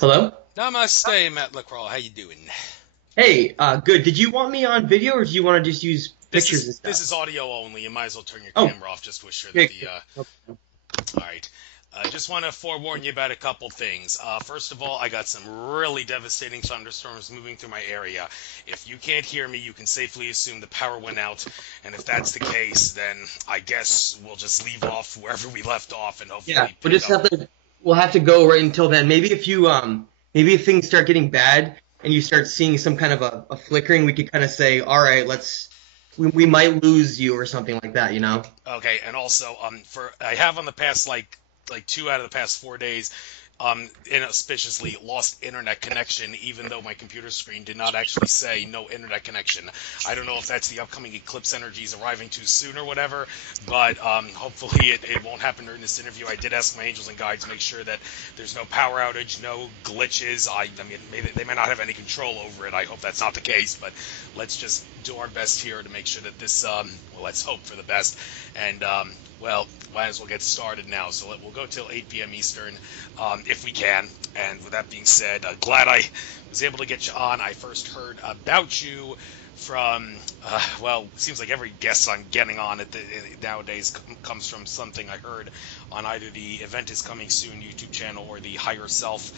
Hello? Namaste, Matt LaCroix. How you doing? Hey, good. Did you want me on video or do you want to just use This pictures is and this stuff? is audio only. You might as well turn your Oh, camera off just to assure that good. the. Good. Okay. All right. Just want to forewarn you about a couple things. First of all, I got some really devastating thunderstorms moving through my area. If you can't hear me, you can safely assume the power went out. And if that's the case, then I guess we'll just leave off wherever we left off and Yeah, hopefully we'll pick just up. we'll have to go right until then. Maybe if things start getting bad and you start seeing some kind of a flickering, we could kind of say, all right, we might lose you or something like that, you know? Okay, and also, for I have on the past like 2 out of the past 4 days, inauspiciously lost internet connection, even though my computer screen did not actually say no internet connection. I don't know if that's the upcoming eclipse energies arriving too soon or whatever, but hopefully it won't happen during this interview. I did ask my angels and guides to make sure that there's no power outage, no glitches. I mean, maybe they may not have any control over it. I hope that's not the case, but let's just do our best here to make sure that this. Well, let's hope for the best, and well, might as well get started now. So we'll go till 8 p.m. Eastern, if we can. And with that being said, glad I was able to get you on. I first heard about you from, well, it seems like every guest I'm getting on nowadays comes from something I heard on either the Event is Coming Soon YouTube channel or the Higher Self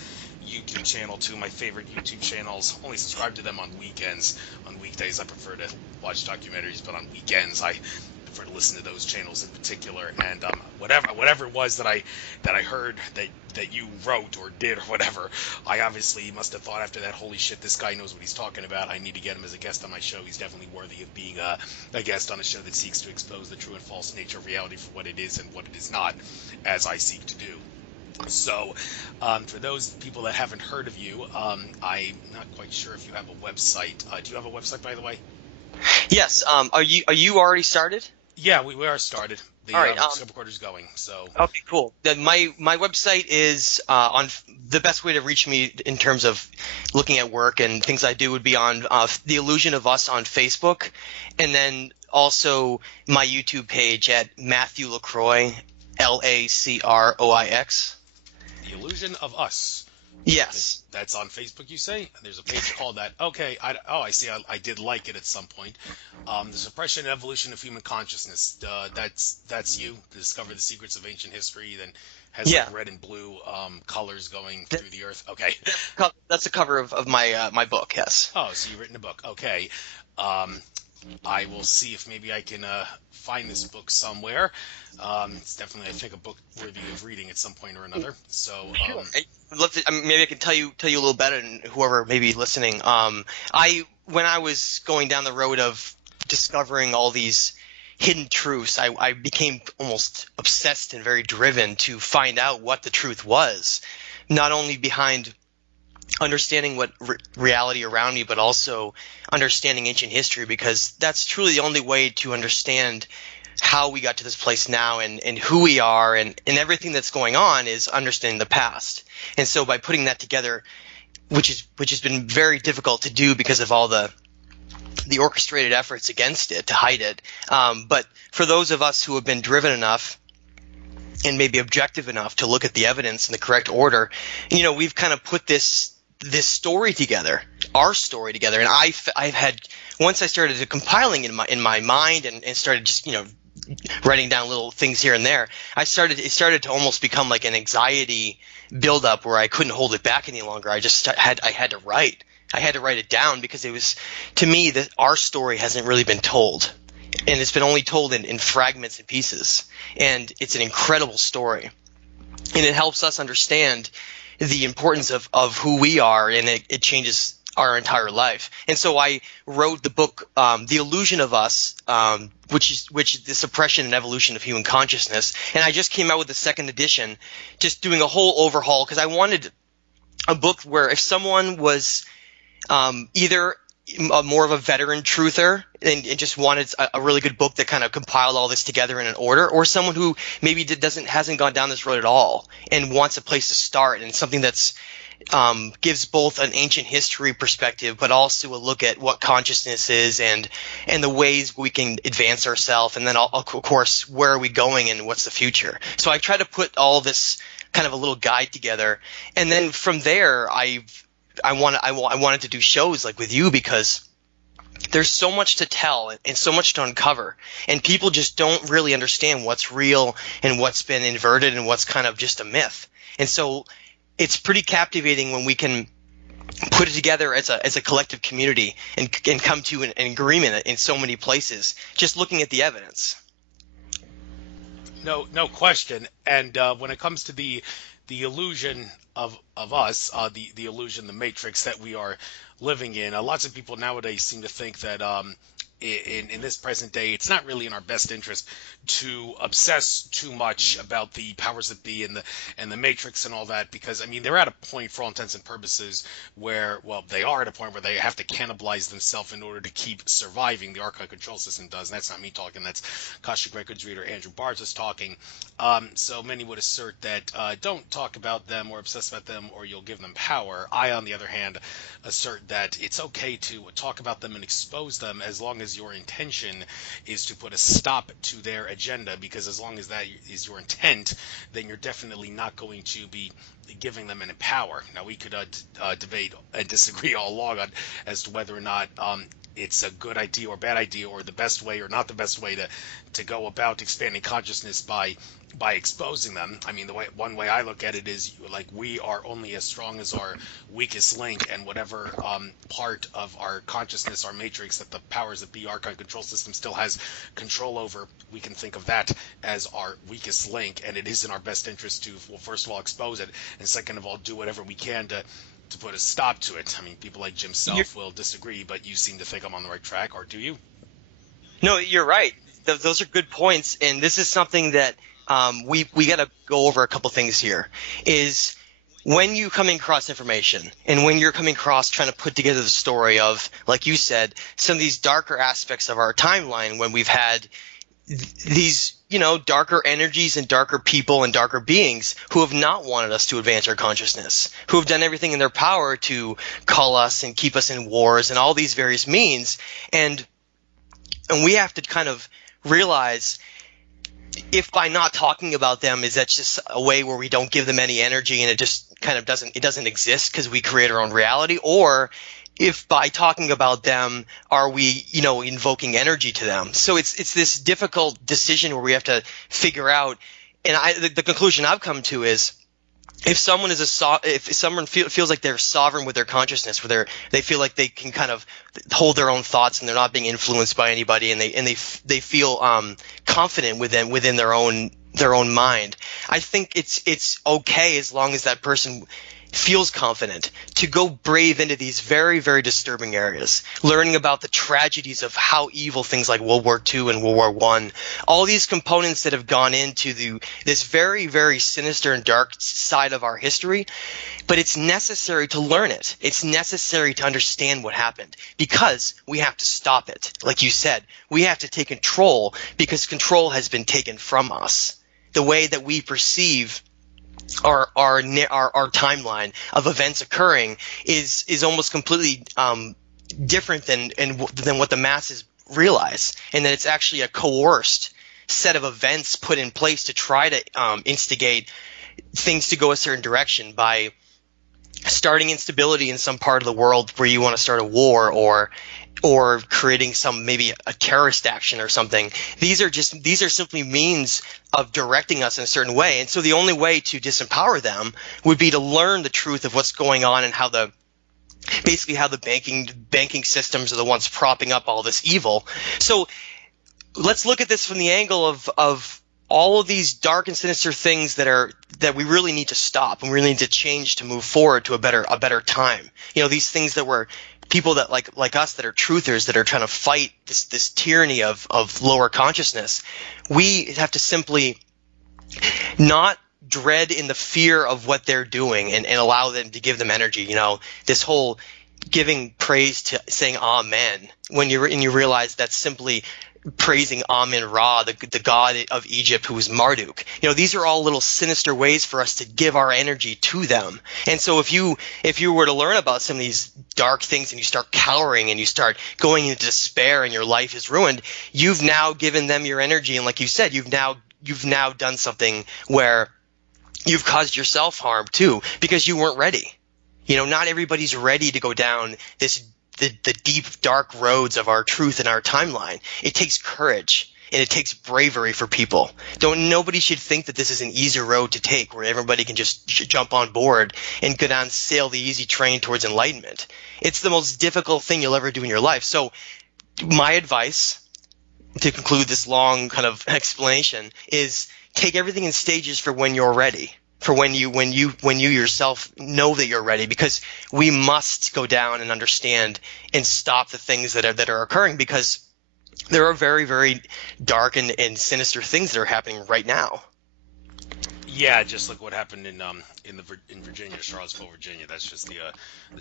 YouTube channel, two of my favorite YouTube channels. Only subscribe to them on weekends. On weekdays, I prefer to watch documentaries, but on weekends, I prefer to listen to those channels in particular. And whatever it was that I heard that you wrote or did or whatever, I obviously must have thought after that, holy shit, this guy knows what he's talking about. I need to get him as a guest on my show. He's definitely worthy of being a guest on a show that seeks to expose the true and false nature of reality for what it is and what it is not, as I seek to do. So, for those people that haven't heard of you, I'm not quite sure if you have a website. Do you have a website, by the way? Yes. Are you already started? Yeah, we are started. The All right. sub recorder's going. So. Okay, cool. Then my website is on the best way to reach me in terms of looking at work and things I do would be on The Illusion of Us on Facebook, and then also my YouTube page at Matthew LaCroix, LACROIX. The Illusion of Us. Yes. That's on Facebook, you say? There's a page called that. Okay. I see. I did like it at some point. The Suppression and Evolution of Human Consciousness. That's you. To discover the secrets of ancient history. Then has Yeah. like red and blue colors going through the earth. Okay. That's the cover of my book. Yes. Oh, so you've written a book. Okay. I will see if maybe I can find this book somewhere. It's definitely, I think, a book worthy of reading at some point or another. So, Sure. Maybe I can tell you a little better, and whoever may be listening. When I was going down the road of discovering all these hidden truths, I became almost obsessed and very driven to find out what the truth was, not only behind understanding what reality around me, but also understanding ancient history, because that's truly the only way to understand how we got to this place now and who we are and everything that's going on is understanding the past. And so by putting that together, which has been very difficult to do because of all the orchestrated efforts against it to hide it. But for those of us who have been driven enough and maybe objective enough to look at the evidence in the correct order, we've kind of put this story together, our story together. And I've had, once I started compiling in my mind and started just, writing down little things here and there, it started to almost become like an anxiety buildup where I couldn't hold it back any longer. I had to write. I had to write it down because it was, to me, that our story hasn't really been told. And it's been only told in fragments and pieces. And it's an incredible story. And it helps us understand the importance of who we are, and it changes our entire life. And so I wrote the book, The Illusion of Us, which is the suppression and evolution of human consciousness. And I just came out with the second edition, just doing a whole overhaul, because I wanted a book where if someone was either more of a veteran truther and just wanted a really good book that kind of compiled all this together in an order, or someone who maybe hasn't gone down this road at all and wants a place to start and something that's gives both an ancient history perspective, but also a look at what consciousness is and the ways we can advance ourselves, and then of course where are we going and what's the future. So I try to put all this kind of a little guide together. And then from there, I wanted to do shows like with you, because there's so much to tell and so much to uncover, and people just don't really understand what's real and what's been inverted and what's kind of just a myth. And so it's pretty captivating when we can put it together as a collective community and come to an agreement in so many places, just looking at the evidence. No question. And when it comes to the illusion of us, the illusion, the matrix that we are living in, lots of people nowadays seem to think that in this present day, it's not really in our best interest to obsess too much about the powers that be and the matrix and all that, because I mean they're at a point, for all intents and purposes, where, well, they are at a point where they have to cannibalize themselves in order to keep surviving. The archive control system does, and that's not me talking. That's Akashic Records reader Andrew Barnes is talking. So many would assert that don't talk about them or obsess about them, or you'll give them power. I, on the other hand, assert that it's okay to talk about them and expose them as long as your intention is to put a stop to their agenda, because as long as that is your intent, then you're definitely not going to be giving them any power. Now, we could debate and disagree all along as to whether or not it's a good idea or bad idea, or the best way or not the best way to go about expanding consciousness by exposing them. I mean, one way I look at it is, like, we are only as strong as our weakest link, and whatever part of our consciousness, our matrix, that the powers that be, archive control system, still has control over, we can think of that as our weakest link, and it is in our best interest to, well, first of all, expose it, and second of all, do whatever we can to put a stop to it. I mean, people like Jim Self will disagree, but you seem to think I'm on the right track, or do you? No, you're right. Those are good points, and this is something that we got to go over a couple things here. Is when you come across information, and when you're coming across trying to put together the story of, like you said, some of these darker aspects of our timeline, when we've had these, darker energies and darker people and darker beings who have not wanted us to advance our consciousness, who have done everything in their power to cull us and keep us in wars and all these various means. And we have to kind of realize, if by not talking about them, is that just a way where we don't give them any energy and it just kind of doesn't exist because we create our own reality, or if by talking about them are we invoking energy to them. So it's this difficult decision where we have to figure out, and the conclusion I've come to is, if someone feels like they're sovereign with their consciousness, where they feel like they can kind of hold their own thoughts and they're not being influenced by anybody, and they feel confident within their own mind, I think it's okay, as long as that person feels confident, to go brave into these very, very disturbing areas, learning about the tragedies of how evil things like World War II and World War I, all these components that have gone into this very, very sinister and dark side of our history. But it's necessary to learn it. It's necessary to understand what happened, because we have to stop it. Like you said, we have to take control, because control has been taken from us. The way that we perceive our timeline of events occurring is almost completely different than what the masses realize, and that it's actually a coerced set of events put in place to try to instigate things to go a certain direction by starting instability in some part of the world where you want to start a war, or creating maybe a terrorist action or something. These are simply means of directing us in a certain way. And so the only way to disempower them would be to learn the truth of what's going on, and how the banking systems are the ones propping up all this evil. So let's look at this from the angle of all of these dark and sinister things that we really need to stop, and we really need to change to move forward to a better time. These things that were people that like us, that are truthers, that are trying to fight this tyranny of lower consciousness. We have to simply not dread in the fear of what they're doing, and allow them to give them energy. This whole giving praise to saying amen, when you realize that's simply praising Amun-Ra, the god of Egypt, who was Marduk. These are all little sinister ways for us to give our energy to them. And so if you were to learn about some of these dark things, and you start cowering and you start going into despair and your life is ruined, you've now given them your energy, and like you said, you've now done something where you've caused yourself harm too, because you weren't ready. Not everybody's ready to go down the deep, dark roads of our truth and our timeline. It takes courage and it takes bravery for people. Nobody should think that this is an easy road to take where everybody can just jump on board and go down, sail the easy train towards enlightenment. It's the most difficult thing you'll ever do in your life. So my advice, to conclude this long kind of explanation, is take everything in stages for when you're ready, for when you yourself know that you're ready, because we must go down and understand and stop the things that are occurring, because there are very, very dark and sinister things that are happening right now. Yeah, just like what happened in Virginia, Charlottesville, Virginia. That's just the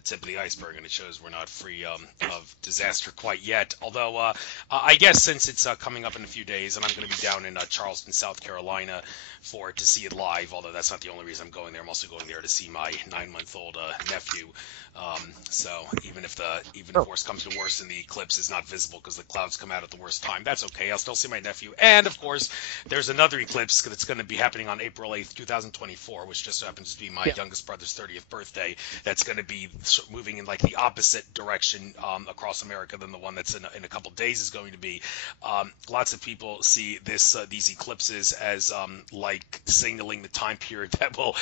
tip of the iceberg, and it shows we're not free of disaster quite yet. Although I guess since it's coming up in a few days, and I'm going to be down in Charleston, South Carolina, to see it live. Although that's not the only reason I'm going there. I'm also going there to see my 9-month-old nephew. So even if worse comes to worse and the eclipse is not visible because the clouds come out at the worst time, that's okay. I'll still see my nephew. And of course, there's another eclipse that's going to be happening on April 8th, 2024, which just happens to be my youngest brother's 30th birthday. That's going to be moving in like the opposite direction across America than the one that's in a couple days is going to be. Lots of people see these eclipses as like signaling the time period that will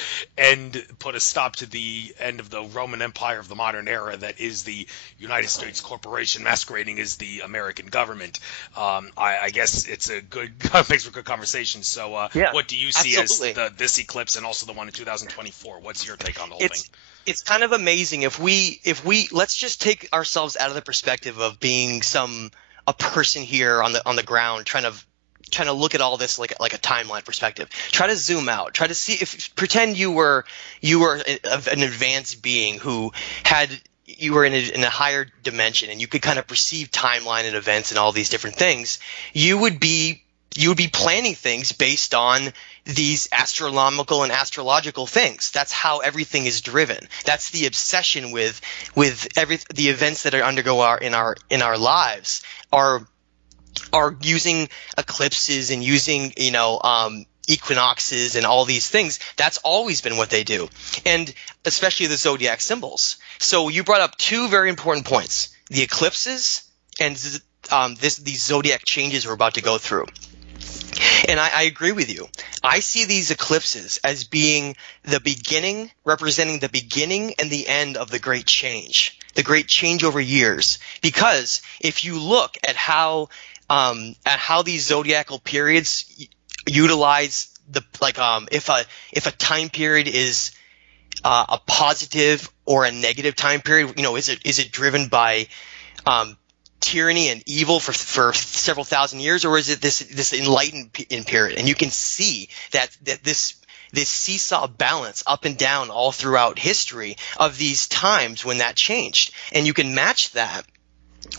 put a stop to the end of the Roman Empire of the modern era that is the United States corporation masquerading as the American government. I guess it's a good makes for good conversation. So what do you see absolutely. as this eclipse and also the one in 2024? What's your take on the whole thing? It's kind of amazing if we let's just take ourselves out of the perspective of being a person here on the ground trying to look at all this like a timeline perspective. Try to zoom out. Try to see pretend you were an advanced being who you were in a higher dimension and you could kind of perceive timeline and events and all these different things. You would be planning things based on these astronomical and astrological things. That's how everything is driven. That's the obsession with the events that undergo in our lives are using eclipses and using equinoxes and all these things. That's always been what they do, and especially the zodiac symbols. So you brought up two very important points: the eclipses and these zodiac changes we're about to go through. And I agree with you. I see these eclipses as being representing the beginning and the end of the great change over years. Because if you look at how these zodiacal periods utilize if a time period is a positive or a negative time period, is it driven by tyranny and evil for several thousand years, or is it this enlightened period? And you can see that this seesaw balance up and down all throughout history of these times when that changed, and you can match that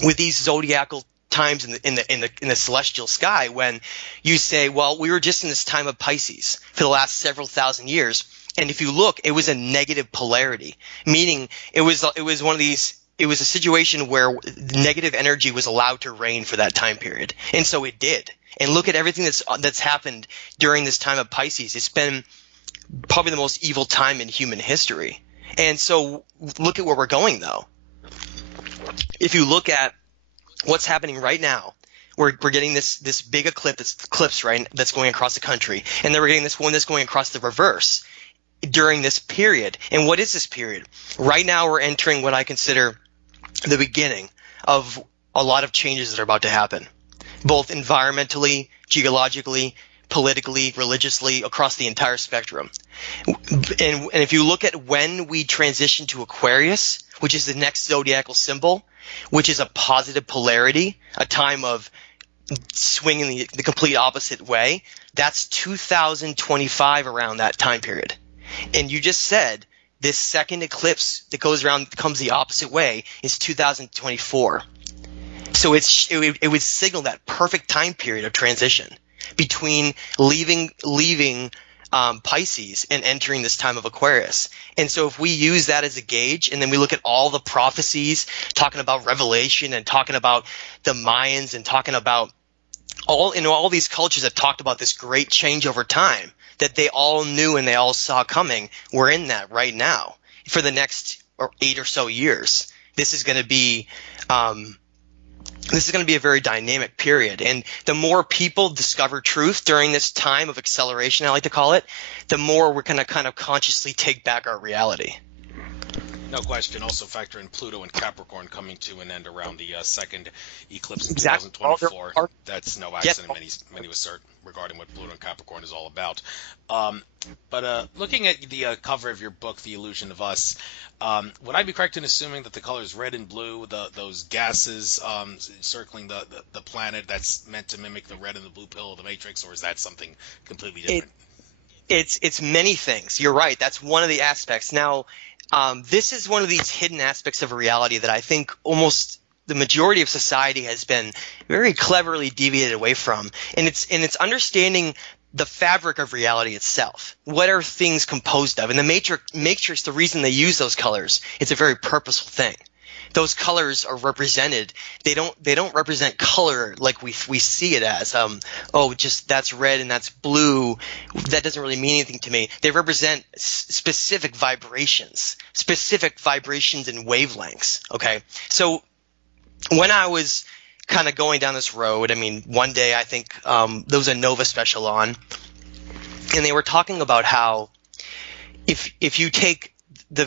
with these zodiacal times in the celestial sky when you say, well, we were just in this time of Pisces for the last several thousand years, and if you look, it was a negative polarity, meaning it was one of these. It was a situation where negative energy was allowed to reign for that time period, and so it did. And look at everything that's happened during this time of Pisces. It's been probably the most evil time in human history. And so look at where we're going, though. If you look at what's happening right now, we're getting this big eclipse, right, that's going across the country, and then we're getting this one that's going across the reverse during this period. And what is this period? Right now we're entering what I consider the beginning of a lot of changes that are about to happen, both environmentally, geologically, politically, religiously, across the entire spectrum. And if you look at when we transition to Aquarius, which is the next zodiacal symbol, which is a positive polarity, a time of swinging the complete opposite way, that's 2025, around that time period. And you just said this second eclipse that comes the opposite way is 2024. So it would signal that perfect time period of transition between leaving Pisces and entering this time of Aquarius. And so if we use that as a gauge, and then we look at all the prophecies talking about Revelation and talking about the Mayans and talking about all these cultures that talked about this great change over time, that they all knew and they all saw coming. We're in that right now for the next 8 or so years. This is going to be a very dynamic period. And the more people discover truth during this time of acceleration, I like to call it, the more we're going to kind of consciously take back our reality. No question. Also factor in Pluto and Capricorn coming to an end around the second eclipse in Exactly. 2024. That's no accident. Many was certain regarding what Pluto and Capricorn is all about. But looking at the cover of your book, The Illusion of Us, would I be correct in assuming that the colors red and blue, those gases circling the planet, that's meant to mimic the red and the blue pill of the Matrix, or is that something completely different? It's many things. You're right. That's one of the aspects. Now, this is one of these hidden aspects of reality that I think almost the majority of society has been very cleverly deviated away from, and it's understanding the fabric of reality itself. What are things composed of? In the Matrix, the reason they use those colors, it's a very purposeful thing. Those colors are represented. They don't represent color like we see it as. Just that's red and that's blue. That doesn't really mean anything to me. They represent specific vibrations and wavelengths. Okay, so when I was kind of going down this road, I mean, one day I think there was a Nova special on, and they were talking about how if you take the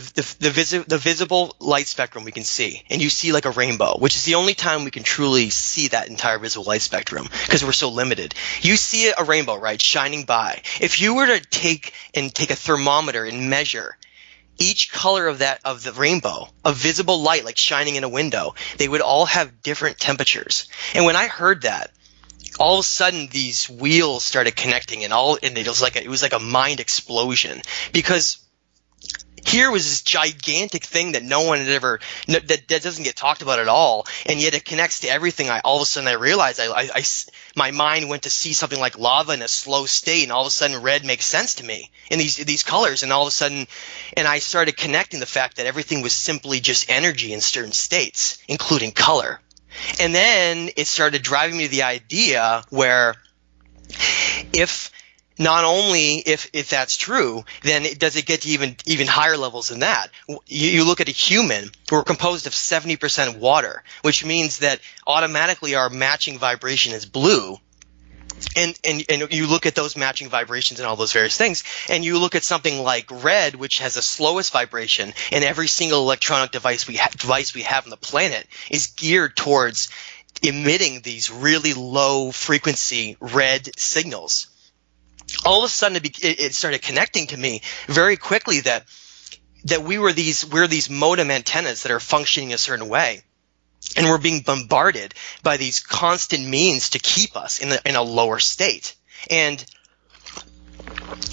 visible light spectrum we can see, and you see like a rainbow, which is the only time we can truly see that entire visible light spectrum because we're so limited. You see a rainbow, right, shining by. If you were to take a thermometer and measure each color of the rainbow, of visible light like shining in a window, they would all have different temperatures. And when I heard that, all of a sudden these wheels started connecting, and it was like a mind explosion, because here was this gigantic thing that no one had ever – that doesn't get talked about at all, and yet it connects to everything. All of a sudden I realized my mind went to see something like lava in a slow state, and all of a sudden red makes sense to me in these colors, and all of a sudden – and I started connecting the fact that everything was simply just energy in certain states, including color. And then it started driving me to the idea where if – not only if that's true, then does it get to even higher levels than that? You look at a human, we're composed of 70% water, which means that automatically our matching vibration is blue. And you look at those matching vibrations and all those various things, and you look at something like red, which has the slowest vibration, and every single electronic device we have on the planet is geared towards emitting these really low frequency red signals. All of a sudden it started connecting to me very quickly that we're these modem antennas that are functioning a certain way, and we're being bombarded by these constant means to keep us in a lower state. And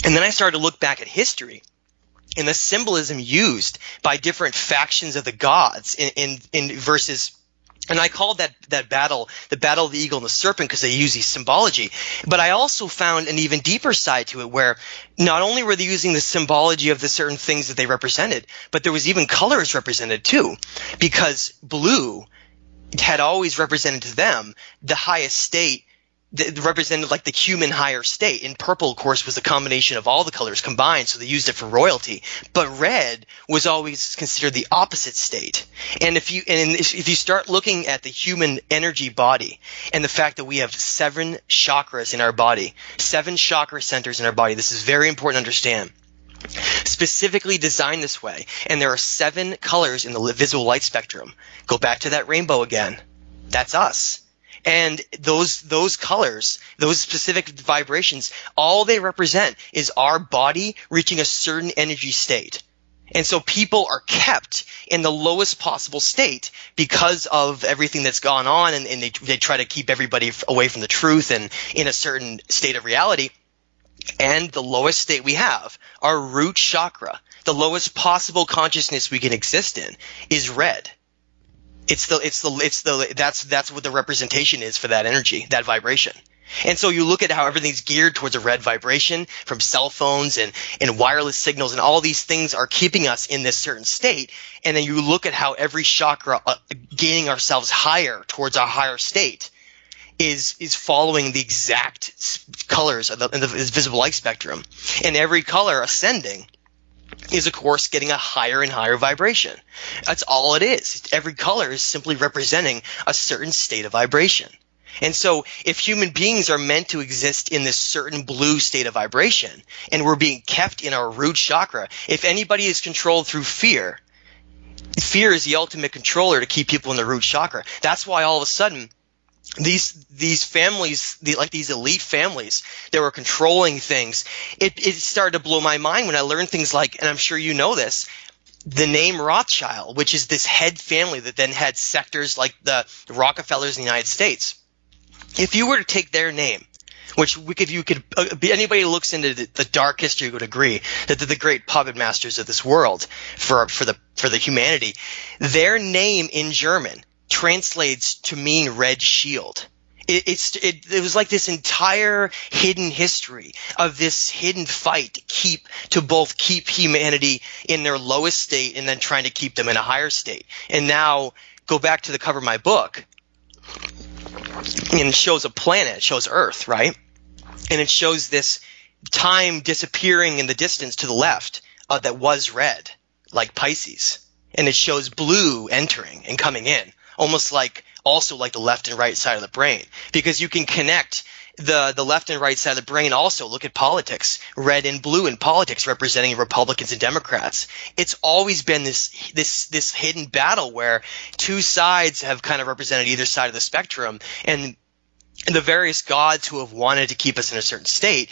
then I started to look back at history and the symbolism used by different factions of the gods in versus. And I called that battle the battle of the eagle and the serpent because they use these symbology. But I also found an even deeper side to it, where not only were they using the symbology of the certain things that they represented, but there was even colors represented too, because blue had always represented to them the highest state, that represented like the human higher state. And purple, of course, was the combination of all the colors combined, so they used it for royalty. But red was always considered the opposite state. And if you start looking at the human energy body and the fact that we have 7 chakras in our body, 7 chakra centers in our body, this is very important to understand. Specifically designed this way, and there are 7 colors in the visible light spectrum. Go back to that rainbow again. That's us. And those colors, those specific vibrations, all they represent is our body reaching a certain energy state. And so people are kept in the lowest possible state because of everything that's gone on, and they try to keep everybody away from the truth and in a certain state of reality. And the lowest state we have, our root chakra, the lowest possible consciousness we can exist in, is red. That's what the representation is for that energy, that vibration. And so you look at how everything's geared towards a red vibration from cell phones and wireless signals, and all these things are keeping us in this certain state. And then you look at how every chakra gaining ourselves higher towards our higher state is following the exact colors of the visible light spectrum, and every color ascending is, of course, getting a higher and higher vibration. That's all it is. Every color is simply representing a certain state of vibration. And so if human beings are meant to exist in this certain blue state of vibration, and we're being kept in our root chakra, if anybody is controlled through fear, fear is the ultimate controller to keep people in the root chakra. That's why all of a sudden these families, like these elite families that were controlling things, it started to blow my mind when I learned things like, and I'm sure you know this, the name Rothschild, which is this head family that then had sectors like the Rockefellers in the United States. If you were to take their name, which anybody who looks into the dark history would agree that they're the great puppet masters of this world for the humanity, their name in German translates to mean red shield. It was like this entire hidden history of this hidden fight to both keep humanity in their lowest state and then trying to keep them in a higher state. And now go back to the cover of my book, and it shows a planet. It shows Earth, right? And it shows this time disappearing in the distance to the left that was red, like Pisces. And it shows blue entering and coming in, almost like the left and right side of the brain, because you can connect the left and right side of the brain. Also look at politics, red and blue in politics representing Republicans and Democrats. It's always been this hidden battle where two sides have kind of represented either side of the spectrum, and the various gods who have wanted to keep us in a certain state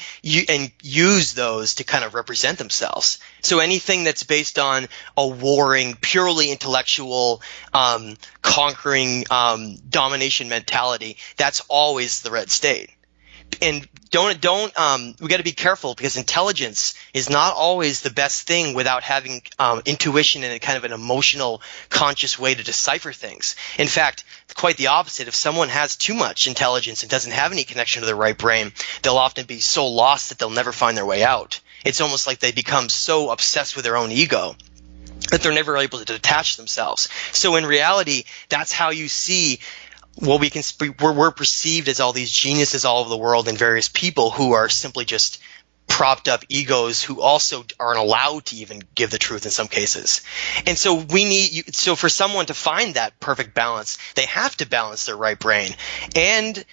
and use those to kind of represent themselves. So anything that's based on a warring, purely intellectual, conquering, domination mentality, that's always the red state. And we got to be careful, because intelligence is not always the best thing without having intuition and a kind of an emotional, conscious way to decipher things. In fact, quite the opposite. If someone has too much intelligence and doesn't have any connection to their right brain, they'll often be so lost that they'll never find their way out. It's almost like they become so obsessed with their own ego that they're never able to detach themselves. So in reality, that's how you see what we're perceived as all these geniuses all over the world, and various people who are simply just propped up egos who also aren't allowed to even give the truth in some cases. And so so for someone to find that perfect balance, they have to balance their right brain. And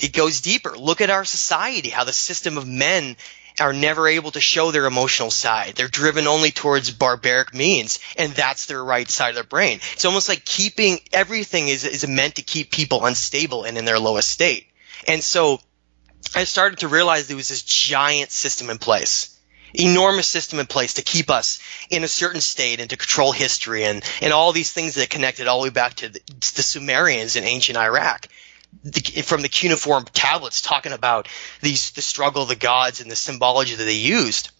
it goes deeper. Look at our society, how the system of men are never able to show their emotional side. They're driven only towards barbaric means, and that's their right side of their brain. It's almost like everything is meant to keep people unstable and in their lowest state. And so I started to realize there was this giant system in place, enormous system in place to keep us in a certain state and to control history and all these things that connected all the way back to the Sumerians in ancient Iraq. From the cuneiform tablets talking about the struggle of the gods and the symbology that they used.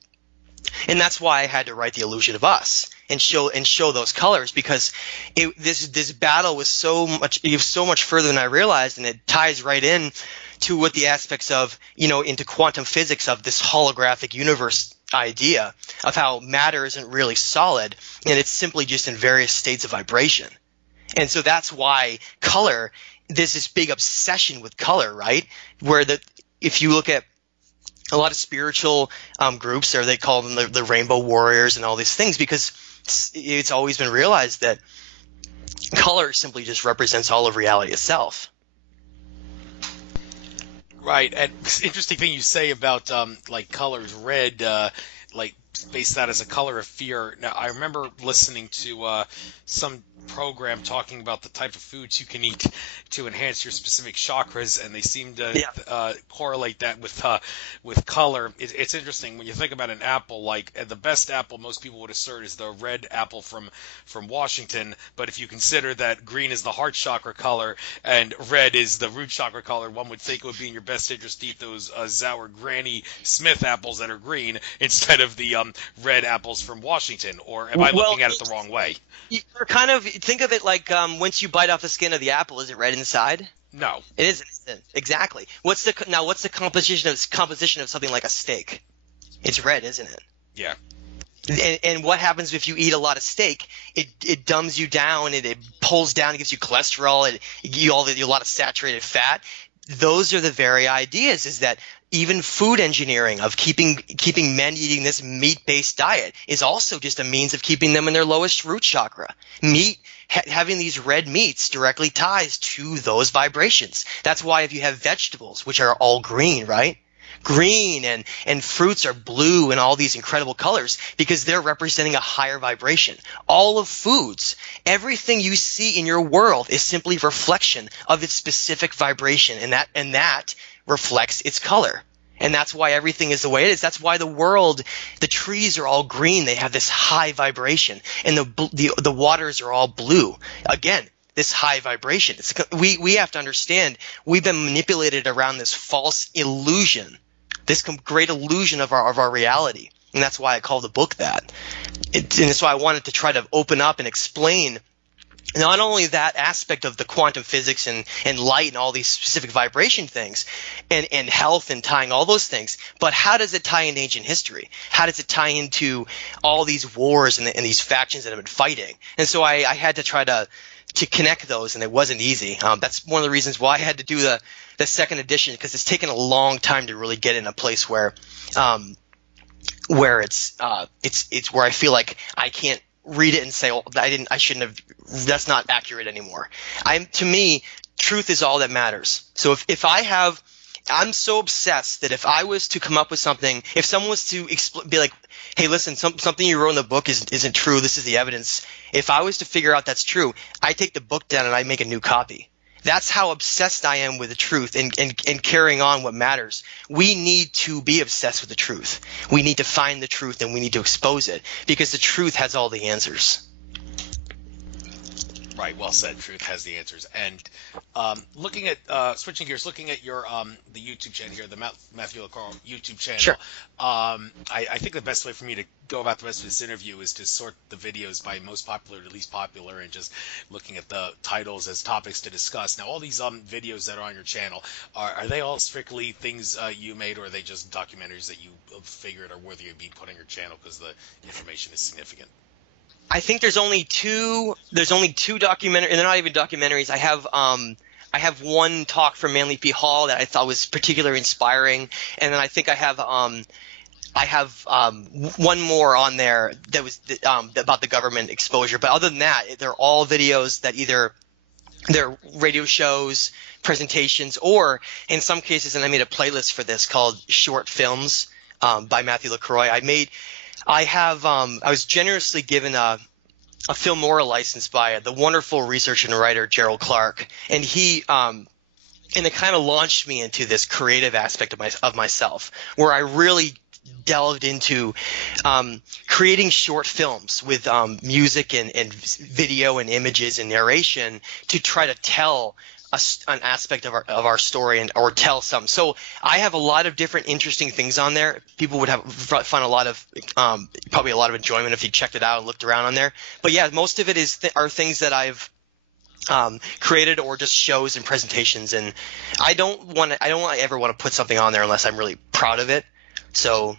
And that's why I had to write The Illusion of Us and show those colors, because this battle was so much further than I realized, and it ties right in to what the aspects of, into quantum physics of this holographic universe idea of how matter isn't really solid, and it's simply just in various states of vibration. And so that's why color – there's this big obsession with color, right? Where if you look at a lot of spiritual groups, or they call them the rainbow warriors and all these things, because it's always been realized that color simply just represents all of reality itself. Right, and it's interesting thing you say about like colors, red, like base that as a color of fear. Now, I remember listening to some program talking about the type of foods you can eat to enhance your specific chakras, and they seem to correlate that with color. It's interesting when you think about an apple. Like the best apple, most people would assert, is the red apple from Washington. But if you consider that green is the heart chakra color and red is the root chakra color, one would think it would be in your best interest to eat those Sour Granny Smith apples that are green instead of the red apples from Washington. Or am I looking at it the wrong way? You're kind of think of it like once you bite off the skin of the apple, is it red inside? No, it isn't. Exactly. What's the composition of something like a steak? It's red, isn't it? Yeah. And what happens if you eat a lot of steak? It dumbs you down, and it pulls down, it gives you cholesterol, a lot of saturated fat. those are the very ideas, is that even food engineering of keeping men eating this meat-based diet is also just a means of keeping them in their lowest root chakra. Having these red meats directly ties to those vibrations. That's why if you have vegetables, which are all green, right? Green and fruits are blue and all these incredible colors, because they're representing a higher vibration. All of foods, everything you see in your world is simply reflection of its specific vibration, and that reflects its color. And that's why everything is the way it is. That's why the trees are all green. They have this high vibration, and the waters are all blue. Again, this high vibration. We have to understand we've been manipulated around this false illusion, this great illusion of our reality. And that's why I call the book that. And that's why I wanted to try to open up and explain not only that aspect of the quantum physics and light and all these specific vibration things and health and tying all those things, but how does it tie into ancient history? How does it tie into all these wars and these factions that have been fighting? And so I had to try to connect those, and it wasn't easy. That's one of the reasons why I had to do the second edition, because it's taken a long time to really get in a place where it's where I feel like I can't read it and say, oh, I shouldn't have, that's not accurate anymore. To me, truth is all that matters. So if I'm so obsessed that if I was to come up with something, if someone was to be like, hey, listen, something you wrote in the book isn't true, this is the evidence. If I was to figure out that's true, I take the book down and I make a new copy. That's how obsessed I am with the truth and carrying on what matters. We need to be obsessed with the truth. We need to find the truth, and we need to expose it, because the truth has all the answers. Right, well said. Truth has the answers. And looking at switching gears, looking at your the YouTube channel here, the Matthew LaCroix YouTube channel. Sure. I think the best way for me to go about the rest of this interview is to sort the videos by most popular to least popular, and just looking at the titles as topics to discuss. Now, all these videos that are on your channel, are they all strictly things you made, or are they just documentaries that you figured are worthy of being put on your channel because the information is significant? I think there's only two documentaries, and they're not even documentaries. I have one talk from Manly P. Hall that I thought was particularly inspiring, and then I think I have one more on there that was about the government exposure. But other than that, they're all videos that either they're radio shows, presentations, or in some cases, and I made a playlist for this called Short Films by Matthew LaCroix. I was generously given a Filmora license by the wonderful researcher and writer Gerald Clark, and he and it kind of launched me into this creative aspect of myself, where I really delved into creating short films with music and video and images and narration to try to tell an aspect of our story or tell some. So I have a lot of different interesting things on there. People would find a lot of probably a lot of enjoyment if you checked it out and looked around on there. But yeah, most of it are things that I've created, or just shows and presentations. And I don't ever want to put something on there unless I'm really proud of it. So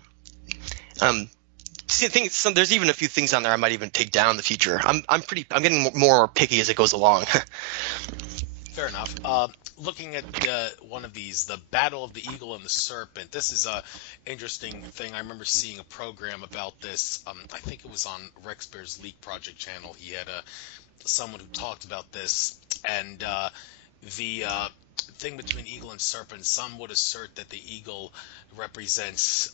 there's even a few things on there I might even take down in the future. I'm getting more picky as it goes along. Fair enough. Looking at one of these, the Battle of the Eagle and the Serpent. This is a interesting thing. I remember seeing a program about this. I think it was on Rex Bear's Leak Project channel. He had someone who talked about this, and the thing between eagle and serpent. Some would assert that the eagle represents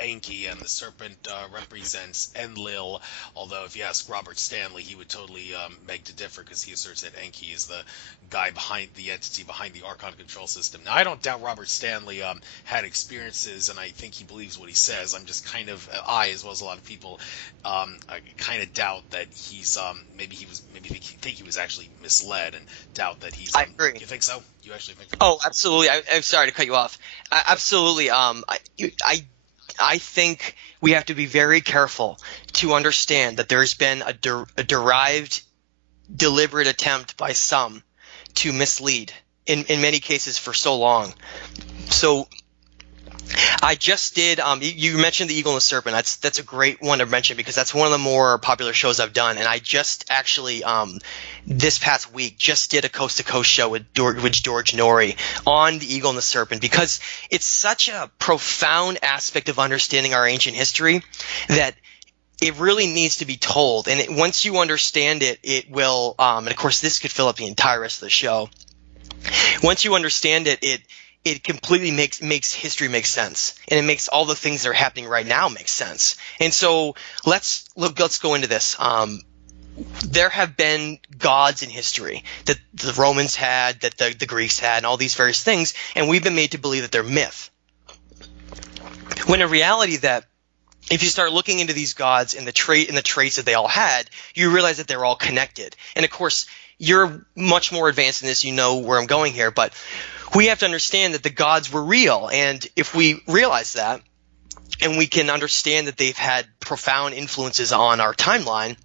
Enki, and the serpent represents Enlil, although if you ask Robert Stanley, he would totally beg to differ, because he asserts that Enki is the guy behind the entity behind the Archon control system. Now, I don't doubt Robert Stanley had experiences, and I think he believes what he says. I'm just kind of, as well as a lot of people, I kind of doubt that he's maybe think he was actually misled, and doubt that he's. I agree. You think so? You actually think so? Oh, absolutely. I'm sorry to cut you off. Absolutely. I think we have to be very careful to understand that there's been a derived, deliberate attempt by some to mislead in many cases for so long. So I just did. You mentioned the Eagle and the Serpent. That's a great one to mention because that's one of the more popular shows I've done. And I just actually this past week just did a coast to coast show with George Norrie on the Eagle and the Serpent because it's such a profound aspect of understanding our ancient history that it really needs to be told. And once you understand it, it will. And of course, this could fill up the entire rest of the show. Once you understand it, it completely makes history make sense, and it makes all the things that are happening right now make sense. And so let's go into this. There have been gods in history that the Romans had, that the Greeks had, and all these various things, and we've been made to believe that they're myth. When in reality, that if you start looking into these gods and the traits that they all had, you realize that they're all connected. And of course, you're much more advanced in this. You know where I'm going here, but we have to understand that the gods were real. And if we realize that, and we can understand that they've had profound influences on our timeline,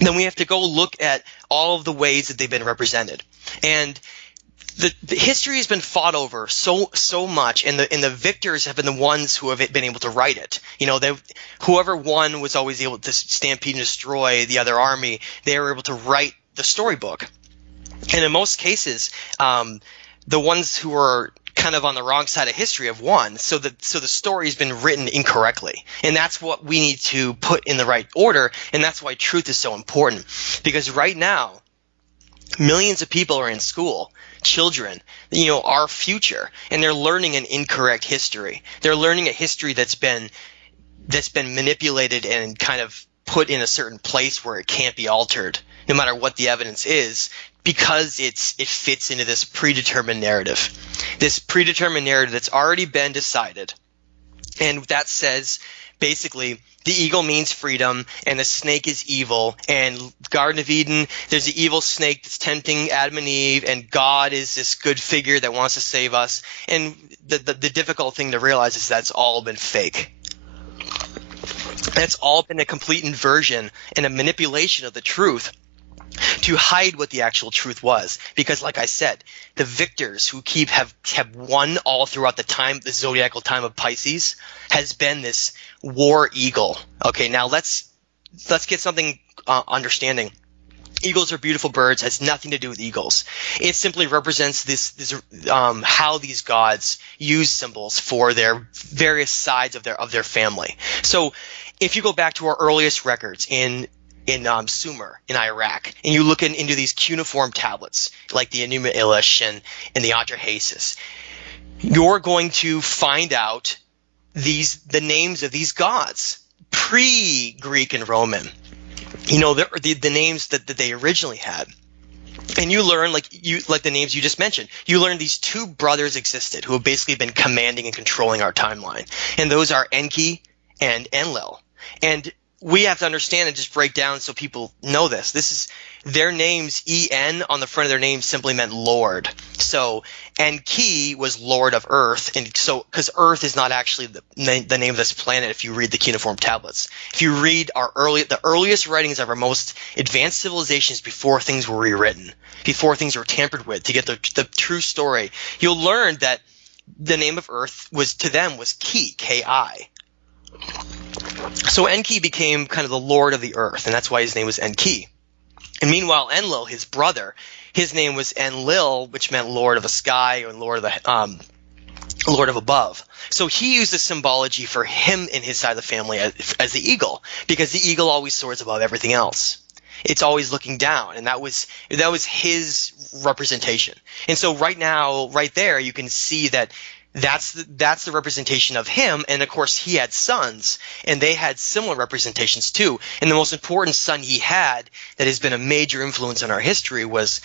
then we have to go look at all of the ways that they've been represented. And the history has been fought over so much, and the victors have been the ones who have been able to write it. You know, whoever won was always able to stampede and destroy the other army. They were able to write the storybook. And in most cases, the ones who are kind of on the wrong side of history have won. So the story has been written incorrectly. And that's what we need to put in the right order. And that's why truth is so important. Because right now, millions of people are in school, children, you know, our future, and they're learning an incorrect history. They're learning a history that's been manipulated and kind of put in a certain place where it can't be altered, no matter what the evidence is, because it fits into this predetermined narrative. This predetermined narrative that's already been decided. And that says basically the eagle means freedom and the snake is evil, and Garden of Eden, there's the evil snake that's tempting Adam and Eve, and God is this good figure that wants to save us. And the difficult thing to realize is that's all been fake. That's all been a complete inversion and a manipulation of the truth to hide what the actual truth was. Because like I said, the victors who have won all throughout the zodiacal time of Pisces has been this war eagle. Okay, now let's get something understanding. Eagles are beautiful birds, has nothing to do with eagles. It simply represents this how these gods use symbols for their various sides of their family. So if you go back to our earliest records in Sumer in Iraq, and you look into these cuneiform tablets like the Enuma Elish and the Atrahasis, you're going to find out the names of these gods pre-Greek and Roman. You know, the names that they originally had. And you learn, like the names you just mentioned, you learn these two brothers existed who have basically been commanding and controlling our timeline. And those are Enki and Enlil. And we have to understand and just break down so people know this. This is their names. En on the front of their names simply meant Lord. So Enki was Lord of Earth, and so because Earth is not actually the name of this planet. If you read the cuneiform tablets, if you read the earliest writings of our most advanced civilizations before things were rewritten, before things were tampered with to get the true story, you'll learn that the name of Earth was Ki, Ki. So Enki became kind of the lord of the earth, and that's why his name was Enki. And meanwhile, Enlil, his brother, his name was Enlil, which meant lord of the sky or lord of above. So he used the symbology for him and his side of the family as the eagle, because the eagle always soars above everything else. It's always looking down, and that was his representation. And so right now, right there, you can see that that's the representation of him. And of course he had sons, and they had similar representations too. And the most important son he had that has been a major influence on our history was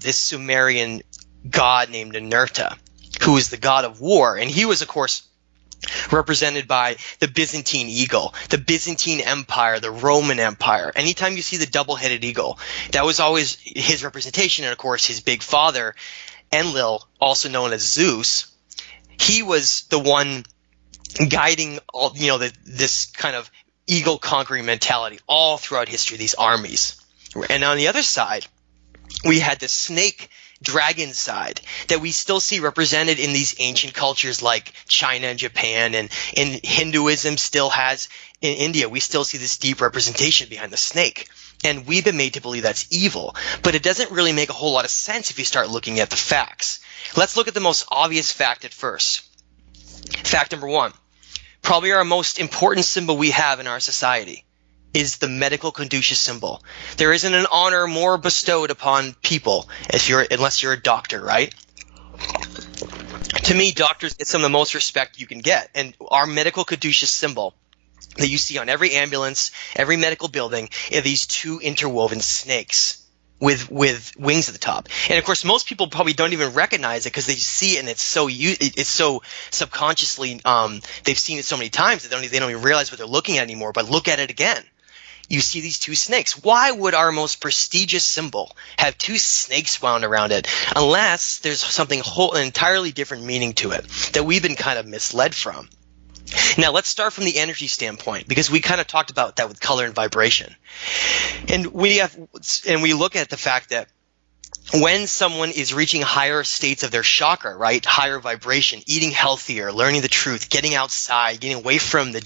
this Sumerian god named Ninurta, who is the god of war. And he was, of course, represented by the Byzantine eagle, the Byzantine Empire, the Roman Empire. Anytime you see the double-headed eagle, that was always his representation. And of course his big father, Enlil, also known as Zeus, he was the one guiding all, this kind of eagle conquering mentality all throughout history, these armies. And on the other side, we had this snake dragon side that we still see represented in these ancient cultures like China and Japan, and Hinduism still has in India. We still see this deep representation behind the snake. And we've been made to believe that's evil, but it doesn't really make a whole lot of sense if you start looking at the facts. Let's look at the most obvious fact at first. Fact number one, probably our most important symbol we have in our society is the medical caduceus symbol. There isn't an honor more bestowed upon people unless you're a doctor, right? To me, doctors get some of the most respect you can get, and our medical caduceus symbol that you see on every ambulance, every medical building, are these two interwoven snakes with wings at the top. And of course, most people probably don't even recognize it because they see it and it's so subconsciously they've seen it so many times that they don't even realize what they're looking at anymore. But look at it again. You see these two snakes. Why would our most prestigious symbol have two snakes wound around it unless there's something an entirely different meaning to it that we've been kind of misled from? Now, let's start from the energy standpoint, because we kind of talked about that with color and vibration. And we look at the fact that when someone is reaching higher states of their chakra, right, higher vibration, eating healthier, learning the truth, getting outside, getting away from the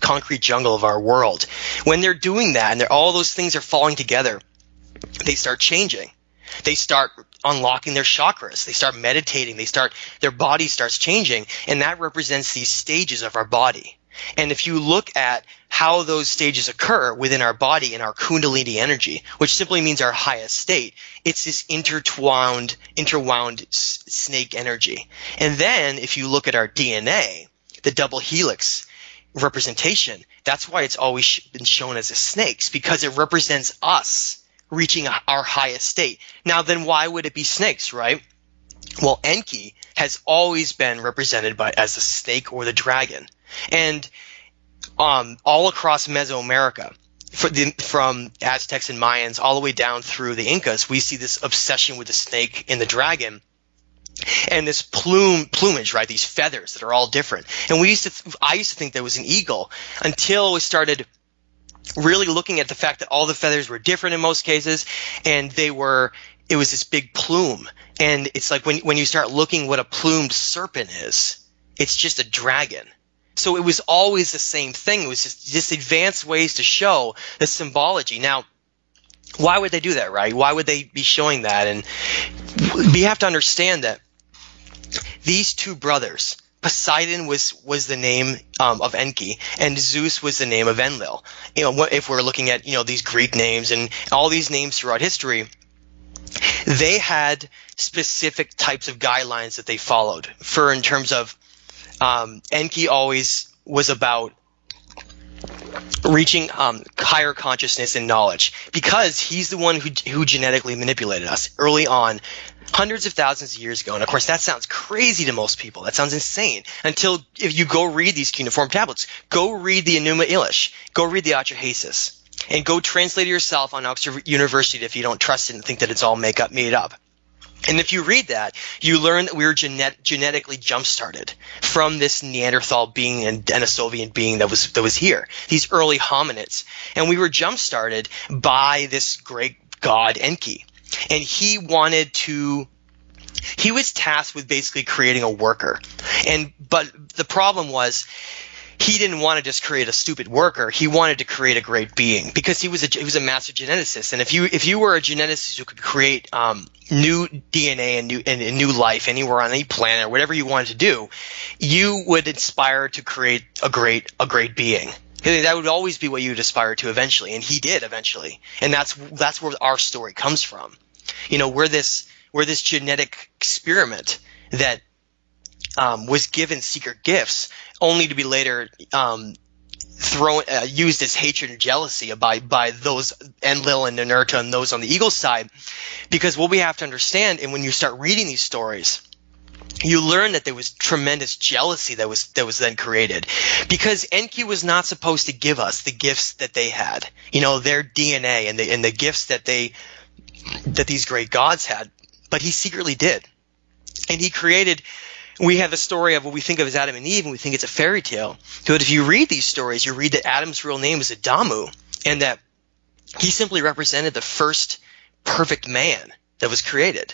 concrete jungle of our world, when they're doing that and all those things are falling together, they start changing. They start unlocking their chakras. They start meditating. Their body starts changing, and that represents these stages of our body. And if you look at how those stages occur within our body in our kundalini energy, which simply means our highest state, it's this interwound snake energy. And then if you look at our DNA, the double helix representation, that's why it's always been shown as a snakes, because it represents us reaching our highest state. Now, then why would it be snakes, right? Well, Enki has always been represented as the snake or the dragon. And all across Mesoamerica, from Aztecs and Mayans all the way down through the Incas, we see this obsession with the snake and the dragon and this plumage, right? These feathers that are all different. And I used to think there was an eagle until we started really looking at the fact that all the feathers were different in most cases, and it was this big plume. And it's like when you start looking what a plumed serpent is, it's just a dragon. So it was always the same thing. It was just advanced ways to show the symbology. Now, why would they do that, right? Why would they be showing that? And we have to understand that these two brothers, Poseidon was the name of Enki, and Zeus was the name of Enlil. If we're looking at these Greek names and all these names throughout history, they had specific types of guidelines that they followed. In terms of Enki always was about reaching higher consciousness and knowledge, because he's the one who genetically manipulated us early on, hundreds of thousands of years ago. And of course, that sounds crazy to most people. That sounds insane until if you go read these cuneiform tablets, go read the Enuma Elish, go read the Atrahasis, and go translate it yourself on Oxford University if you don't trust it and think that it's all made up. And if you read that, you learn that we were genetically jump-started from this Neanderthal being and Denisovian being that was here, these early hominids. And we were jump-started by this great god Enki. And he was tasked with basically creating a worker. But the problem was, he didn't want to just create a stupid worker. He wanted to create a great being, because he was a master geneticist. And if you were a geneticist who could create new DNA and new life anywhere on any planet or whatever you wanted to do, you would aspire to create a great being. That would always be what you would aspire to eventually, and he did eventually. And that's where our story comes from. We're this genetic experiment that was given secret gifts, only to be later used as hatred and jealousy by those Enlil and Ninurta and those on the eagle side. Because what we have to understand, and when you start reading these stories, you learn that there was tremendous jealousy that was then created, because Enki was not supposed to give us the gifts that they had, their DNA and the gifts that these great gods had, but he secretly did. And he created. We have the story of what we think of as Adam and Eve, and we think it's a fairy tale. But if you read these stories, you read that Adam's real name is Adamu, and that he simply represented the first perfect man that was created.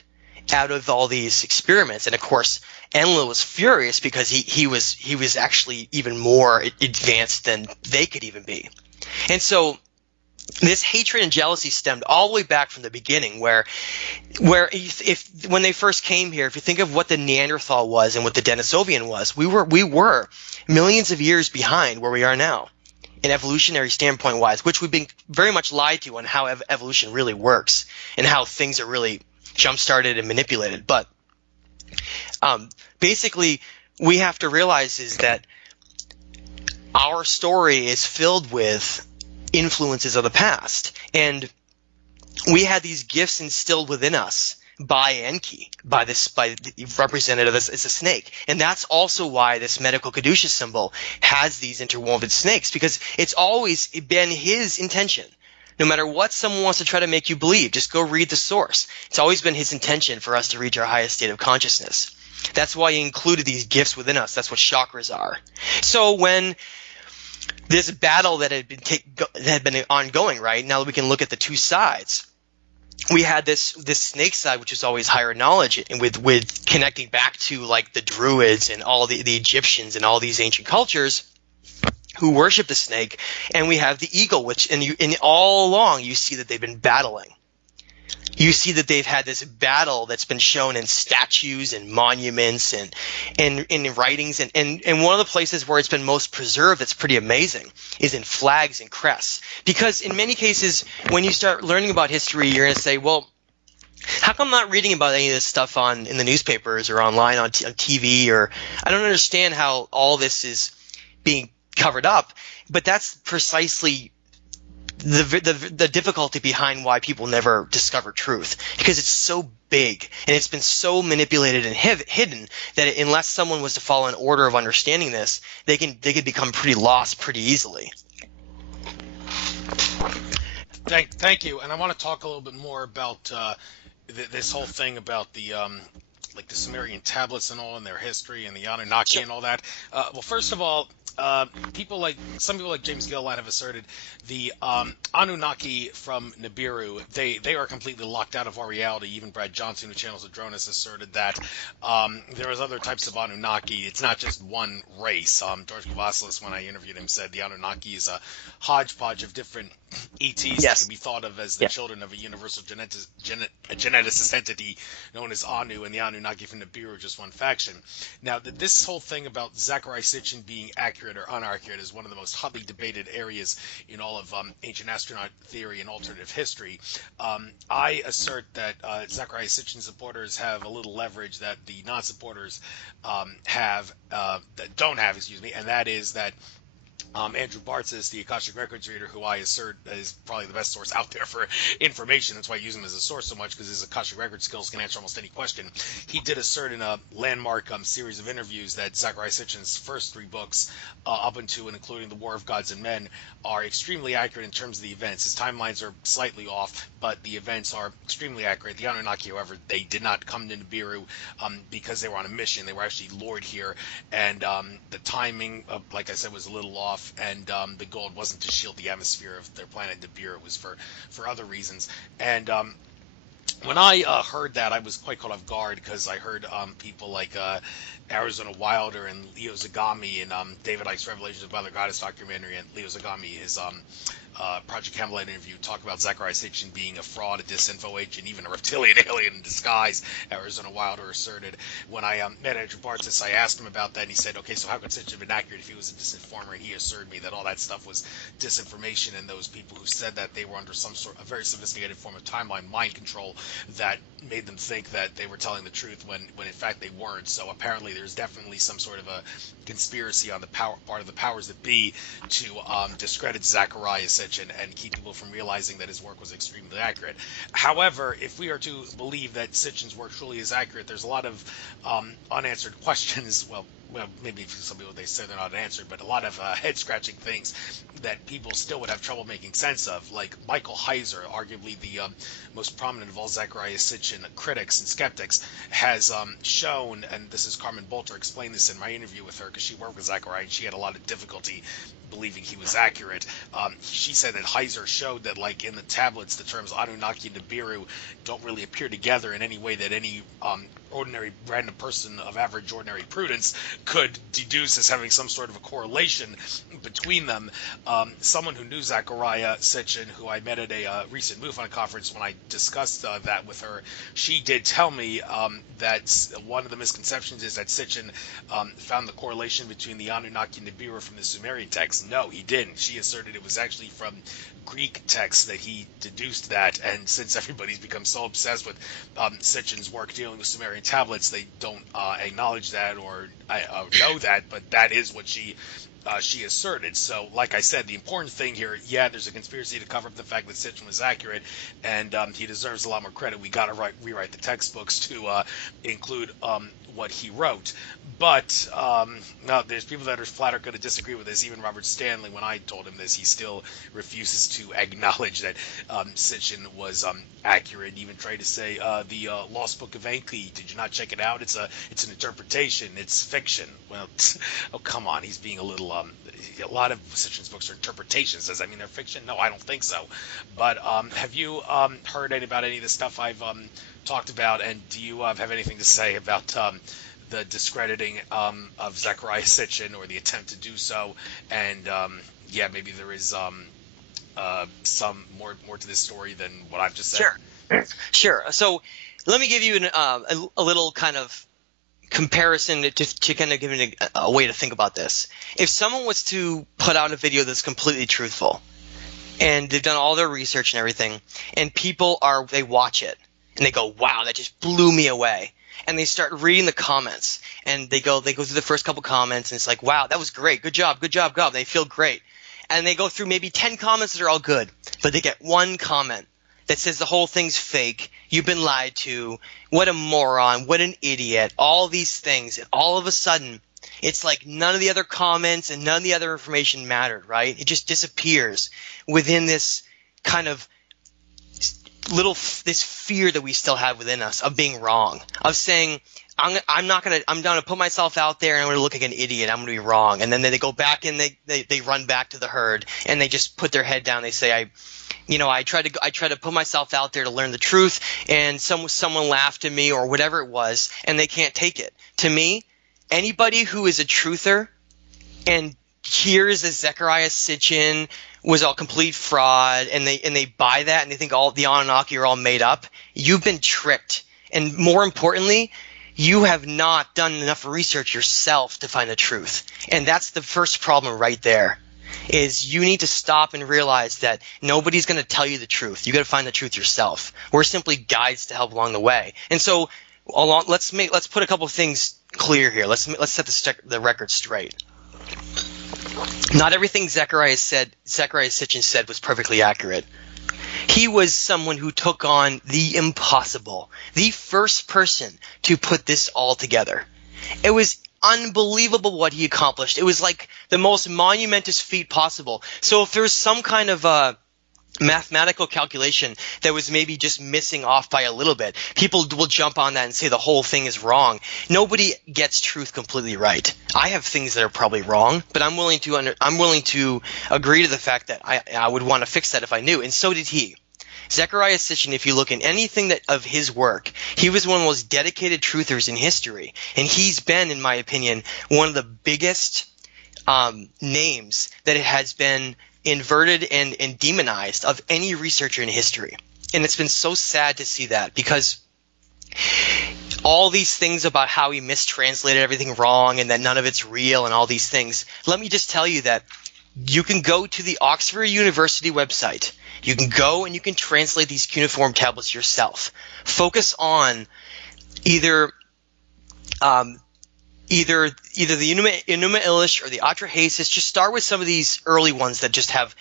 out of all these experiments. And of course, Enlil was furious because he was actually even more advanced than they could even be. And so this hatred and jealousy stemmed all the way back from the beginning, where when they first came here, if you think of what the Neanderthal was and what the Denisovian was, we were millions of years behind where we are now, in evolutionary standpoint wise, which we've been very much lied to on how evolution really works and how things are really jump started and manipulated. But basically, we have to realize is that our story is filled with influences of the past, and we had these gifts instilled within us by Enki, by represented as a snake. And that's also why this medical Kedusha symbol has these interwoven snakes, because it's always been his intention. No matter what someone wants to try to make you believe, just go read the source. It's always been his intention for us to reach our highest state of consciousness. That's why he included these gifts within us. That's what chakras are. So when this battle that had been ongoing, right, now that we can look at the two sides, we had this snake side, which is always higher knowledge, and with connecting back to like the Druids and all the Egyptians and all these ancient cultures who worship the snake, and we have the eagle, which and all along you see that they've been battling. You see that they've had this battle that's been shown in statues and monuments and in writings, and one of the places where it's been most preserved that's pretty amazing is in flags and crests. Because in many cases, when you start learning about history, you're going to say, well, how come I'm not reading about any of this stuff in the newspapers or online on TV, or I don't understand how all this is being covered up. But that's precisely the difficulty behind why people never discover truth, because it's so big and it's been so manipulated and hidden that unless someone was to follow an order of understanding this, they could become pretty lost pretty easily. Thank you, and I want to talk a little bit more about this whole thing about the like the Sumerian tablets and all, and their history, and the Anunnaki and all that. Well, first of all, some people like James Gilliland have asserted the Anunnaki from Nibiru, they are completely locked out of our reality. Even Brad Johnson, who channels Adronis, asserted that there is other types of Anunnaki. It's not just one race. George Kavasilis, when I interviewed him, said the Anunnaki is a hodgepodge of different ETs that can be thought of as the children of a universal geneticist entity known as Anu, and the Anunnaki from Nibiru are just one faction. Now, this whole thing about Zecharia Sitchin being accurate or inaccurate is one of the most hotly debated areas in all of ancient astronaut theory and alternative history. I assert that Zecharia Sitchin supporters have a little leverage that the non-supporters don't have, and that is that Andrew Bartzis, the Akashic Records reader, who I assert is probably the best source out there for information. That's why I use him as a source so much, because his Akashic Records skills can answer almost any question. He did assert in a landmark series of interviews that Zecharia Sitchin's first 3 books, up into and including The War of Gods and Men, are extremely accurate in terms of the events. His timelines are slightly off, but the events are extremely accurate. The Anunnaki, however, they did not come to Nibiru because they were on a mission. They were actually lured here, and the timing, like I said, was a little off. And the goal wasn't to shield the atmosphere of their planet Nibiru. It was for other reasons. And when I heard that, I was quite caught off guard, because I heard people like Arizona Wilder and Leo Zagami and David Icke's Revelations of Mother Goddess documentary, and Leo Zagami, his Project Camelot interview, talk about Zecharia Sitchin being a fraud, a disinfo agent, even a reptilian alien in disguise. Arizona Wilder asserted. When I met Andrew Bartzis, I asked him about that, and he said, okay, so how could Sitchin have been accurate if he was a disinformer? And he assured me that all that stuff was disinformation, and those people who said that, they were under a very sophisticated form of timeline mind control that made them think that they were telling the truth when in fact they weren't. So apparently there's definitely some sort of a conspiracy on the part of the powers that be to discredit Zecharia Sitchin and keep people from realizing that his work was extremely accurate. However, if we are to believe that Sitchin's work truly is accurate, there's a lot of unanswered questions. Well, well, maybe for some people they say they're not answered, but a lot of head-scratching things that people still would have trouble making sense of. Like Michael Heiser, arguably the most prominent of all Zecharia Sitchin critics and skeptics, has shown, and this is Carmen Bolter explained this in my interview with her because she worked with Zecharia and she had a lot of difficulty believing he was accurate. She said that Heiser showed that, like, in the tablets, the terms Anunnaki and Nibiru don't really appear together in any way that any ordinary random person of average ordinary prudence could deduce as having some sort of a correlation between them. Someone who knew Zecharia Sitchin, who I met at a recent MUFON conference when I discussed that with her, she did tell me that one of the misconceptions is that Sitchin found the correlation between the Anunnaki and Nibiru from the Sumerian text. No, he didn't. She asserted it was actually from Greek texts that he deduced that, and since everybody's become so obsessed with Sitchin's work dealing with Sumerian tablets, they don't acknowledge that or know that, but that is what she asserted. So, like I said, the important thing here, there's a conspiracy to cover up the fact that Sitchin was accurate, and he deserves a lot more credit. We got to rewrite the textbooks to include what he wrote. But no, there's people that are flat out going to disagree with this. Even Robert Stanley, when I told him this, he still refuses to acknowledge that Sitchin was accurate. Even tried to say the Lost Book of Enki. Did you not check it out? It's an interpretation. It's fiction. Well, oh come on, he's being a little. A lot of Sitchin's books are interpretations. Does that mean they're fiction? No, I don't think so. But have you heard about any of the stuff I've talked about, and do you have anything to say about the discrediting of Zecharia Sitchin or the attempt to do so? And maybe there is some more to this story than what I've just said. Sure. So let me give you a little kind of comparison to kind of give it a way to think about this. If someone was to put out a video that's completely truthful, and they've done all their research and everything, and they watch it and they go, wow, that just blew me away. And they start reading the comments, and they go through the first couple comments, and it's like, wow, that was great. Good job. They feel great. And they go through maybe 10 comments that are all good, but they get one comment that says the whole thing's fake. You've been lied to. What a moron. What an idiot. All these things. And all of a sudden, it's like none of the other comments and none of the other information mattered, right? It just disappears within this kind of this fear that we still have within us of being wrong, of saying, I'm going to put myself out there and I'm going to look like an idiot. I'm going to be wrong. And then they go back and they run back to the herd and they just put their head down. They say, I try to put myself out there to learn the truth, and someone laughed at me or whatever it was, and they can't take it. To me, anybody who is a truther and hears that Zecharia Sitchin was all complete fraud, and they buy that and they think all the Anunnaki are all made up, you've been tricked. And more importantly, you have not done enough research yourself to find the truth. And that's the first problem right there, is you need to stop and realize that nobody's going to tell you the truth. You got to find the truth yourself. We're simply guides to help along the way. And so let's put a couple of things clear here. Let's set the record straight. Not everything Zecharia Sitchin said was perfectly accurate. He was someone who took on the impossible, the first person to put this all together. It was unbelievable what he accomplished. It was like the most monumentous feat possible. So if there's some kind of mathematical calculation that was maybe just missing off by a little bit, people will jump on that and say the whole thing is wrong. Nobody gets truth completely right. I have things that are probably wrong, but I'm willing to agree to the fact that I would want to fix that if I knew, and so did he. Zecharia Sitchin, if you look in anything of his work, he was one of the most dedicated truthers in history, and he's been, in my opinion, one of the biggest names that it has been inverted and demonized of any researcher in history. And it's been so sad to see that, because all these things about how he mistranslated everything wrong and that none of it's real and all these things, let me just tell you that you can go to the Oxford University website. You can go and you can translate these cuneiform tablets yourself. Focus on either the Enuma Elish or the Atrahasis. Just start with some of these early ones that just have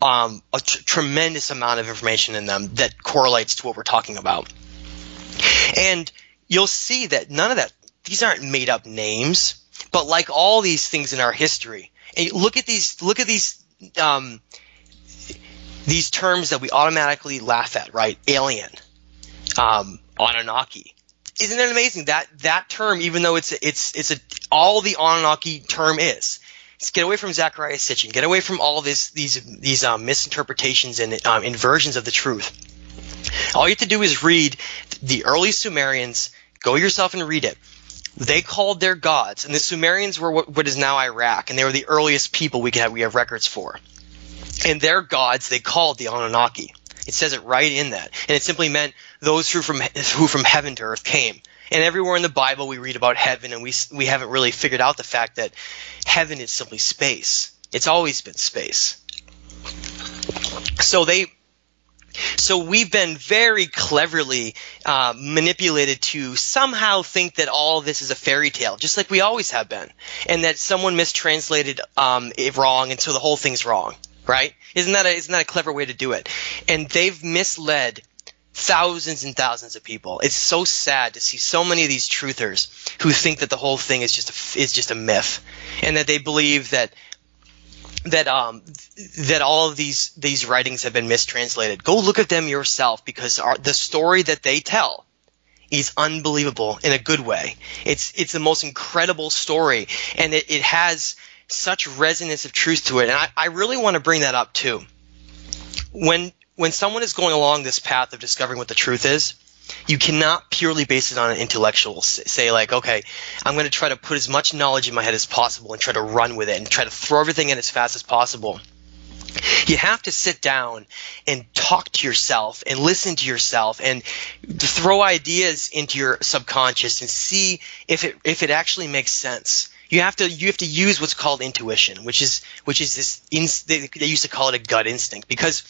a tremendous amount of information in them that correlates to what we're talking about. And you'll see that none of that – these aren't made-up names. But like all these things in our history, and look at these terms that we automatically laugh at, right? Alien, Anunnaki. Isn't it amazing that term, even though it's all the Anunnaki term is? Get away from Zecharia Sitchin. Get away from all these misinterpretations and inversions of the truth. All you have to do is read the early Sumerians. Go yourself and read it. They called their gods, and the Sumerians were what is now Iraq, and they were the earliest people we have records for. And their gods they called the Anunnaki. It says it right in that, and it simply meant those who from heaven to earth came. And everywhere in the Bible we read about heaven, and we haven't really figured out the fact that heaven is simply space. It's always been space. So we've been very cleverly manipulated to somehow think that all of this is a fairy tale, just like we always have been, and that someone mistranslated it wrong, and so the whole thing's wrong, right? Isn't that a clever way to do it? And they've misled thousands and thousands of people. It's so sad to see so many of these truthers who think that the whole thing is just a myth, and that they believe that all of these writings have been mistranslated. Go look at them yourself, because the story that they tell is unbelievable in a good way. It's the most incredible story, and it has such resonance of truth to it. And I really want to bring that up too. When someone is going along this path of discovering what the truth is, you cannot purely base it on an intellectual say like, okay, I'm going to try to put as much knowledge in my head as possible and try to run with it and try to throw everything in as fast as possible. You have to sit down and talk to yourself and listen to yourself and throw ideas into your subconscious and see if it actually makes sense. You have to use what's called intuition, which is this they used to call it a gut instinct, because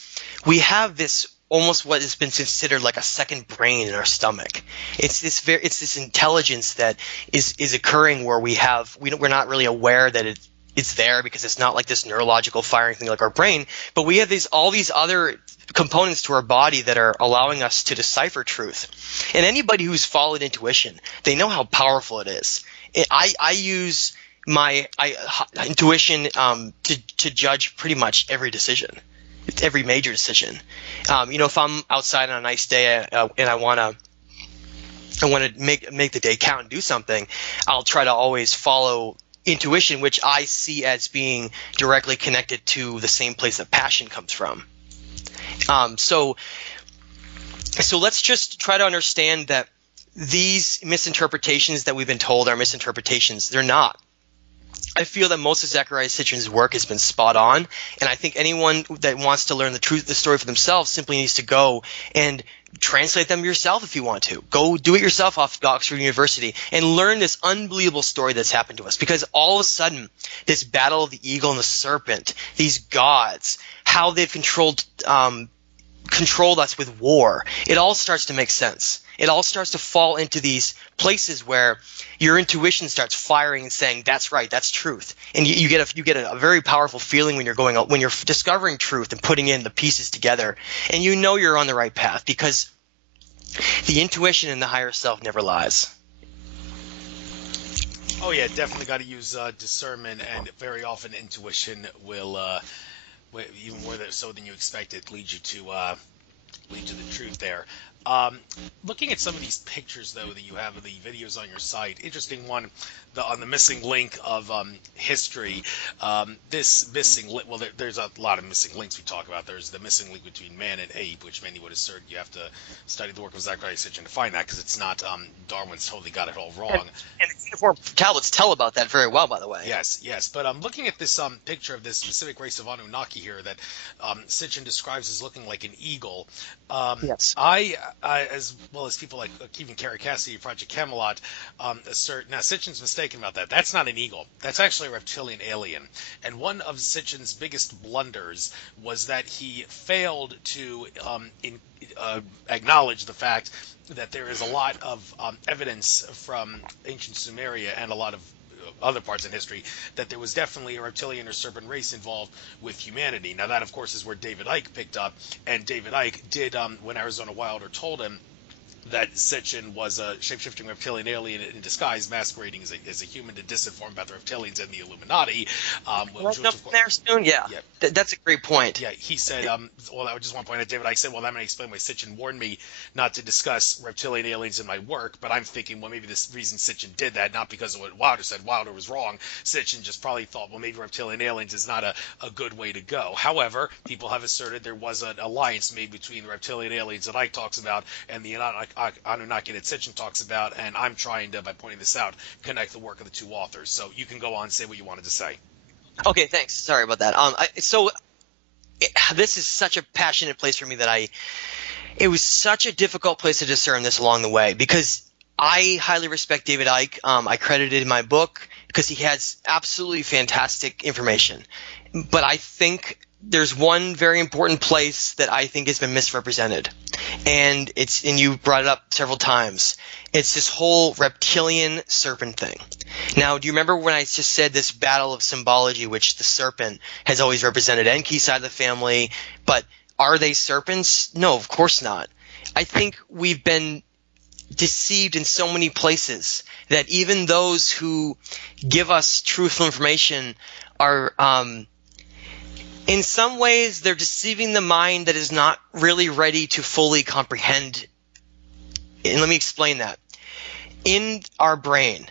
we have this almost what has been considered like a second brain in our stomach. It's this intelligence that is occurring where we're not really aware that it's there, because it's not like this neurological firing thing like our brain, but we have all these other components to our body that are allowing us to decipher truth. And anybody who's followed intuition, they know how powerful it is. I use my intuition to judge pretty much every decision, every major decision. If I'm outside on a nice day and I want to make the day count and do something, I'll try to always follow intuition, which I see as being directly connected to the same place that passion comes from. So let's just try to understand that these misinterpretations that we've been told are misinterpretations. They're not. I feel that most of Zecharia Sitchin's work has been spot on, and I think anyone that wants to learn the story for themselves simply needs to go and translate them yourself if you want to. Go do it yourself off Oxford University and learn this unbelievable story that's happened to us, because all of a sudden this battle of the eagle and the serpent, these gods, how they've controlled us with war, it all starts to make sense. It all starts to fall into these places where your intuition starts firing and saying, that's right, that's truth. And you get a very powerful feeling when you're discovering truth and putting in the pieces together, and you know you're on the right path, because the intuition in the higher self never lies. Oh yeah, definitely got to use discernment, and very often intuition will even more so than you expected lead you to the truth there. Looking at some of these pictures, though, that you have of the videos on your site, interesting one on the missing link of history. This missing link, well, there's a lot of missing links we talk about. There's the missing link between man and ape, which many would assert you have to study the work of Zecharia Sitchin to find that, because it's not Darwin's totally got it all wrong. And the uniform tablets tell about that very well, by the way. Yes. But I'm looking at this picture of this specific race of Anunnaki here that Sitchin describes as looking like an eagle. Yes. I as well as people like even Carrie Cassidy, Project Camelot, assert now Sitchin's mistaken about that. That's not an eagle. That's actually a reptilian alien. And one of Sitchin's biggest blunders was that he failed to acknowledge the fact that there is a lot of evidence from ancient Sumeria and a lot of other parts in history that there was definitely a reptilian or serpent race involved with humanity. Now that, of course, is where David Icke picked up, and David Icke did, when Arizona Wilder told him that Sitchin was a shape-shifting reptilian alien in disguise, masquerading as a human to disinform about the reptilians and the Illuminati. Well, no, there soon, yeah. Yeah. That's a great point. Yeah, he said, well, I just want to point out, David, I said, well, I'm going to explain why Sitchin warned me not to discuss reptilian aliens in my work, but I'm thinking, well, maybe this reason Sitchin did that, not because of what Wilder said. Wilder was wrong. Sitchin just probably thought, well, maybe reptilian aliens is not a good way to go. However, people have asserted there was an alliance made between the reptilian aliens that Ike talks about and the Anunnaki that Sitchin talks about, and I'm trying to, by pointing this out, connect the work of the two authors. So you can go on and say what you wanted to say. Okay, thanks. Sorry about that. This is such a passionate place for me that it was such a difficult place to discern this along the way, because I highly respect David Icke. I credited in my book because he has absolutely fantastic information. But I think there's one very important place that I think has been misrepresented. And you brought it up several times. It's this whole reptilian serpent thing. Now, do you remember when I just said this battle of symbology, which the serpent has always represented Enki's side of the family, but are they serpents? No, of course not. I think we've been deceived in so many places that even those who give us truthful information are in some ways they're deceiving the mind that is not really ready to fully comprehend. And let me explain that. In our brain,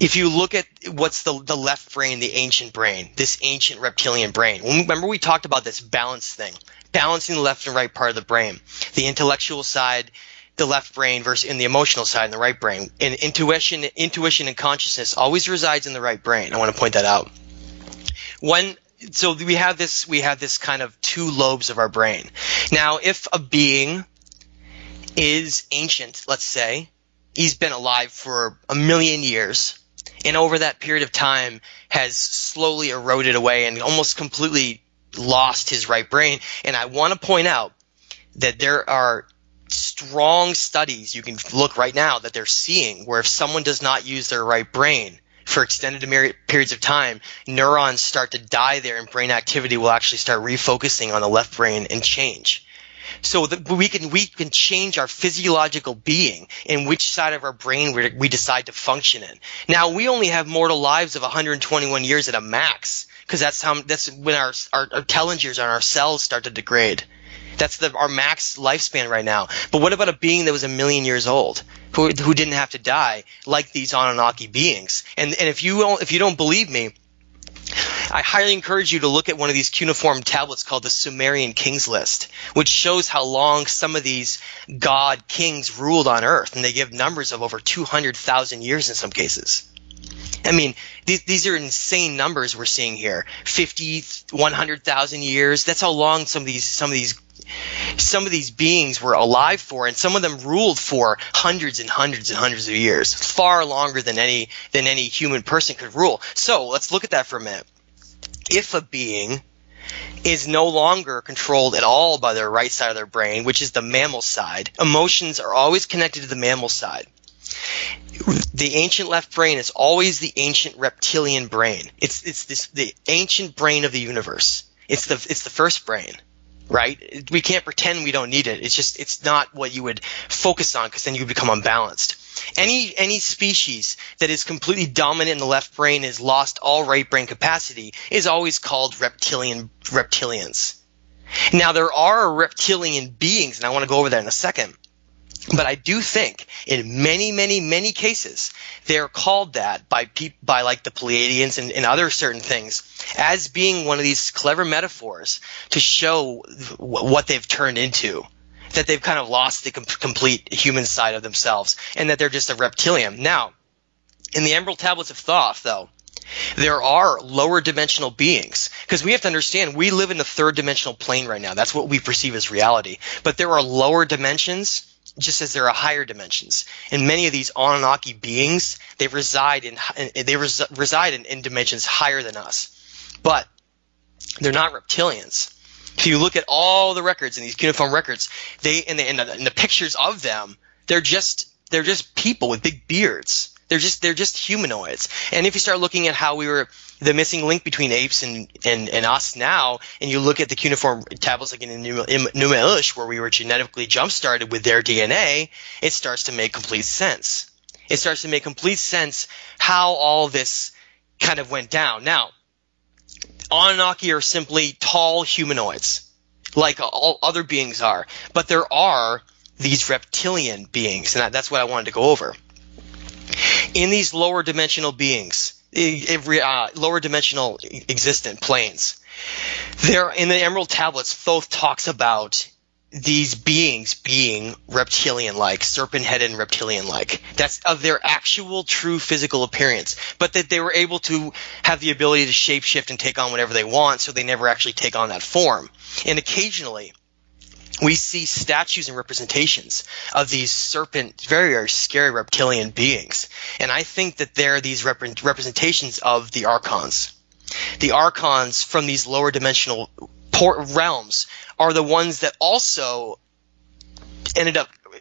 if you look at what's the left brain, the ancient brain, this ancient reptilian brain, remember we talked about this balance thing, balancing the left and right part of the brain, the intellectual side, the left brain versus in the emotional side in the right brain. And intuition and consciousness always resides in the right brain. I want to point that out. So we have this kind of two lobes of our brain. Now, if a being is ancient, let's say, he's been alive for 1 million years, and over that period of time has slowly eroded away and almost completely lost his right brain. And I want to point out that there are strong studies you can look right now that they're seeing where if someone does not use their right brain for extended periods of time, neurons start to die there and brain activity will actually start refocusing on the left brain and change. So we can change our physiological being in which side of our brain we decide to function in. Now, we only have mortal lives of 121 years at a max, because that's when our telomeres and our cells start to degrade. That's our max lifespan right now. But what about a being that was 1 million years old who didn't have to die like these Anunnaki beings? And if you don't believe me, I highly encourage you to look at one of these cuneiform tablets called the Sumerian Kings List, which shows how long some of these god kings ruled on Earth, and they give numbers of over 200,000 years in some cases. I mean, these are insane numbers we're seeing here. 50, 100,000 years. That's how long some of these beings were alive for, and some of them ruled for hundreds and hundreds and hundreds of years, far longer than any human person could rule. So let's look at that for a minute. If a being is no longer controlled at all by their right side of their brain, which is the mammal side, emotions are always connected to the mammal side. The ancient left brain is always the ancient reptilian brain. It's the ancient brain of the universe. It's the first brain. Right? We can't pretend we don't need it. It's not what you would focus on, because then you become unbalanced. Any species that is completely dominant in the left brain has lost all right brain capacity is always called reptilians. Now, there are reptilian beings, and I want to go over that in a second. But I do think in many, many, many cases they're called that by like the Pleiadians and other certain things as being one of these clever metaphors to show what they've turned into, that they've kind of lost the complete human side of themselves and that they're just a reptilian. Now, in the Emerald Tablets of Thoth, though, there are lower dimensional beings, because we have to understand we live in the third dimensional plane right now. That's what we perceive as reality. But there are lower dimensions, just as there are higher dimensions. And many of these Anunnaki beings, they reside in dimensions higher than us. But they're not reptilians. If you look at all the records in these cuneiform records, in the pictures of them, they're just people with big beards. They're just humanoids. And if you start looking at how we were the missing link between apes and us now, and you look at the cuneiform tablets like in Numa-Elish, where we were genetically jump-started with their DNA, it starts to make complete sense. It starts to make complete sense how all this kind of went down. Now, Anunnaki are simply tall humanoids, like all other beings are. But there are these reptilian beings, and that's what I wanted to go over. In these lower dimensional beings, lower dimensional existent planes, there in the Emerald Tablets, Thoth talks about these beings being reptilian-like, serpent-headed and reptilian-like. That's of their actual true physical appearance, but that they were able to have the ability to shapeshift and take on whatever they want, so they never actually take on that form. And occasionally, we see statues and representations of these serpent, very, very scary reptilian beings. And I think that they're these representations of the archons. The archons from these lower dimensional realms are the ones that also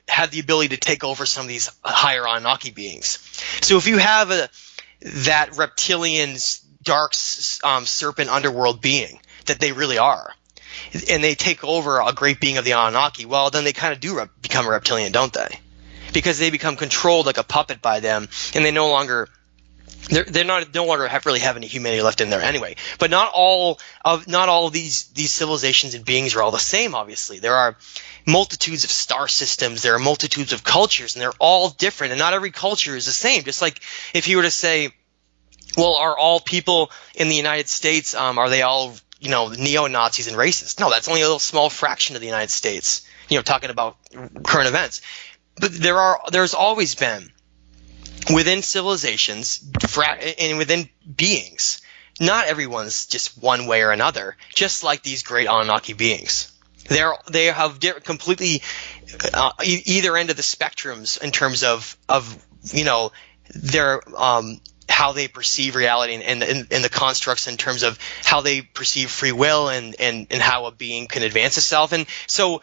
had the ability to take over some of these higher Anunnaki beings. So if you have that reptilian, dark serpent underworld being that they really are, and they take over a great being of the Anunnaki, well, then they kind of do become a reptilian, don't they? Because they become controlled like a puppet by them, and they no longer no longer really have any humanity left in there anyway. But not all of these civilizations and beings are all the same. Obviously, there are multitudes of star systems, there are multitudes of cultures, and they're all different. And not every culture is the same. Just like if you were to say, well, are all people in the United States are they all neo-Nazis and racists? No, that's only a little small fraction of the United States. Talking about current events. But there's always been within civilizations and within beings, not everyone's just one way or another, just like these great Anunnaki beings. They have completely either end of the spectrums in terms of their how they perceive reality and the constructs in terms of how they perceive free will and how a being can advance itself. And so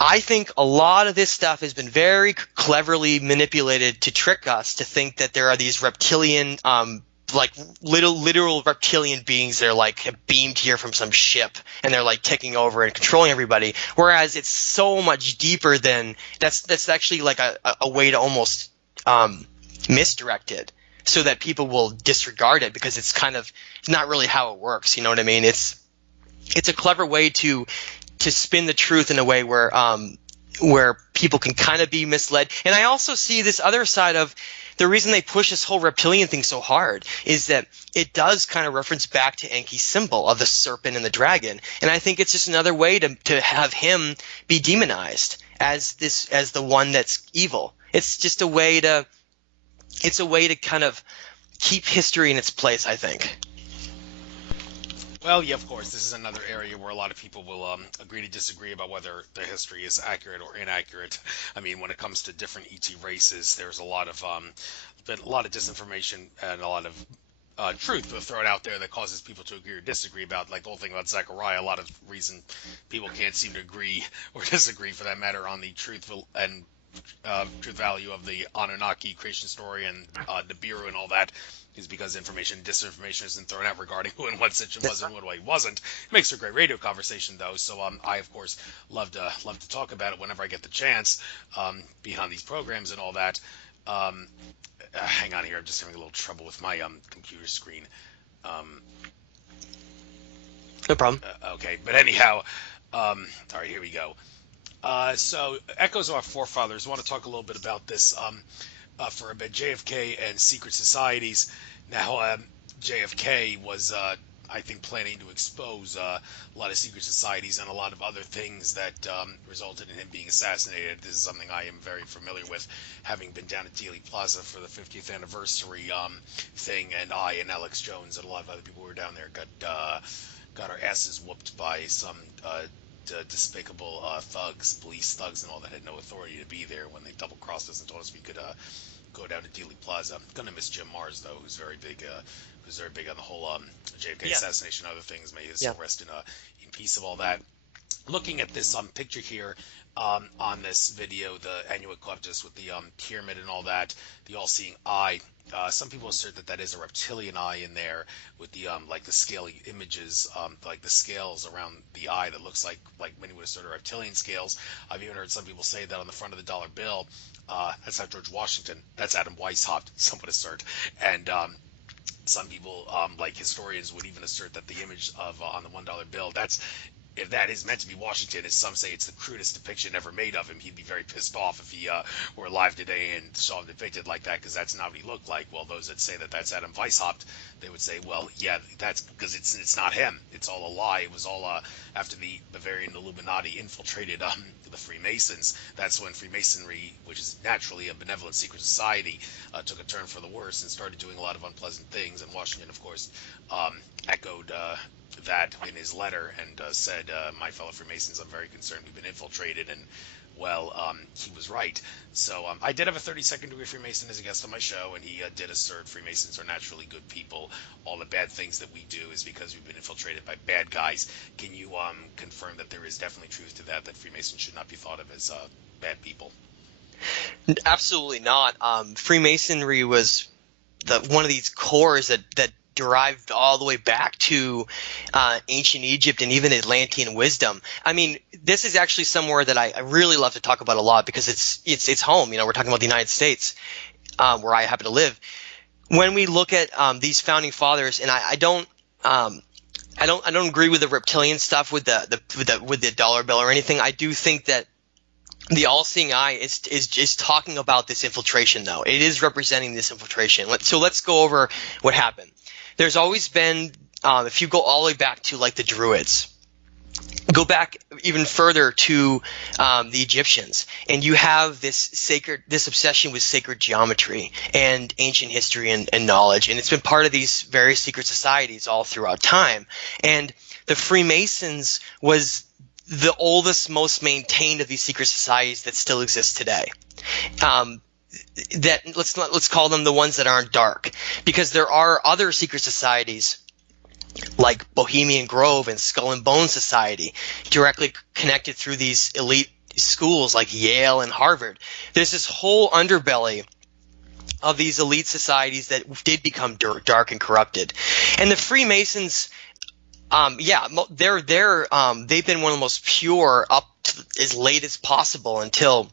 I think a lot of this stuff has been very cleverly manipulated to trick us to think that there are these reptilian, like literal reptilian beings that are like beamed here from some ship and they're like taking over and controlling everybody. Whereas it's so much deeper than that's actually like a way to almost misdirect it so that people will disregard it, because it's kind of not really how it works. You know what I mean? It's a clever way to spin the truth in a way where people can kind of be misled. And I also see this other side of the reason they push this whole reptilian thing so hard is that it does kind of reference back to Enki's symbol of the serpent and the dragon. And I think it's just another way to have him be demonized as the one that's evil. It's just a way to kind of keep history in its place, I think. Well, yeah, of course, this is another area where a lot of people will agree to disagree about whether the history is accurate or inaccurate. I mean, when it comes to different ET races, there's a lot of disinformation and a lot of truth thrown out there that causes people to agree or disagree about, like the whole thing about Zecharia. A lot of reason people can't seem to agree or disagree, for that matter, on the truth value of the Anunnaki creation story and Nibiru and all that, is because disinformation isn't thrown out regarding who and what Sitchin was and what he wasn't. It makes for a great radio conversation, though. So I, of course, love to talk about it whenever I get the chance, behind these programs and all that. Hang on here, I'm just having a little trouble with my computer screen. No problem. Okay, but anyhow, all right, here we go. So Echoes of Our Forefathers. I want to talk a little bit about this for a bit. JFK and secret societies. Now, JFK was, I think, planning to expose a lot of secret societies and a lot of other things that resulted in him being assassinated. This is something I am very familiar with, having been down at Dealey Plaza for the 50th anniversary thing, and I and Alex Jones and a lot of other people who were down there got our asses whooped by some despicable police thugs and all that had no authority to be there when they double-crossed us and told us we could go down to Dealey Plaza. I'm gonna miss Jim Mars, though, who's very big on the whole JFK assassination and other things. May his soul rest in peace of all that. looking at this picture here on this video, the annual eclipses with the pyramid and all that, the all-seeing eye. Some people assert that that is a reptilian eye in there with the like the scaly images, like the scales around the eye that looks like many would assert are reptilian scales. I've even heard some people say that on the front of the dollar bill. That's not George Washington. That's Adam Weishaupt. Some would assert, and some people, like historians, would even assert that the image of on the $1 bill, that's if that is meant to be Washington, as some say it's the crudest depiction ever made of him. He'd be very pissed off if he were alive today and saw him depicted like that, because that's not what he looked like. Well, those that say that that's Adam Weishaupt, they would say, well, yeah, that's because it's not him. It's all a lie. It was all after the Bavarian Illuminati infiltrated the Freemasons. That's when Freemasonry, which is naturally a benevolent secret society, took a turn for the worse and started doing a lot of unpleasant things. And Washington, of course, echoed that in his letter and said, my fellow Freemasons, I'm very concerned we've been infiltrated, and well, he was right. So I did have a 32nd degree Freemason as a guest on my show, and he did assert Freemasons are naturally good people. All the bad things that we do is because we've been infiltrated by bad guys. Can you confirm that there is definitely truth to that Freemasons should not be thought of as bad people? Absolutely not. Freemasonry was one of these cores that derived all the way back to ancient Egypt and even Atlantean wisdom. I mean, this is actually somewhere that I really love to talk about a lot because it's home. You know, we're talking about the United States, where I happen to live. When we look at these founding fathers, and I don't agree with the reptilian stuff with the dollar bill or anything. I do think that the all-seeing eye is talking about this infiltration, though. It is representing this infiltration. So let's go over what happened. There's always been, if you go all the way back to like the Druids, go back even further to the Egyptians, and you have this obsession with sacred geometry and ancient history and knowledge, and it's been part of these various secret societies all throughout time. And the Freemasons was the oldest, most maintained of these secret societies that still exist today. That let's call them the ones that aren't dark, because there are other secret societies like Bohemian Grove and Skull and Bone Society directly connected through these elite schools like Yale and Harvard. There's this whole underbelly of these elite societies that did become dark and corrupted. And the Freemasons, they've been one of the most pure up to as late as possible until,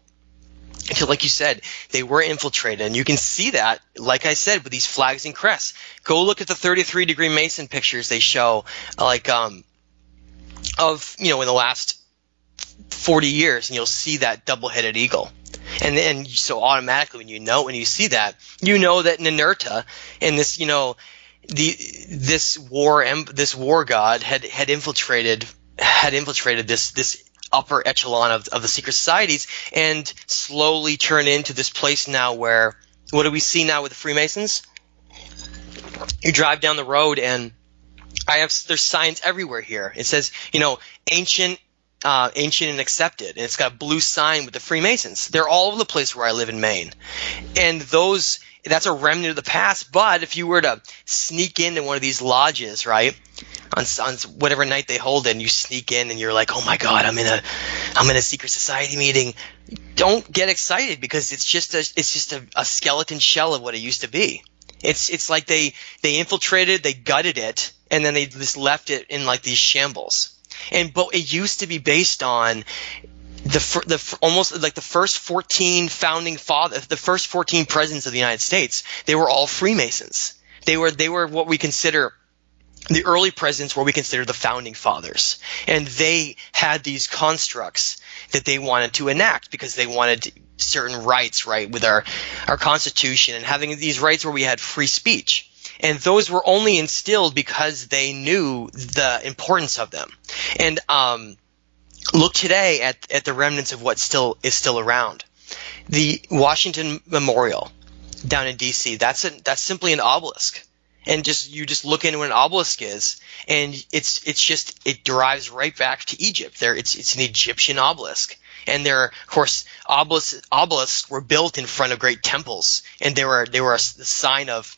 like you said, they were infiltrated. And you can see that, like I said, with these flags and crests. Go look at the 33-degree Mason pictures they show, like in the last 40 years, and you'll see that double-headed eagle. And so automatically when you see that, you know that Ninurta and this, this war god had infiltrated this upper echelon of the secret societies, and slowly turn into this place now where, what do we see now with the Freemasons? You drive down the road and there's signs everywhere here. It says, ancient and accepted, and it's got a blue sign with the Freemasons. They're all over the place where I live in Maine, and that's a remnant of the past. But if you were to sneak into one of these lodges, right, on whatever night they hold it, and you sneak in and you're like, oh my God, I'm in a secret society meeting, don't get excited, because it's just a skeleton shell of what it used to be. It's like they infiltrated, they gutted it, and then they just left it in like these shambles. But it used to be based on almost like the first 14 the first 14 presidents of the United States. They were all Freemasons. They were what we consider the early presidents, what we consider the founding fathers, and they had these constructs that they wanted to enact because they wanted certain rights, right, with our Constitution, and having these rights where we had free speech. And those were only instilled because they knew the importance of them. And look today at the remnants of what is still around. The Washington Memorial down in D.C., that's simply an obelisk. And you just look into what an obelisk is, and it derives right back to Egypt. It's an Egyptian obelisk. And of course, obelisks were built in front of great temples, and they were a sign of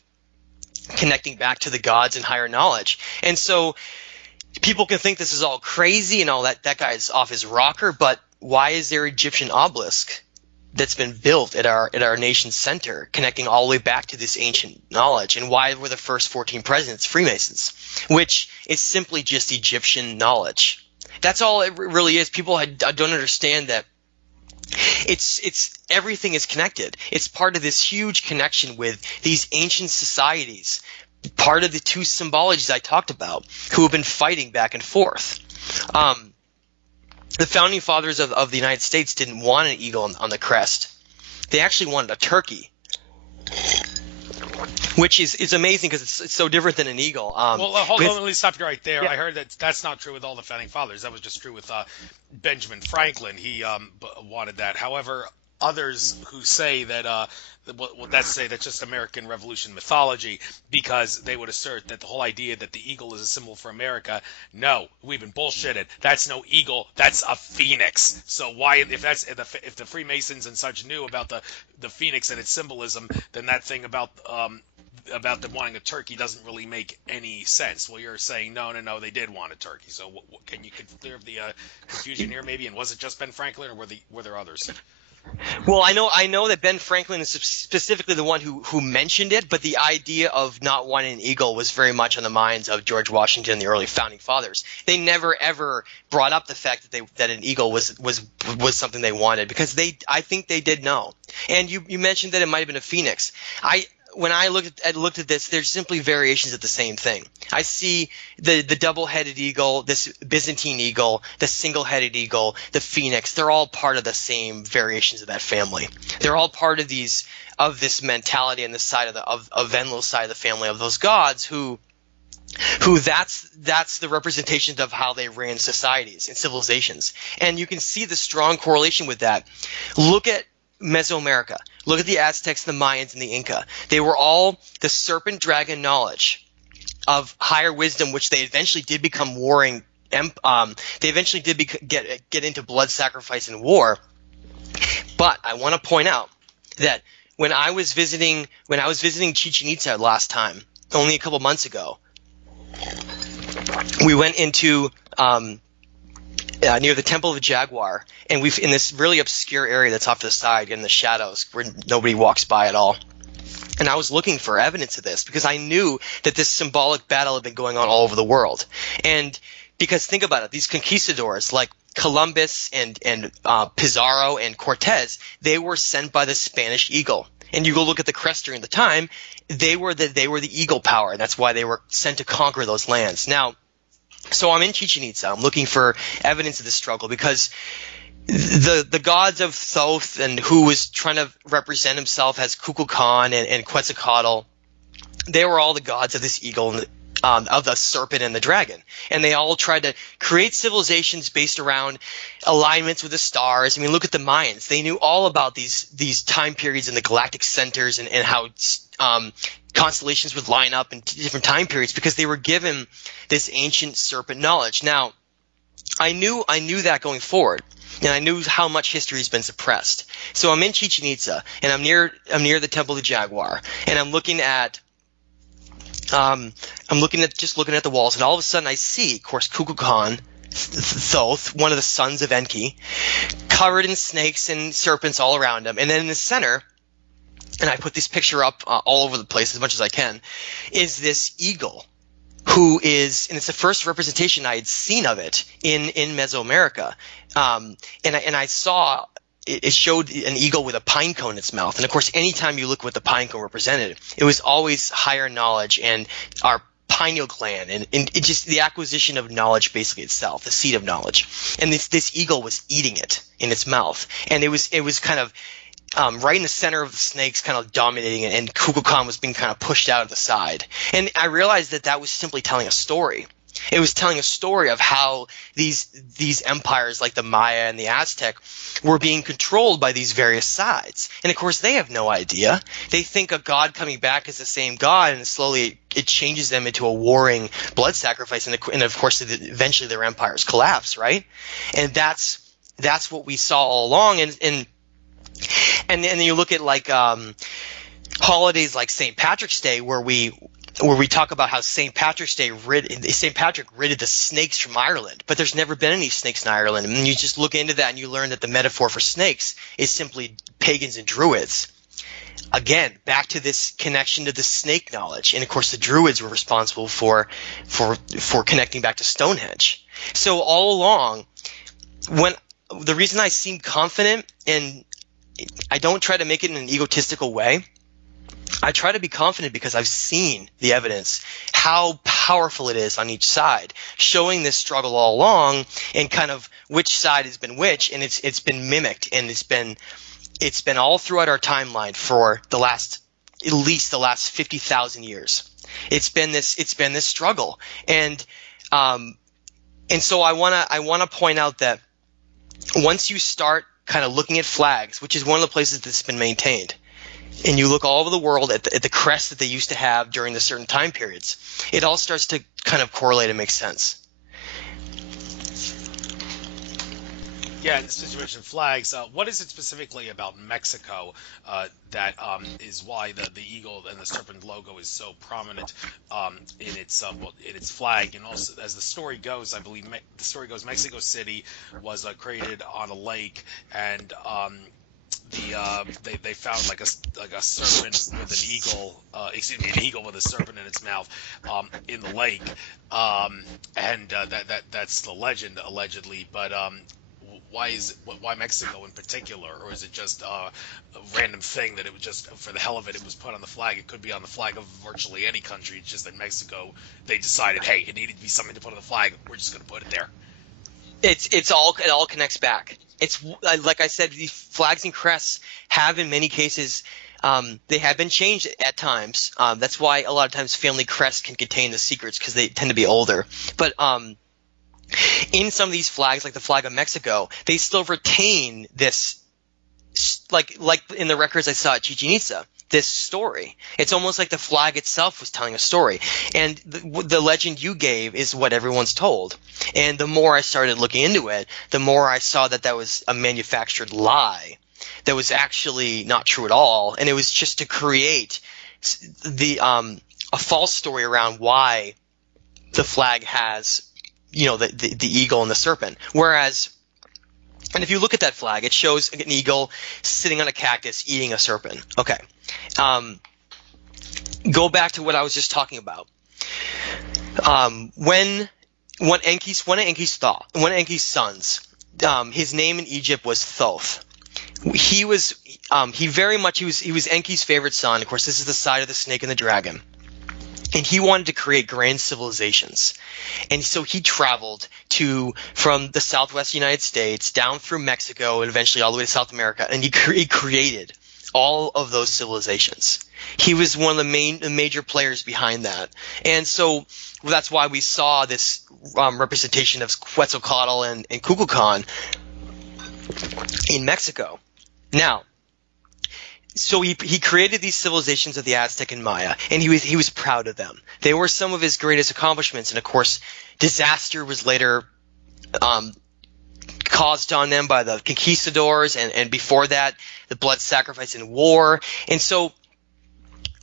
connecting back to the gods and higher knowledge. And so people can think this is all crazy and all that guy's off his rocker, but why is there Egyptian obelisk that's been built at our nation's center, connecting all the way back to this ancient knowledge? And why were the first 14 presidents Freemasons, which is simply just Egyptian knowledge? That's all it really is. People don't understand that it's everything is connected. It's part of this huge connection with these ancient societies, part of the two symbologies I talked about, who have been fighting back and forth. The founding fathers of the United States didn't want an eagle on the crest. They actually wanted a turkey, which is amazing because it's so different than an eagle. Well, hold on, let me stop you right there. Yeah. I heard that's not true with all the founding fathers. That was just true with Benjamin Franklin. He wanted that. However, others who say that that's just American Revolution mythology, because they would assert that the whole idea that the eagle is a symbol for America. No, we've been bullshitted. That's no eagle. That's a phoenix. So why, if the Freemasons and such knew about the phoenix and its symbolism, then that thing about them wanting a turkey doesn't really make any sense. Well, you're saying no, they did want a turkey. So can you clear up the confusion here, maybe? And was it just Ben Franklin, or were there others? Well, I know that Ben Franklin is specifically the one who mentioned it, but the idea of not wanting an eagle was very much on the minds of George Washington and the early founding fathers. They never ever brought up the fact that an eagle was something they wanted, because I think they did know. And you mentioned that it might have been a phoenix. When I looked at this, there's simply variations of the same thing. I see the double-headed eagle, this Byzantine eagle, the single-headed eagle, the phoenix. They're all part of the same variations of that family. They're all part of this mentality on the side of Venlo's side of the family, of those gods who that's the representation of how they ran societies and civilizations. And you can see the strong correlation with that. Look at Mesoamerica. Look at the Aztecs, the Mayans, and the Inca. They were all the serpent dragon knowledge of higher wisdom, which they eventually did become warring. They eventually did get into blood sacrifice and war. But I want to point out that when I was visiting Chichen Itza last time, only a couple months ago, we went into near the Temple of the Jaguar, and we've in this really obscure area that's off to the side in the shadows where nobody walks by at all. And I was looking for evidence of this because I knew that this symbolic battle had been going on all over the world. And because think about it, these conquistadors like Columbus and Pizarro and Cortez, they were sent by the Spanish eagle. And you go look at the crest during the time, they were the eagle power, and that's why they were sent to conquer those lands. Now, so I'm in Chichen Itza. I'm looking for evidence of this struggle because the gods of Thoth, and who was trying to represent himself as Kukulkan and Quetzalcoatl, they were all the gods of this eagle and of the serpent and the dragon. And they all tried to create civilizations based around alignments with the stars. I mean, look at the Mayans. They knew all about these time periods in the galactic centers and how constellations would line up in different time periods because they were given this ancient serpent knowledge. Now, I knew that going forward, and I knew how much history has been suppressed. So I'm in Chichen Itza, and I'm near the Temple of the Jaguar, and I'm looking at the walls, and all of a sudden I see, of course, Kukulkan, Thoth, one of the sons of Enki, covered in snakes and serpents all around him, and then in the center, and I put this picture up all over the place as much as I can, is this eagle, who is, and it's the first representation I had seen of it in Mesoamerica, and I saw it showed an eagle with a pine cone in its mouth. And of course, anytime you look what the pine cone represented, it was always higher knowledge and our pineal gland, and it just the acquisition of knowledge basically itself, the seed of knowledge. And this eagle was eating it in its mouth, and it was kind of right in the center of the snakes, kind of dominating it, and Kukulkan was being kind of pushed out of the side. And I realized that was simply telling a story. It was telling a story of how these empires like the Maya and the Aztec were being controlled by these various sides. And of course, they have no idea. They think a god coming back is the same god, and slowly it changes them into a warring blood sacrifice. And of course, eventually their empires collapse, right? And that's what we saw all along. And then you look at like holidays like St. Patrick's Day, where we where we talk about how St. Patrick's Day St. Patrick ridded the snakes from Ireland, but there's never been any snakes in Ireland. And you just look into that and you learn that the metaphor for snakes is simply pagans and druids. Again, back to this connection to the snake knowledge. And of course the druids were responsible for connecting back to Stonehenge. So all along, the reason I seem confident, and I don't try to make it in an egotistical way, I try to be confident because I've seen the evidence, how powerful it is on each side, showing this struggle all along and kind of which side has been which, and it's been mimicked, and it's been all throughout our timeline for at least the last 50,000 years. It's been this struggle, and so I wanna point out that once you start kind of looking at flags, which is one of the places that's been maintained, and you look all over the world at the crest that they used to have during the certain time periods, it all starts to kind of correlate and make sense. Yeah, since you mentioned flags, what is it specifically about Mexico that is why the eagle and the serpent logo is so prominent in its flag? And also, as the story goes, I believe Mexico City was created on a lake, and they found like a serpent with an eagle, an eagle with a serpent in its mouth in the lake, and that's the legend allegedly, but. Why Mexico in particular, or is it just a random thing that it was just for the hell of it was put on the flag? It could be on the flag of virtually any country. It's just that Mexico, they decided, hey, it needed to be something to put on the flag. We're just going to put it there. It all connects back. It's like I said, the flags and crests have in many cases they have been changed at times. That's why a lot of times family crests can contain the secrets because they tend to be older. But in some of these flags, like the flag of Mexico, they still retain this, like in the records I saw at Chichen Itza, this story. It's almost like the flag itself was telling a story. And the legend you gave is what everyone's told. And the more I started looking into it, the more I saw that was a manufactured lie that was actually not true at all. And it was just to create a false story around why the flag has the eagle and the serpent. Whereas, and if you look at that flag, it shows an eagle sitting on a cactus eating a serpent. Okay. Go back to what I was just talking about. When Enki's sons, his name in Egypt was Thoth. He was Enki's favorite son. Of course, this is the side of the snake and the dragon. And he wanted to create grand civilizations. And so he traveled from the southwest United States down through Mexico and eventually all the way to South America. And he created all of those civilizations. He was one of the major players behind that. And so that's why we saw this representation of Quetzalcoatl and Kukulkan in Mexico. Now, so he created these civilizations of the Aztec and Maya, and he was proud of them. They were some of his greatest accomplishments, and of course, disaster was later caused on them by the conquistadors, and before that, the blood sacrifice in war. And so,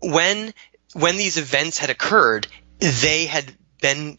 when these events had occurred, they had been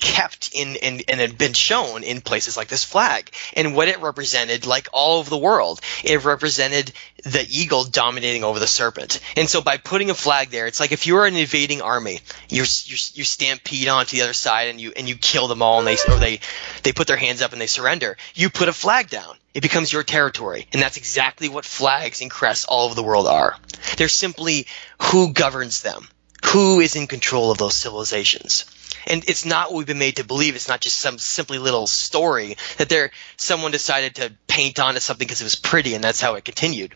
kept in and had been shown in places like this flag. And what it represented, like all over the world, it represented the eagle dominating over the serpent. And so by putting a flag there, it's like if you were an invading army, you stampede onto the other side and you kill them all, and they put their hands up and they surrender. You put a flag down. It becomes your territory. And that's exactly what flags and crests all over the world are. They're simply who governs them, who is in control of those civilizations. And it's not what we've been made to believe. It's not just some simply little story that someone decided to paint onto something because it was pretty, and that's how it continued.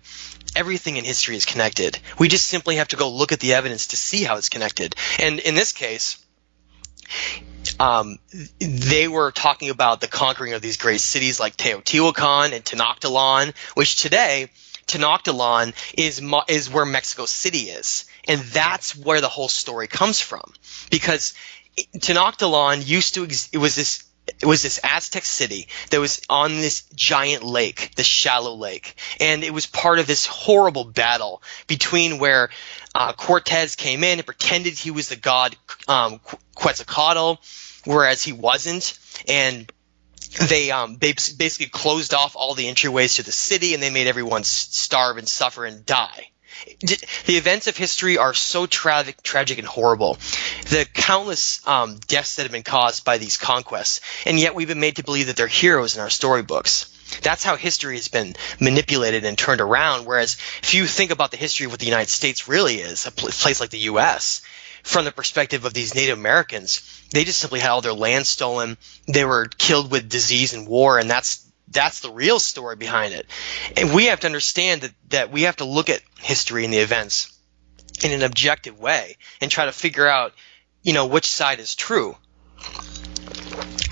Everything in history is connected. We just simply have to go look at the evidence to see how it's connected. And in this case, they were talking about the conquering of these great cities like Teotihuacan and Tenochtitlan, which today Tenochtitlan is where Mexico City is. And that's where the whole story comes from, because Tenochtitlan It was this Aztec city that was on this giant lake, this shallow lake. And it was part of this horrible battle between where Cortez came in and pretended he was the god Quetzalcoatl, whereas he wasn't. And they basically closed off all the entryways to the city, and they made everyone starve and suffer and die. The events of history are so tragic and horrible. The countless deaths that have been caused by these conquests, and yet we've been made to believe that they're heroes in our storybooks. That's how history has been manipulated and turned around, whereas if you think about the history of what the United States really is, a place like the U.S., from the perspective of these Native Americans, they just simply had all their land stolen. They were killed with disease and war, and that's the real story behind it. And we have to understand that we have to look at history and the events in an objective way and try to figure out, which side is true.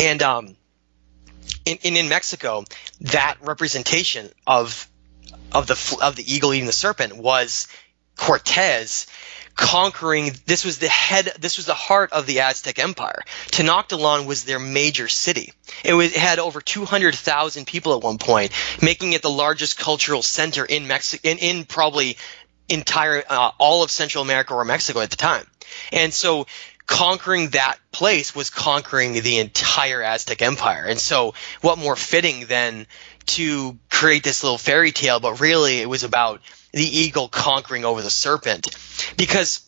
And in Mexico, that representation of the eagle eating the serpent was Cortez conquering. This was the heart of the Aztec Empire. Tenochtitlan was their major city. It had over 200,000 people at one point, making it the largest cultural center in Mexico, in probably entire all of Central America or Mexico at the time. And so conquering that place was conquering the entire Aztec Empire. And so what more fitting than to create this little fairy tale, but really it was about the eagle conquering over the serpent. Because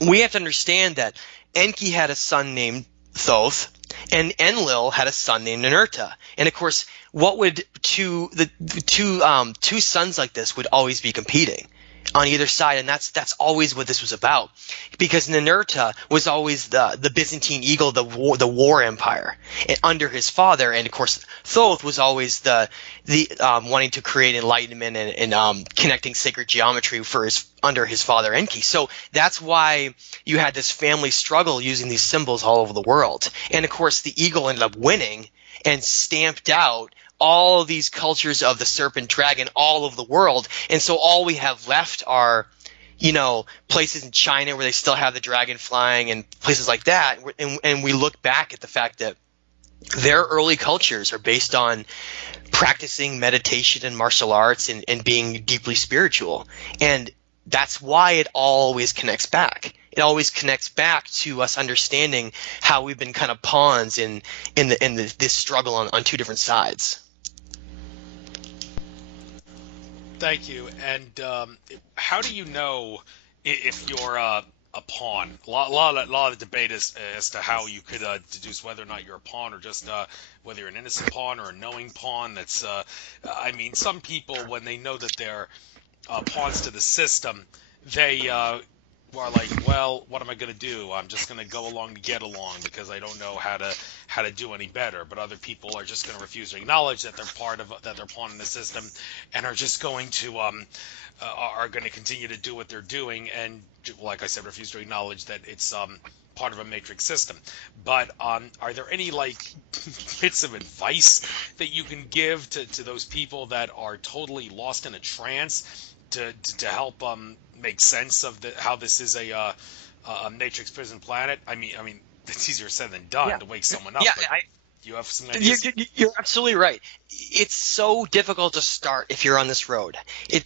we have to understand that Enki had a son named Thoth, and Enlil had a son named Ninurta. And of course, what would two sons like this would always be competing on either side, and that's always what this was about. Because Ninurta was always the Byzantine eagle, the war empire under his father, and of course Thoth was always the wanting to create enlightenment and connecting sacred geometry under his father Enki. So that's why you had this family struggle using these symbols all over the world. And of course the eagle ended up winning and stamped out all of these cultures of the serpent dragon all over the world. And so all we have left are, places in China where they still have the dragon flying and places like that. And we look back at the fact that their early cultures are based on practicing meditation and martial arts and being deeply spiritual. And that's why it always connects back. It always connects back to us understanding how we've been kind of pawns in this struggle on two different sides. Thank you. And how do you know if you're a pawn? A lot of debate as to how you could deduce whether or not you're a pawn, or just whether you're an innocent pawn or a knowing pawn. That's some people, when they know that they're pawns to the system, they are like, well, what am I going to do? I'm just going to go along to get along because I don't know how to do any better. But other people are just going to refuse to acknowledge that they're pawn in the system, and are just going to are going to continue to do what they're doing, and like I said, refuse to acknowledge that it's part of a matrix system. But are there any bits of advice that you can give to those people that are totally lost in a trance to help make sense of how this is a matrix prison planet? I mean, it's easier said than done to wake someone up. Yeah, but you have some ideas? You're absolutely right. It's so difficult to start if you're on this road.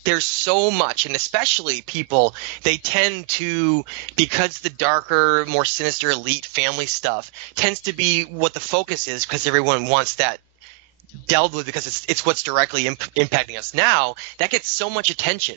There's so much, and especially people, they tend to, because the darker, more sinister elite family stuff tends to be what the focus is, because everyone wants that delved with, because it's what's directly impacting us now. That gets so much attention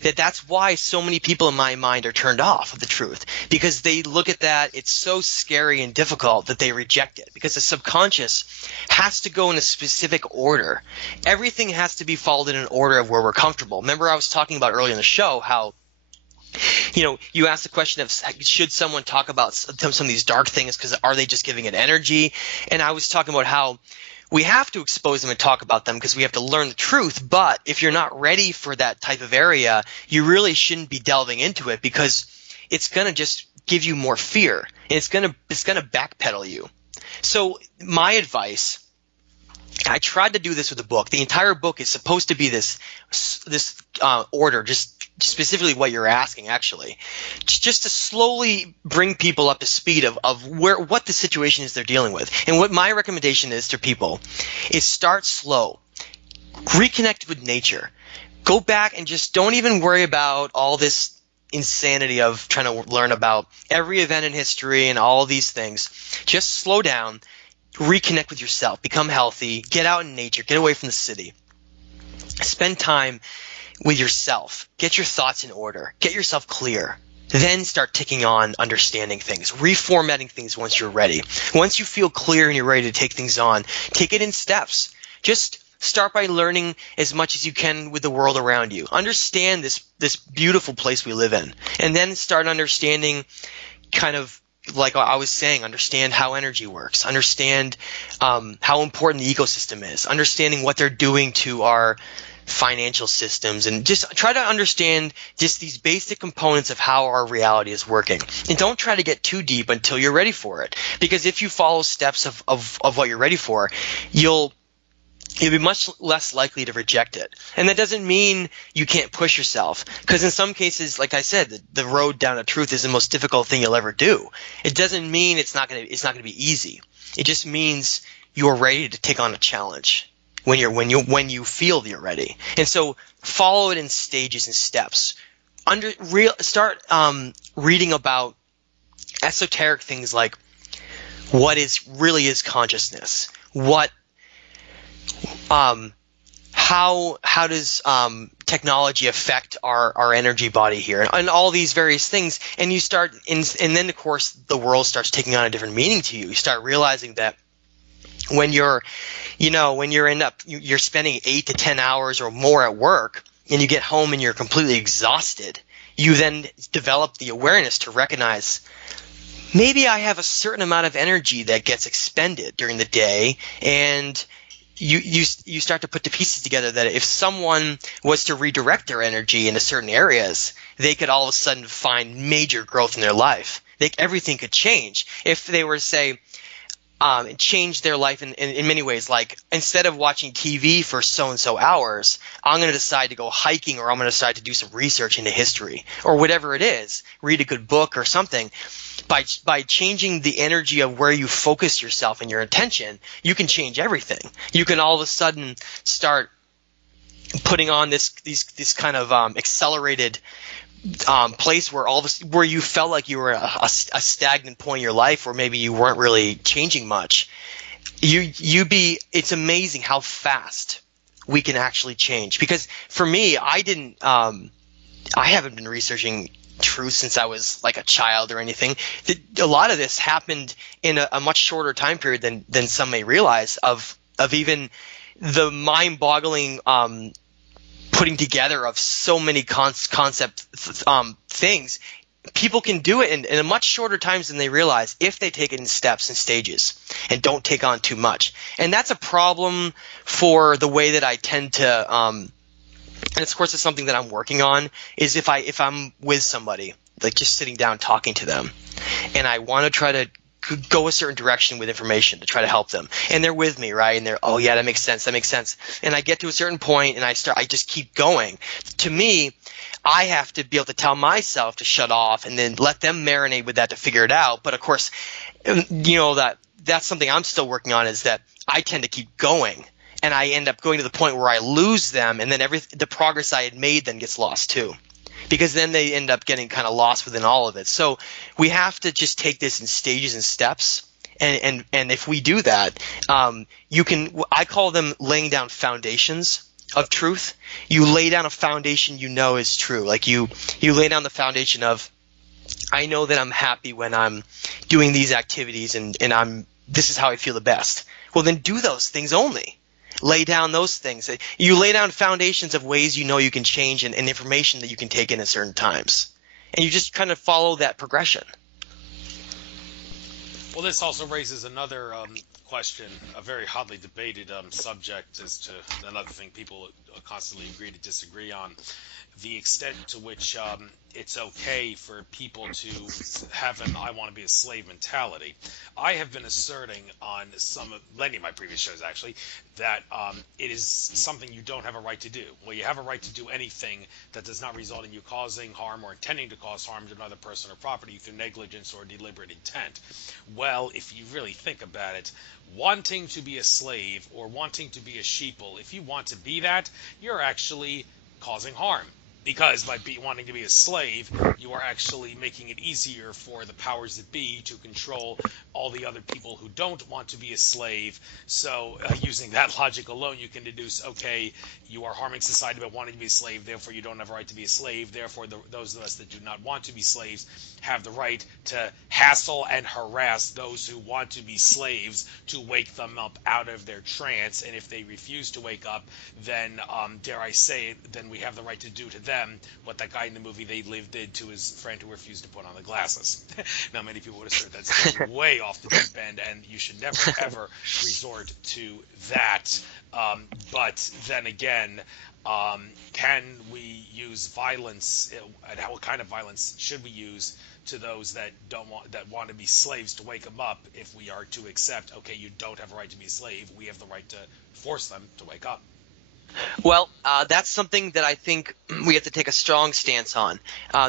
that's why so many people in my mind are turned off of the truth, because they look at that, it's so scary and difficult that they reject it, because the subconscious has to go in a specific order. Everything has to be followed in an order of where we're comfortable. Remember, I was talking about earlier in the show how you asked the question of, should someone talk about some of these dark things, because are they just giving it energy? And I was talking about how we have to expose them and talk about them because we have to learn the truth. But if you're not ready for that type of area, you really shouldn't be delving into it, because it's going to just give you more fear, and it's going to backpedal you. So my advice, I tried to do this with the book. The entire book is supposed to be this order, just specifically what you're asking, actually, just to slowly bring people up to speed of what the situation is they're dealing with. And what my recommendation is to people is start slow. Reconnect with nature. Go back and just don't even worry about all this insanity of trying to learn about every event in history and all these things. Just slow down, reconnect with yourself, become healthy, get out in nature, get away from the city. Spend time with yourself. Get your thoughts in order. Get yourself clear. Then start taking on understanding things, reformatting things once you're ready. Once you feel clear and you're ready to take things on, take it in steps. Just start by learning as much as you can with the world around you. Understand this beautiful place we live in. And then start understanding, kind of like I was saying, understand how energy works. Understand how important the ecosystem is. Understanding what they're doing to our financial systems, and just try to understand just these basic components of how our reality is working. And don't try to get too deep until you're ready for it, because if you follow steps of what you're ready for, you'll be much less likely to reject it. And that doesn't mean you can't push yourself, because in some cases, like I said, the road down to truth is the most difficult thing you'll ever do. It doesn't mean it's not going to be easy. It just means you're ready to take on a challenge when you feel that you're ready. And so follow it in stages and steps. Start reading about esoteric things like what really is consciousness, how does technology affect our energy body here, and all these various things. And you start and then of course the world starts taking on a different meaning to you. You start realizing that when you're spending 8 to 10 hours or more at work, and you get home and you're completely exhausted, you then develop the awareness to recognize, maybe I have a certain amount of energy that gets expended during the day. And you start to put the pieces together that if someone was to redirect their energy into certain areas, they could all of a sudden find major growth in their life. Everything could change if they were to say, change their life in many ways. Like, instead of watching TV for so-and-so hours, I'm going to decide to go hiking, or I'm going to decide to do some research into history, or whatever it is, read a good book or something. By changing the energy of where you focus yourself and your attention, you can change everything. You can all of a sudden start putting on this kind of accelerated place where you felt like you were a stagnant point in your life, or maybe you weren't really changing much. It's amazing how fast we can actually change. Because for me, I haven't been researching truth since I was like a child or anything. A lot of this happened in a much shorter time period than some may realize, of even the mind-boggling putting together of so many concept things. People can do it in a much shorter times than they realize if they take it in steps and stages and don't take on too much. And that's a problem for the way that I tend to and of course it's something that I'm working on, is if I'm with somebody, like just sitting down talking to them, and I want to try to go a certain direction with information to try to help them, and they're with me, right? And they're, oh yeah, that makes sense. And I get to a certain point and I just keep going. To me, I have to be able to tell myself to shut off and then let them marinate with that to figure it out. But of course, that's something I'm still working on, is that I tend to keep going, and I end up going to the point where I lose them, and then the progress I had made then gets lost too, because then they end up getting kind of lost within all of it. So we have to just take this in stages and steps, and if we do that, I call them laying down foundations of truth. You lay down a foundation is true. Like you lay down the foundation of, I know that I'm happy when I'm doing these activities, and this is how I feel the best. Well, then do those things only. Lay down those things. You lay down foundations of ways you can change, and information that you can take in at certain times. And you just kind of follow that progression. Well, this also raises another question, a very hotly debated subject, as to another thing people constantly agree to disagree on: the extent to which it's okay for people to have an "I want to be a slave" mentality. I have been asserting on many of my previous shows actually that it is something you don't have a right to do. Well, you have a right to do anything that does not result in you causing harm or intending to cause harm to another person or property through negligence or deliberate intent. Well, if you really think about it, wanting to be a slave or wanting to be a sheeple, if you want to be that, you're actually causing harm. Because by wanting to be a slave, you are actually making it easier for the powers that be to control all the other people who don't want to be a slave. So using that logic alone, you can deduce, okay, you are harming society by wanting to be a slave, therefore you don't have a right to be a slave. Therefore, those of us that do not want to be slaves have the right to hassle and harass those who want to be slaves to wake them up out of their trance. And if they refuse to wake up, then, dare I say it, then we have the right to do to them what that guy in the movie They Live did to his friend who refused to put on the glasses. Now, many people would assert that's way off the deep end, and you should never, ever resort to that. But then again, can we use violence, and what kind of violence should we use to those that want to be slaves to wake them up if we are to accept, okay, you don't have a right to be a slave, we have the right to force them to wake up? Well, that's something that I think we have to take a strong stance on.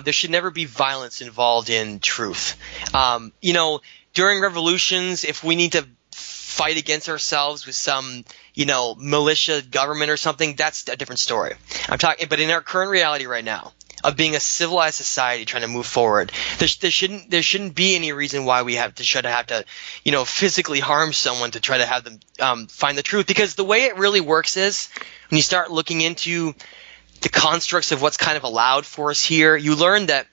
There should never be violence involved in truth. During revolutions, if we need to fight against ourselves with some, militia government or something, that's a different story. But in our current reality right now, of being a civilized society trying to move forward, there shouldn't be any reason why we have to physically harm someone to try to have them find the truth. Because the way it really works is when you start looking into the constructs of what's kind of allowed for us here, you learn that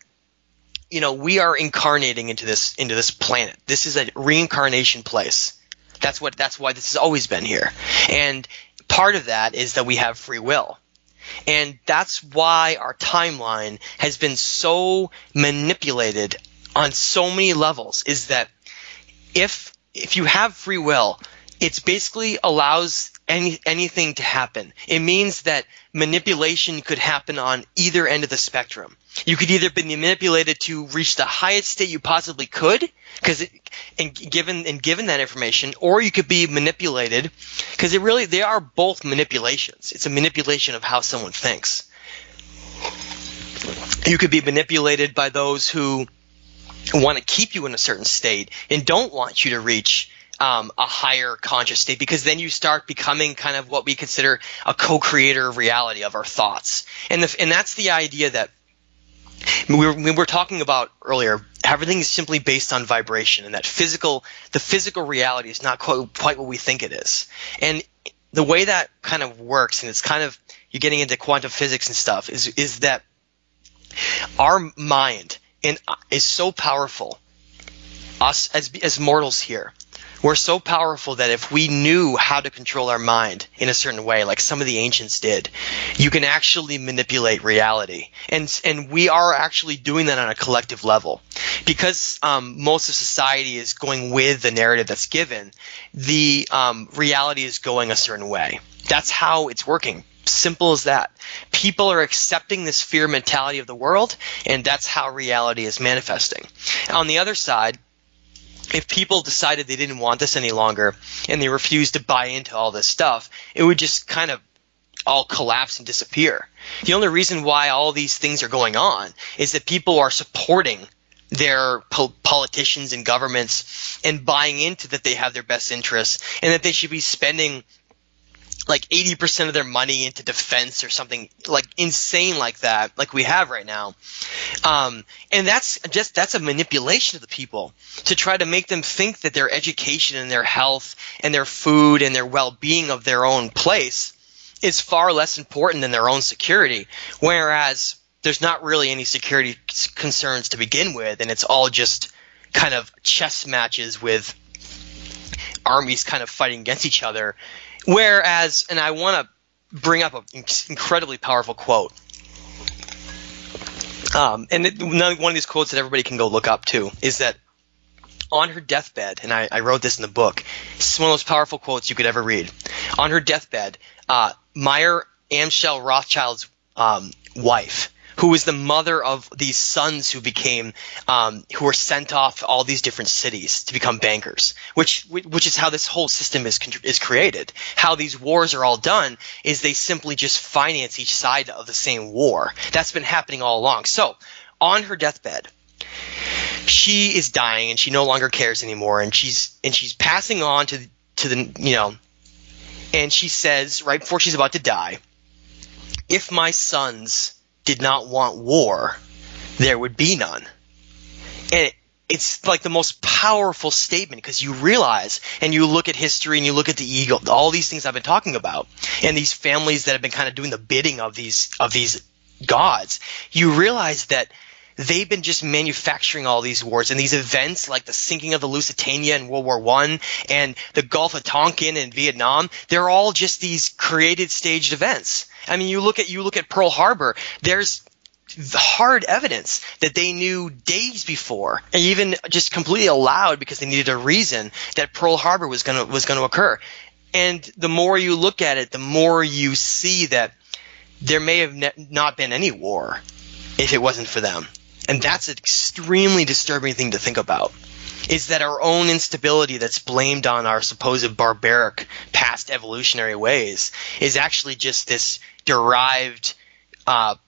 we are incarnating into this planet. This is a reincarnation place. That's why this has always been here. And part of that is that we have free will. And that's why our timeline has been so manipulated on so many levels, is that if you have free will, it basically allows anything to happen. It means that manipulation could happen on either end of the spectrum. You could either be manipulated to reach the highest state you possibly could, given that information, or you could be manipulated because they are both manipulations. It's a manipulation of how someone thinks. You could be manipulated by those who want to keep you in a certain state and don't want you to reach a higher conscious state, because then you start becoming kind of what we consider a co-creator of reality, of our thoughts. And that's the idea that we were talking about earlier. Everything is simply based on vibration, and that the physical reality is not quite what we think it is. And the way that kind of works, and it's kind of, you're getting into quantum physics and stuff, is that our mind is so powerful. Us as mortals here, we're so powerful that if we knew how to control our mind in a certain way, like some of the ancients did, you can actually manipulate reality. And we are actually doing that on a collective level. Because most of society is going with the narrative that's given, the reality is going a certain way. That's how it's working. Simple as that. People are accepting this fear mentality of the world, and that's how reality is manifesting. On the other side, if people decided they didn't want this any longer and they refused to buy into all this stuff, it would just kind of all collapse and disappear. The only reason why all these things are going on is that people are supporting their politicians and governments and buying into that they have their best interests and that they should be spending like 80% of their money into defense or something like insane like that, like we have right now. And that's a manipulation of the people to try to make them think that their education and their health and their food and their well-being of their own place is far less important than their own security, whereas there's not really any security concerns to begin with, and it's all just kind of chess matches with armies kind of fighting against each other. Whereas, and I want to bring up an incredibly powerful quote, one of these quotes that everybody can go look up too, is that on her deathbed, and I wrote this in the book, it's one of those powerful quotes you could ever read. On her deathbed, Meyer Amschel Rothschild's wife, who was the mother of these sons who became who were sent off to all these different cities to become bankers, which is how this whole system is created. How these wars are all done is they simply just finance each side of the same war. That's been happening all along. So on her deathbed, she is dying and she no longer cares anymore, and she's passing on to the and she says right before she's about to die, if my sons did not want war, there would be none. And it's like the most powerful statement, because you realize, and you look at history and you look at the ego, all these things I've been talking about, and these families that have been kind of doing the bidding of these gods, you realize that they've been just manufacturing all these wars and these events like the sinking of the Lusitania in World War I and the Gulf of Tonkin in Vietnam. They're all just these created, staged events. I mean, you look at Pearl Harbor. There's hard evidence that they knew days before, and even just completely allowed because they needed a reason, that Pearl Harbor was going to occur. And the more you look at it, the more you see that there may have not been any war if it wasn't for them. And that's an extremely disturbing thing to think about, is that our own instability that's blamed on our supposed barbaric past evolutionary ways is actually just this derived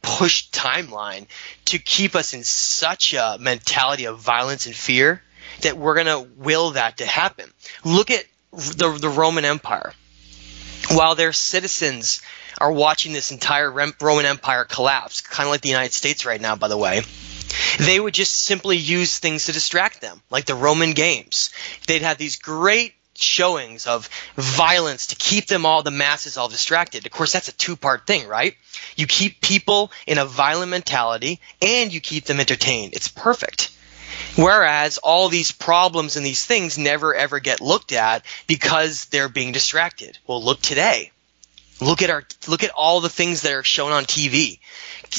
pushed timeline to keep us in such a mentality of violence and fear that we're going to will that to happen. Look at the Roman Empire. While their citizens are watching this entire Roman Empire collapse, kind of like the United States right now, by the way, they would just simply use things to distract them, like the Roman games. They'd have these great showings of violence to keep the masses all distracted. Of course, that's a two-part thing, right? You keep people in a violent mentality and you keep them entertained. It's perfect. Whereas all these problems and these things never ever get looked at because they're being distracted. Well, look today. Look at all the things that are shown on TV.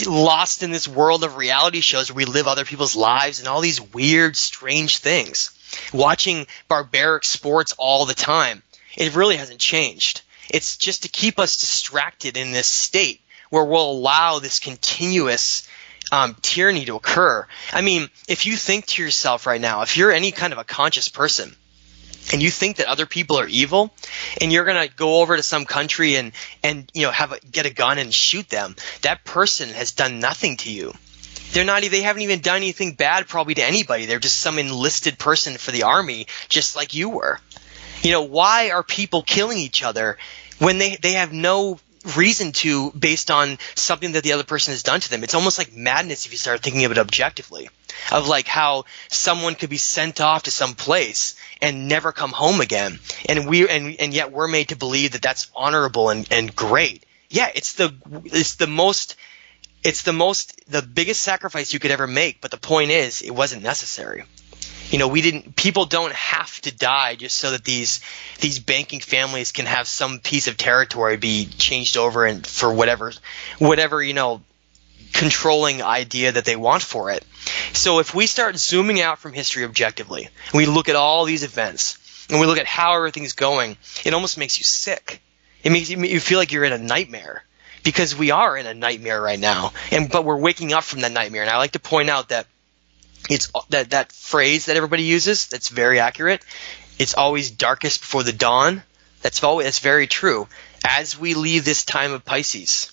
Lost in this world of reality shows where we live other people's lives and all these weird, strange things. Watching barbaric sports all the time. It really hasn't changed. It's just to keep us distracted in this state where we'll allow this continuous tyranny to occur. I mean, if you think to yourself right now, if you're any kind of a conscious person, and you think that other people are evil, and you're going to go over to some country and get a gun and shoot them, that person has done nothing to you. They haven't even done anything bad probably to anybody. They're just some enlisted person for the army, just like you were. Why are people killing each other when they have no reason to, based on something that the other person has done to them? It's almost like madness if you start thinking of it objectively, of like how someone could be sent off to some place and never come home again, and yet we're made to believe that that's honorable and great. Yeah, it's the biggest sacrifice you could ever make, but the point is it wasn't necessary. People don't have to die just so that these banking families can have some piece of territory be changed over and for whatever controlling idea that they want for it. So if we start zooming out from history objectively, and we look at all these events, and we look at how everything's going, it almost makes you sick. It makes you feel like you're in a nightmare, because we are in a nightmare right now, but we're waking up from that nightmare. And I like to point out that it's that phrase that everybody uses that's very accurate. It's always darkest before the dawn. That's very true. As we leave this time of Pisces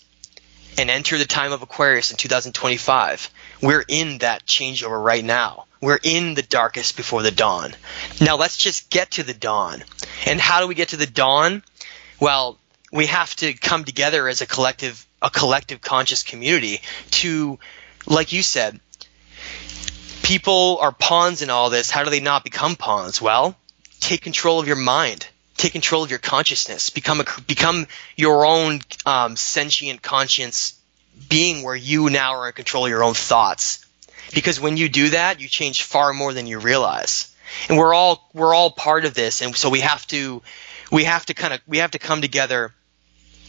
and enter the time of Aquarius in 2025, we're in that changeover right now. We're in the darkest before the dawn. Now let's just get to the dawn. And how do we get to the dawn? Well, we have to come together as a collective conscious community to, like you said, people are pawns in all this. How do they not become pawns? Well, take control of your mind. Take control of your consciousness. Become your own sentient conscience being, where you now are in control of your own thoughts. Because when you do that, you change far more than you realize. And we're all part of this, and so we have to come together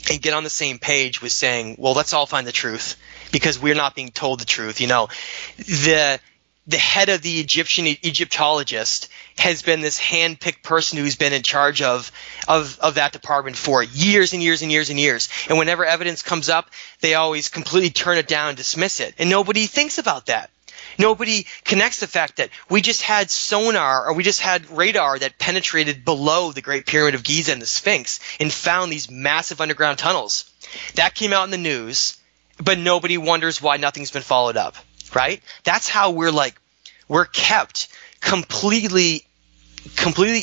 and get on the same page with saying, well, let's all find the truth, because we're not being told the truth. the head of the Egyptologist has been this hand-picked person who's been in charge of that department for years and years and years and years. And whenever evidence comes up, they always completely turn it down and dismiss it. And nobody thinks about that. Nobody connects the fact that we just had sonar, or we just had radar that penetrated below the Great Pyramid of Giza and the Sphinx and found these massive underground tunnels. That came out in the news, but nobody wonders why nothing's been followed up, right? That's how we're kept completely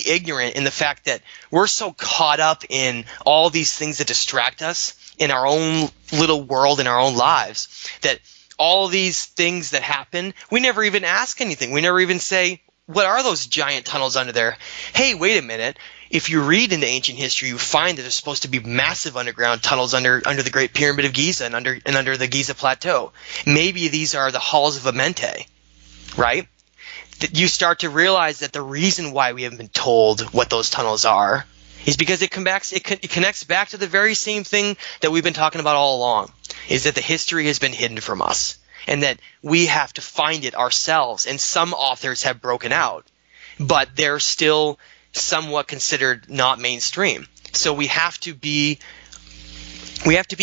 ignorant in the fact that we're so caught up in all these things that distract us in our own little world, in our own lives, that all these things that happen, we never even ask anything. We never even say, what are those giant tunnels under there? Hey, wait a minute. If you read into ancient history, you find that there's supposed to be massive underground tunnels under the Great Pyramid of Giza and under the Giza Plateau. Maybe these are the halls of Amenti, right? That you start to realize that the reason why we haven't been told what those tunnels are is because it connects back to the very same thing that we've been talking about all along, is that the history has been hidden from us and that we have to find it ourselves. And some authors have broken out, but they're still somewhat considered not mainstream. So we have to be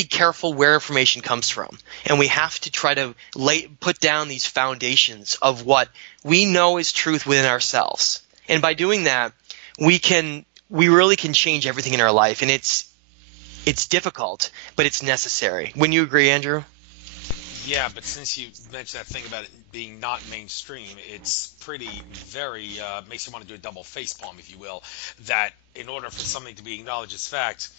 careful where information comes from, and we have to try to put down these foundations of what we know is truth within ourselves. And by doing that, we really can change everything in our life. And it's difficult, but it's necessary. Wouldn't you agree, Andrew? Yeah, but since you mentioned that thing about it being not mainstream, it's makes you want to do a double facepalm, if you will, that in order for something to be acknowledged as fact,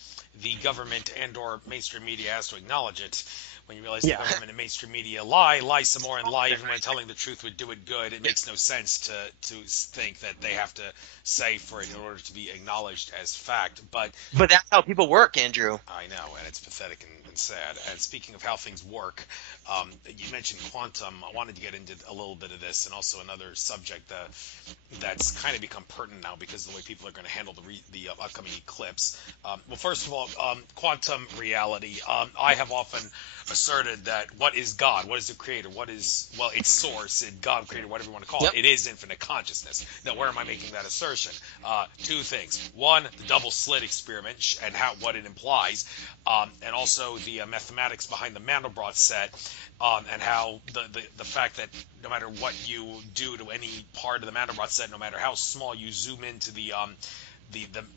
the government and or mainstream media has to acknowledge it. When you realize the government and mainstream media lie some more, and lie even when telling the truth would do it good, it makes no sense to think that they have to say for it in order to be acknowledged as fact. But that's how people work, Andrew. I know, and it's pathetic and sad. And speaking of how things work, you mentioned quantum. I wanted to get into a little bit of this, and also another subject that's kind of become pertinent now because of the way people are going to handle the upcoming eclipse. Well, first of all, quantum reality. I have often asserted that what is God? What is the creator? What is, well, its source, God, creator, whatever you want to call it. It is infinite consciousness. Now, where am I making that assertion? Two things. One, the double slit experiment and what it implies, and also the mathematics behind the Mandelbrot set, and how the fact that no matter what you do to any part of the Mandelbrot set, no matter how small you zoom into the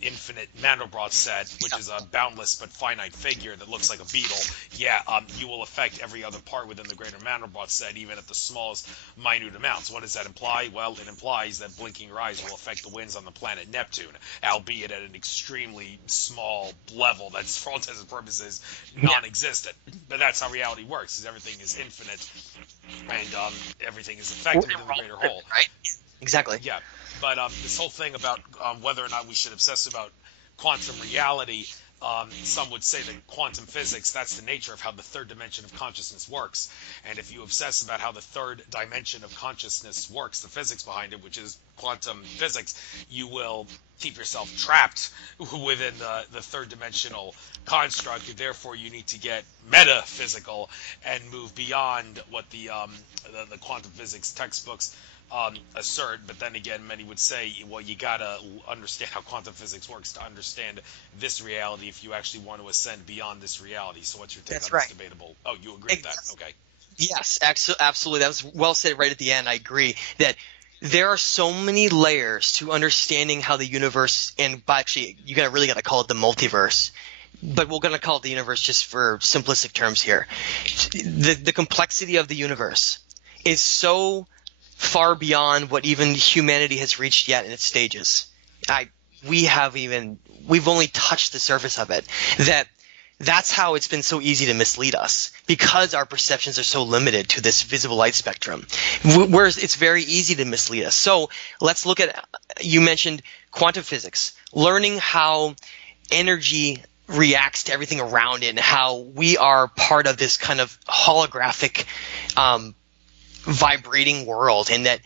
infinite Mandelbrot set, which is a boundless but finite figure that looks like a beetle, you will affect every other part within the greater Mandelbrot set, even at the smallest minute amounts. What does that imply? Well, it implies that blinking your eyes will affect the winds on the planet Neptune, albeit at an extremely small level that's, for all intents and purposes, non-existent. But that's how reality works, is everything is infinite, and everything is affected within the greater whole. Right? Exactly. Yeah. But this whole thing about whether or not we should obsess about quantum reality, some would say that quantum physics, that's the nature of how the third dimension of consciousness works. And if you obsess about how the third dimension of consciousness works, the physics behind it, which is quantum physics, you will keep yourself trapped within the third dimensional construct. Therefore, you need to get metaphysical and move beyond what the quantum physics textbooks assert. But then again, many would say, well, you gotta understand how quantum physics works to understand this reality if you actually want to ascend beyond this reality. So what's your take on this debatable? Oh, you agree with that? Okay. Yes, absolutely. That was well said right at the end. I agree that there are so many layers to understanding how the universe, and actually you really got to call it the multiverse, but we're going to call it the universe just for simplistic terms here. The complexity of the universe is so far beyond what even humanity has reached yet in its stages. We've only touched the surface of it. That's how it's been so easy to mislead us, because our perceptions are so limited to this visible light spectrum, whereas it's very easy to mislead us. So let's look at, you mentioned quantum physics, learning how energy reacts to everything around it and how we are part of this kind of holographic vibrating world, and that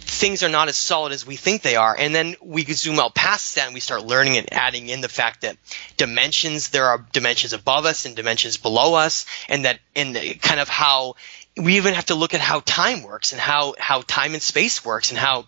things are not as solid as we think they are. And then we could zoom out past that and we start learning and adding in the fact that there are dimensions above us and dimensions below us, and kind of how we even have to look at how time works and how time and space works, and how,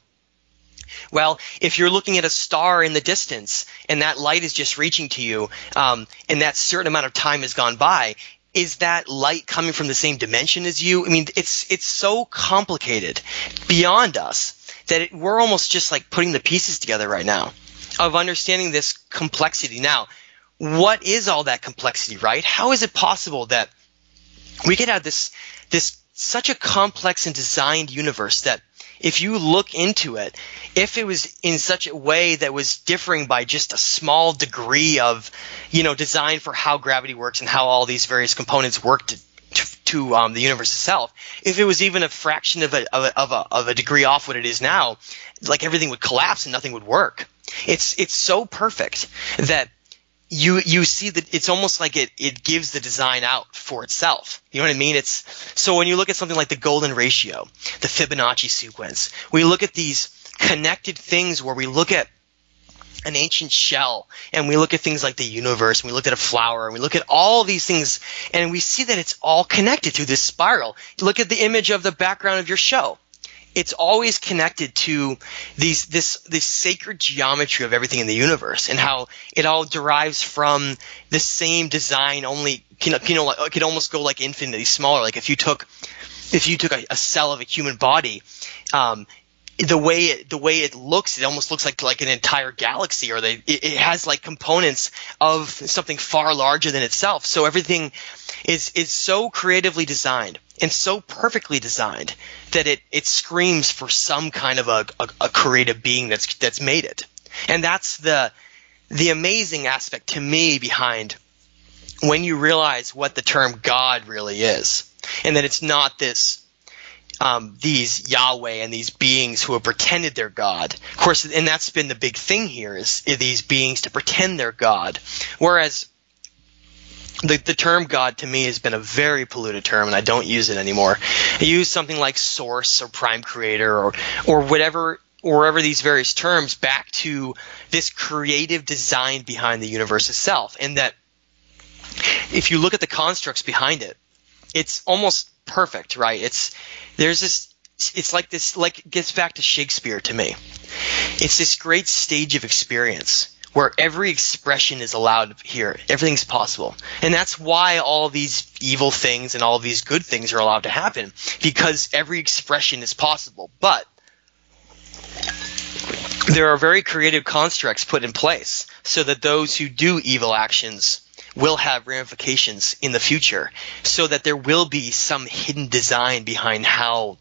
well, if you're looking at a star in the distance and that light is just reaching to you, and that certain amount of time has gone by, is that light coming from the same dimension as you? I mean, it's so complicated beyond us that we're almost just like putting the pieces together right now of understanding this complexity. Now, what is all that complexity, right? How is it possible that we could have this such a complex and designed universe that if you look into it, if it was in such a way that was differing by just a small degree of, design for how gravity works and how all these various components work to the universe itself, if it was even a fraction of a degree off what it is now, like everything would collapse and nothing would work. It's so perfect that you see that it's almost like it gives the design out for itself. You know what I mean? So when you look at something like the golden ratio, the Fibonacci sequence, we look at these connected things where we look at an ancient shell and we look at things like the universe, and we look at a flower, and we look at all these things, and we see that it's all connected through this spiral. Look at the image of the background of your show. It's always connected to this sacred geometry of everything in the universe, and how it all derives from the same design. Only it could almost go like infinitely smaller. Like if you took a cell of a human body, the way it looks, it almost looks like an entire galaxy, or it has like components of something far larger than itself. So everything is so creatively designed and so perfectly designed that it screams for some kind of a creative being that's made it. And that's the amazing aspect to me behind when you realize what the term God really is, and that it's not these Yahweh and these beings who have pretended they're God. Of course, and that's been the big thing here is these beings to pretend they're God. Whereas the term God to me has been a very polluted term, and I don't use it anymore. I use something like source or prime creator or whatever, or wherever these various terms, back to this creative design behind the universe itself. And that if you look at the constructs behind it, it's almost perfect, right? It gets back to Shakespeare to me. It's this great stage of experience where every expression is allowed here. Everything's possible. And that's why all these evil things and all these good things are allowed to happen, because every expression is possible. But there are very creative constructs put in place so that those who do evil actions will have ramifications in the future, so that there will be some hidden design behind how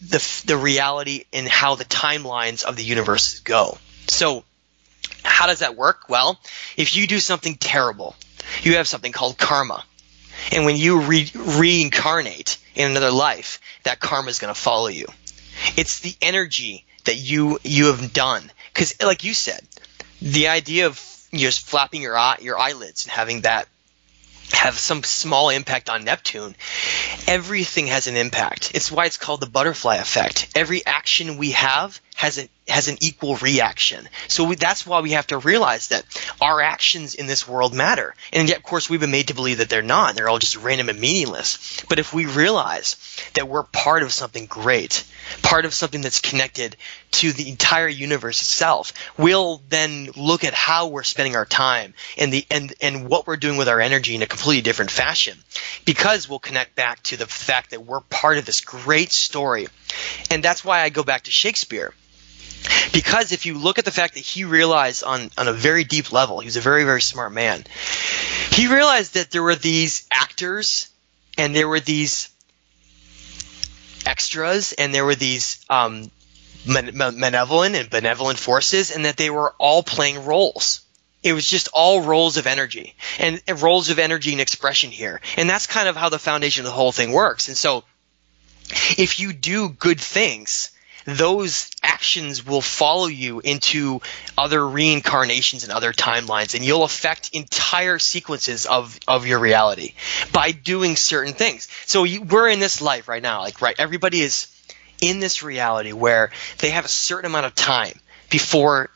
the reality and how the timelines of the universe go. So how does that work? Well, if you do something terrible, you have something called karma. And when you reincarnate in another life, that karma is going to follow you. It's the energy that you have done. Because like you said, the idea of just flapping your eyelids and having that have some small impact on Neptune, everything has an impact. It's why it's called the butterfly effect. Every action we have has an equal reaction. So that's why we have to realize that our actions in this world matter. And yet, of course, we've been made to believe that they're not. They're all just random and meaningless. But if we realize that we're part of something great, part of something that's connected to the entire universe itself, we'll then look at how we're spending our time and what we're doing with our energy in a completely different fashion, because we'll connect back to the fact that we're part of this great story. And that's why I go back to Shakespeare. Because if you look at the fact that he realized on a very deep level, he was a very, very smart man, he realized that there were these actors and there were these extras and there were these malevolent and benevolent forces, and that they were all playing roles. It was just all roles of energy and roles of energy and expression here. And that's kind of how the foundation of the whole thing works. And so if you do good things, those actions will follow you into other reincarnations and other timelines, and you'll affect entire sequences of your reality by doing certain things. So we're in this life right now, everybody is in this reality where they have a certain amount of time before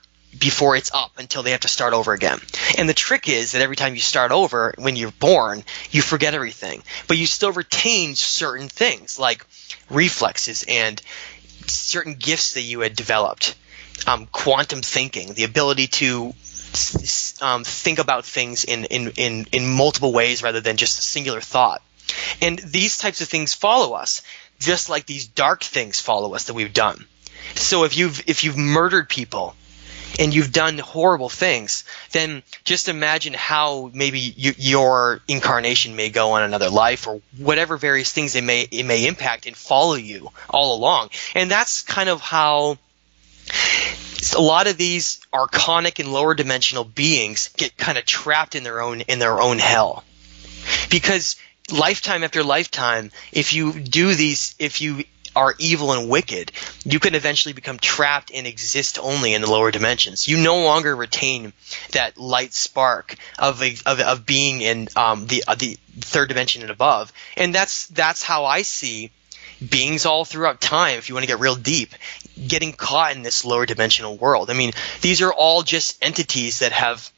it's up until they have to start over again. And the trick is that every time you start over, when you're born, you forget everything. But you still retain certain things like reflexes and certain gifts that you had developed. Quantum thinking, the ability to think about things in multiple ways rather than just a singular thought. And these types of things follow us, just like these dark things follow us that we've done. So if you've murdered people and you've done horrible things, then just imagine how maybe your incarnation may go on another life, or whatever various things it may impact and follow you all along. And that's kind of how a lot of these archonic and lower dimensional beings get kind of trapped in their own hell. Because lifetime after lifetime, if you are evil and wicked, you can eventually become trapped and exist only in the lower dimensions. You no longer retain that light spark of being in the third dimension and above. And that's how I see beings all throughout time, if you want to get real deep, getting caught in this lower dimensional world. I mean, these are all just entities that have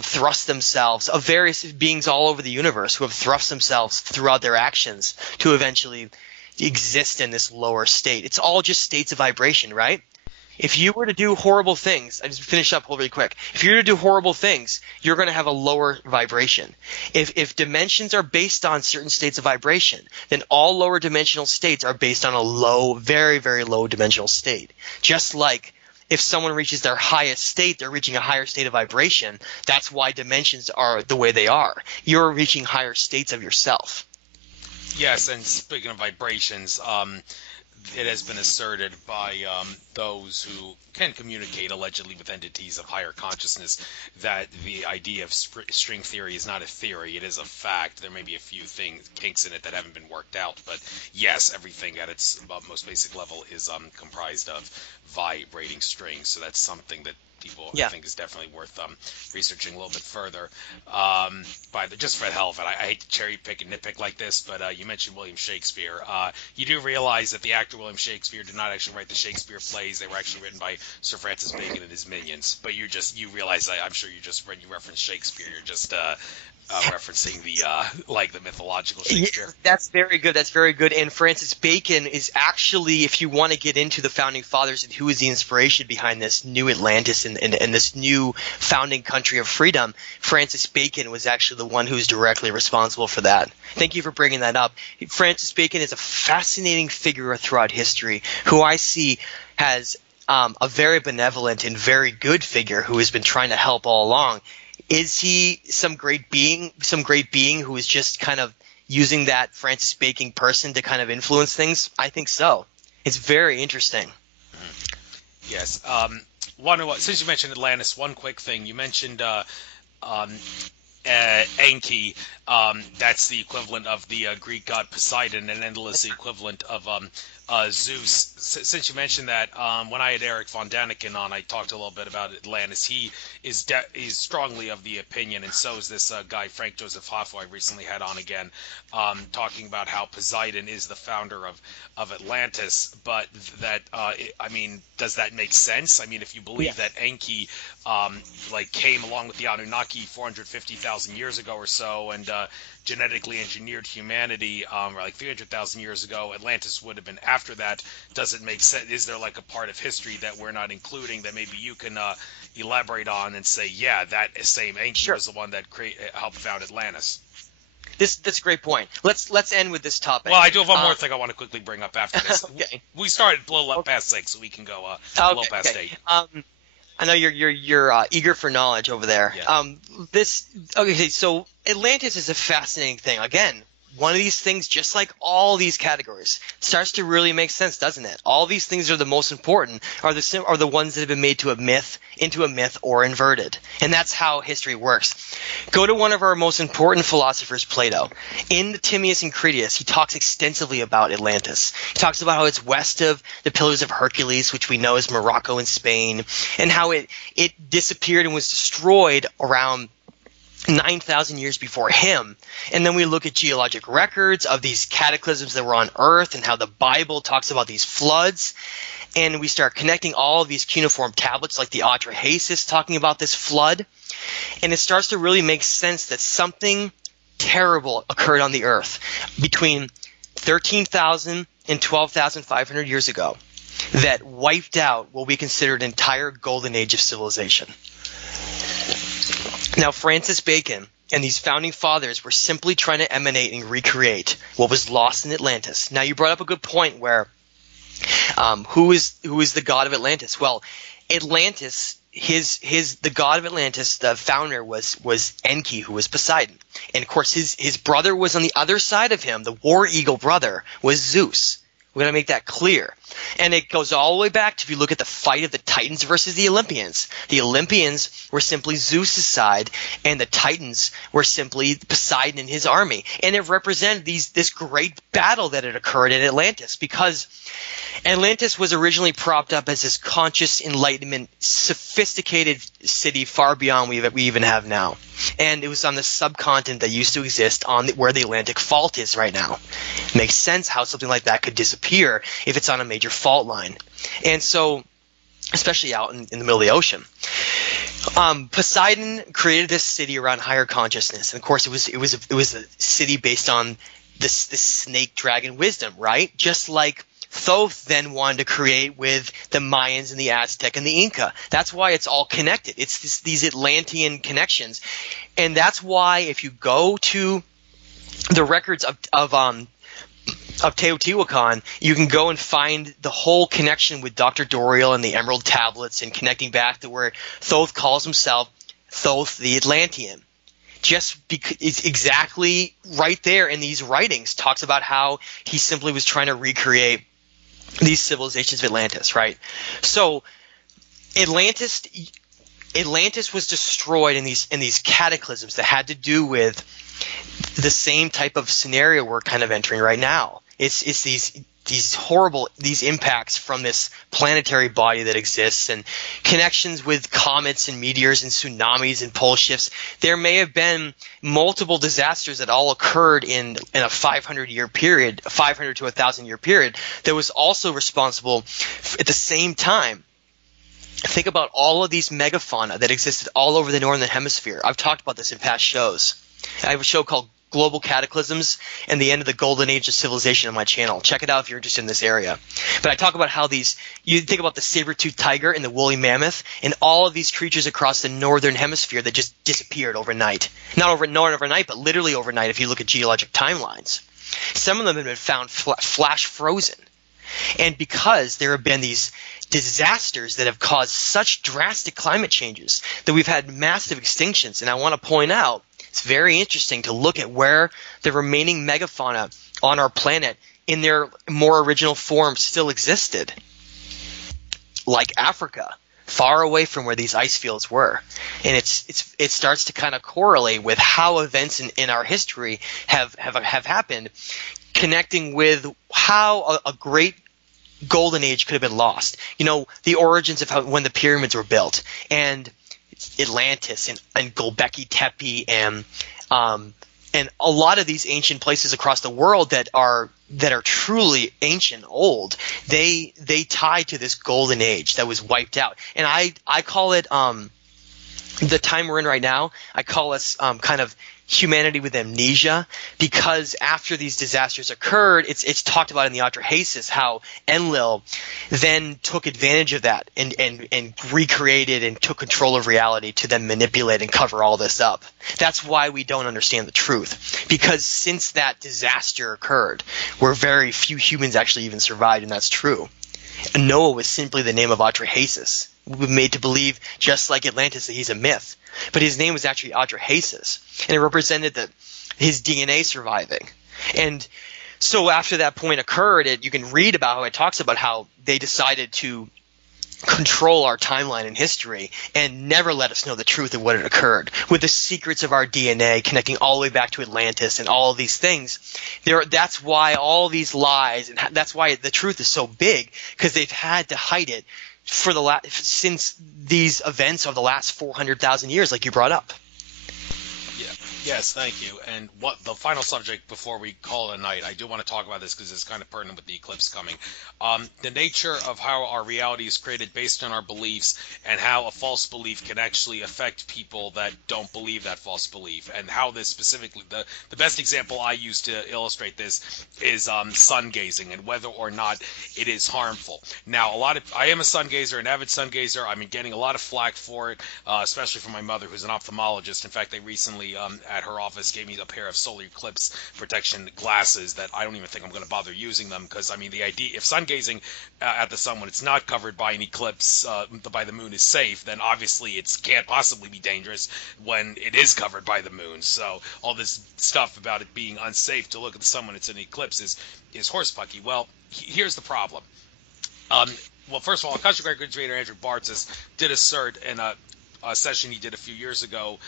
thrust themselves, of various beings all over the universe who have thrust themselves throughout their actions to eventually exist in this lower state. It's all just states of vibration, right? If you were to do horrible things, I just finish up really quick. If you were to do horrible things, you're going to have a lower vibration. If dimensions are based on certain states of vibration, then all lower dimensional states are based on a low, very, very low dimensional state. Just like if someone reaches their highest state, they're reaching a higher state of vibration. That's why dimensions are the way they are. You're reaching higher states of yourself. Yes, and speaking of vibrations, it has been asserted by those who can communicate allegedly with entities of higher consciousness that the idea of string theory is not a theory, it is a fact. There may be a few kinks in it that haven't been worked out, but yes, everything at its most basic level is comprised of vibrating strings, so that's something that people, I think, is definitely worth researching a little bit further. Just for the hell of it, I hate to cherry pick and nitpick like this, but you mentioned William Shakespeare. You do realize that the actor William Shakespeare did not actually write the Shakespeare plays; they were actually written by Sir Francis Bacon and his minions. But you realize, I'm sure when you reference Shakespeare, you're just referencing the mythological Shakespeare. Yeah, that's very good. That's very good. And Francis Bacon is actually, if you want to get into the founding fathers and who is the inspiration behind this new Atlantis and this new founding country of freedom, Francis Bacon was actually the one who's directly responsible for that. Thank you for bringing that up. Francis Bacon is a fascinating figure throughout history who I see has a very benevolent and very good figure who has been trying to help all along. Is he some great being who is just kind of using that Francis Bacon person to kind of influence things? I think so. It's very interesting. Yes. Since you mentioned Atlantis, one quick thing. You mentioned Enki. That's the equivalent of the Greek god Poseidon, and Enlil is the equivalent of Zeus. Since you mentioned that, when I had Eric von Daniken on, I talked a little bit about Atlantis. He's strongly of the opinion, and so is this guy Frank Joseph Hoff, who I recently had on again, talking about how Poseidon is the founder of Atlantis. But that, does that make sense? I mean, if you believe that Enki came along with the Anunnaki 450,000 years ago or so, and genetically engineered humanity 300,000 years ago, Atlantis would have been after that. Does it make sense? Is there a part of history that we're not including that maybe you can elaborate on and say, yeah, that same Enki was the one that helped found Atlantis? That's a great point. Let's end with this topic. Well, I do have one more thing I want to quickly bring up after this. Okay. We started a little past 6, so we can go a little past 8. I know you're eager for knowledge over there. Yeah. So Atlantis is a fascinating thing. Again, one of these things, just like all these categories, starts to really make sense, doesn't it? All these things are the most important, are the ones that have been made into a myth or inverted. And that's how history works. Go to one of our most important philosophers, Plato. In the Timaeus and Critias, he talks extensively about Atlantis. He talks about how it's west of the Pillars of Hercules, which we know is Morocco and Spain, and how it disappeared and was destroyed around 9,000 years before him. And then we look at geologic records of these cataclysms that were on Earth and how the Bible talks about these floods. And we start connecting all of these cuneiform tablets like the Atrahasis talking about this flood. And it starts to really make sense that something terrible occurred on the Earth between 13,000 and 12,500 years ago that wiped out what we consider an entire golden age of civilization. Now, Francis Bacon and these founding fathers were simply trying to emanate and recreate what was lost in Atlantis. Now, you brought up a good point where who is the god of Atlantis? Well, Atlantis, the god of Atlantis, the founder was Enki, who was Poseidon. And of course his brother was on the other side of him. The war eagle brother was Zeus. We're going to make that clear. And it goes all the way back to, if you look at the fight of the Titans versus the Olympians. The Olympians were simply Zeus's side, and the Titans were simply Poseidon and his army. And it represented this great battle that had occurred in Atlantis, because Atlantis was originally propped up as this conscious enlightenment, sophisticated city far beyond we even have now. And it was on the subcontinent that used to exist where the Atlantic fault is right now. It makes sense how something like that could disappear if it's on a major fault line. And so, especially out in the middle of the ocean. Poseidon created this city around higher consciousness. And of course, it was a city based on this snake dragon wisdom, right? Just like Thoth then wanted to create with the Mayans and the Aztec and the Inca. That's why it's all connected. It's these Atlantean connections. And that's why if you go to the records of Teotihuacan, you can go and find the whole connection with Dr. Doriel and the Emerald Tablets, and connecting back to where Thoth calls himself Thoth the Atlantean. It's exactly right there in these writings, talks about how he simply was trying to recreate these civilizations of Atlantis, right? So Atlantis was destroyed in these cataclysms that had to do with the same type of scenario we're kind of entering right now. It's these horrible impacts from this planetary body that exists, and connections with comets and meteors and tsunamis and pole shifts. There may have been multiple disasters that all occurred in a 500-year period, 500 to 1,000-year period, that was also responsible at the same time. Think about all of these megafauna that existed all over the northern hemisphere. I've talked about this in past shows. I have a show called Global Cataclysms and the End of the Golden Age of Civilization on my channel. Check it out if you're interested in this area. But I talk about how you think about the saber-toothed tiger and the woolly mammoth and all of these creatures across the northern hemisphere that just disappeared overnight. Not overnight, but literally overnight if you look at geologic timelines. Some of them have been found flash frozen. And because there have been these disasters that have caused such drastic climate changes that we've had massive extinctions. And I want to point out, it's very interesting to look at where the remaining megafauna on our planet in their more original form still existed. Like Africa, far away from where these ice fields were. And it starts to kind of correlate with how events in our history have happened, connecting with how a great golden age could have been lost. You know, the origins of when the pyramids were built, and Atlantis and Gobekli Tepe and a lot of these ancient places across the world that are truly ancient, old, they tie to this golden age that was wiped out. And I call it the time we're in right now, I call us kind of humanity with amnesia, because after these disasters occurred, it's talked about in the Atrahasis how Enlil then took advantage of that and recreated and took control of reality to then manipulate and cover all this up. That's why we don't understand the truth, because since that disaster occurred, where very few humans actually even survived, and that's true. Noah was simply the name of Atrahasis. We were made to believe, just like Atlantis, that he's a myth. But his name was actually Atrahasis, and it represented his DNA surviving. And so after that point occurred, you can read about how it talks about how they decided to control our timeline in history and never let us know the truth of what had occurred, with the secrets of our DNA connecting all the way back to Atlantis and all of these things. That's why all these lies, and that's why the truth is so big, because they've had to hide it since these events of the last 400,000 years, like you brought up. Yes, thank you. And what the final subject before we call it a night, I do want to talk about this because it's kind of pertinent with the eclipse coming. The nature of how our reality is created based on our beliefs, and how a false belief can actually affect people that don't believe that false belief, and how this specifically, the best example I use to illustrate this is sun gazing, and whether or not it is harmful. Now, I am a sun gazer, an avid sun gazer. I'm getting a lot of flack for it, especially from my mother, who's an ophthalmologist. In fact, they recently at her office gave me a pair of solar eclipse protection glasses that I don't even think I'm going to bother using them, because I mean, the idea, if sun gazing at the sun when it's not covered by an eclipse by the moon is safe, then obviously it can't possibly be dangerous when it is covered by the moon. So all this stuff about it being unsafe to look at the sun when it's in an eclipse is horsepucky. Well, here's the problem. Well, first of all, Akashic Records reader Andrew Bartzis did assert in a session he did a few years ago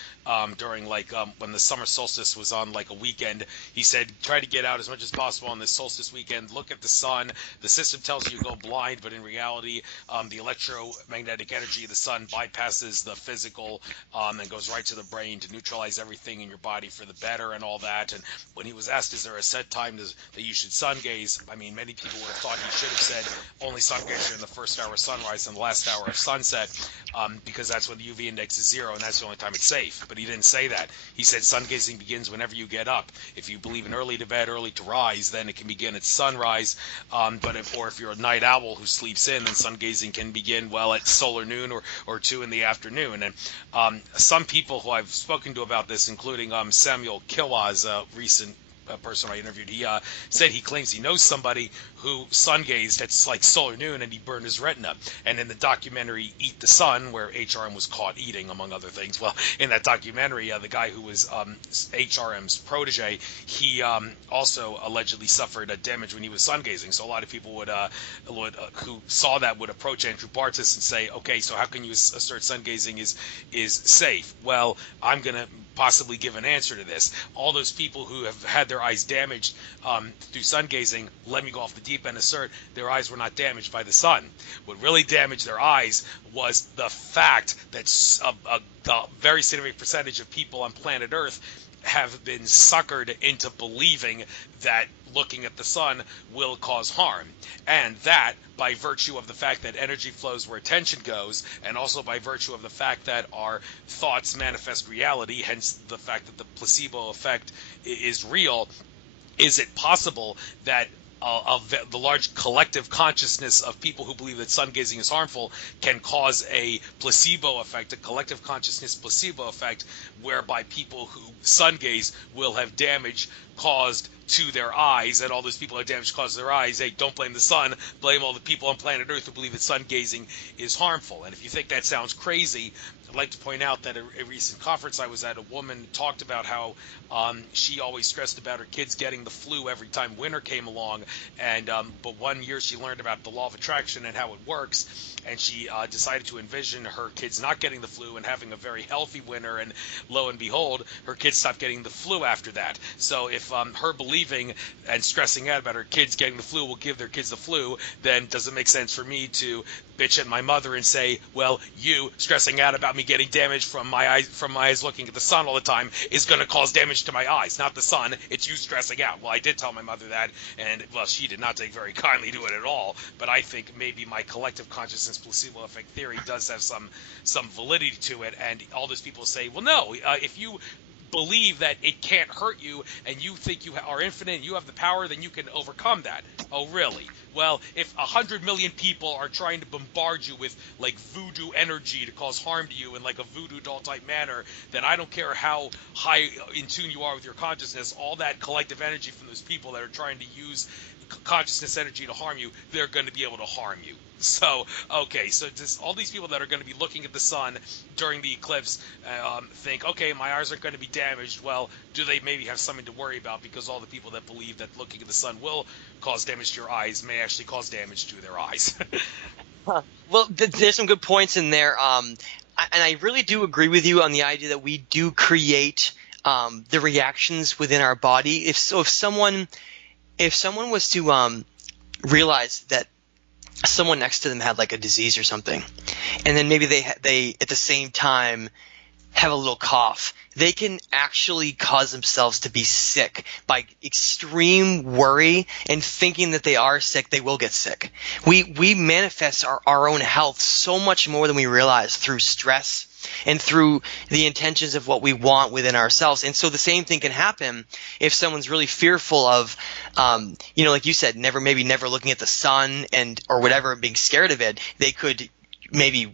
during when the summer solstice was on like a weekend. He said, try to get out as much as possible on this solstice weekend, look at the sun. The system tells you go blind, but in reality the electromagnetic energy of the sun bypasses the physical and goes right to the brain to neutralize everything in your body for the better and all that. And when he was asked, is there a set time that you should sun gaze, I mean, many people would have thought he should have said only sun gaze during the first hour of sunrise and the last hour of sunset, because that's when the UV index is 0 and that's the only time it's safe. But he didn't say that. He said sun gazing begins whenever you get up. If you believe in early to bed, early to rise, then it can begin at sunrise. But if you're a night owl who sleeps in, then sun gazing can begin at solar noon or 2 in the afternoon. And some people who I've spoken to about this, including Samuel Kilwaz, a recent person I interviewed, he said he claims he knows somebody who sun gazed at like solar noon and he burned his retina. And in the documentary Eat the Sun, where HRM was caught eating, among other things, well, in that documentary, the guy who was HRM's protege, he also allegedly suffered damage when he was sun gazing. So a lot of people would who saw that would approach Andrew Bartzis and say, okay, so how can you assert sun gazing is safe? Well, I'm going to possibly give an answer to this. All those people who have had their eyes damaged through sun gazing, let me go off the deep end, assert their eyes were not damaged by the sun. What really damaged their eyes was the fact that the very significant percentage of people on planet Earth have been suckered into believing that looking at the sun will cause harm, and that by virtue of the fact that energy flows where attention goes, and also by virtue of the fact that our thoughts manifest reality, hence the fact that the placebo effect is real. Is it possible that of the large collective consciousness of people who believe that sun gazing is harmful can cause a placebo effect, a collective consciousness placebo effect, whereby people who sun gaze will have damage caused to their eyes, and all those people who have damage caused to their eyes, hey, don't blame the sun, blame all the people on planet Earth who believe that sun gazing is harmful. And if you think that sounds crazy, I'd like to point out that at a recent conference I was at, a woman talked about how she always stressed about her kids getting the flu every time winter came along, and but one year she learned about the law of attraction and how it works, and she decided to envision her kids not getting the flu and having a very healthy winter, and lo and behold, her kids stopped getting the flu after that. So if her believing and stressing out about her kids getting the flu will give their kids the flu, then does it make sense for me to bitch at my mother and say, well, you stressing out about me getting damage from my eyes looking at the sun all the time is going to cause damage to my eyes, not the sun, it's you stressing out. Well, I did tell my mother that, and well, she did not take very kindly to it at all, but I think maybe my collective consciousness placebo effect theory does have some validity to it. And all those people say, well, no, if you believe that it can't hurt you and you think you are infinite and you have the power, then you can overcome that. Oh, really? Well, if 100 million people are trying to bombard you with like voodoo energy to cause harm to you in like a voodoo doll type manner, then I don't care how high in tune you are with your consciousness, all that collective energy from those people that are trying to use consciousness energy to harm you, they're going to be able to harm you. So, okay, so just all these people that are going to be looking at the sun during the eclipse think, okay, my eyes aren't going to be damaged. Well, do they maybe have something to worry about, because all the people that believe that looking at the sun will cause damage to your eyes may actually cause damage to their eyes. Well, there's some good points in there, and I really do agree with you on the idea that we do create the reactions within our body. If someone was to realize that someone next to them had like a disease or something, and then maybe they at the same time have a little cough, they can actually cause themselves to be sick by extreme worry and thinking that they are sick, they will get sick. We manifest our own health so much more than we realize through stress and through the intentions of what we want within ourselves. And so the same thing can happen if someone's really fearful of, like you said, never looking at the sun or whatever, and being scared of it. They could maybe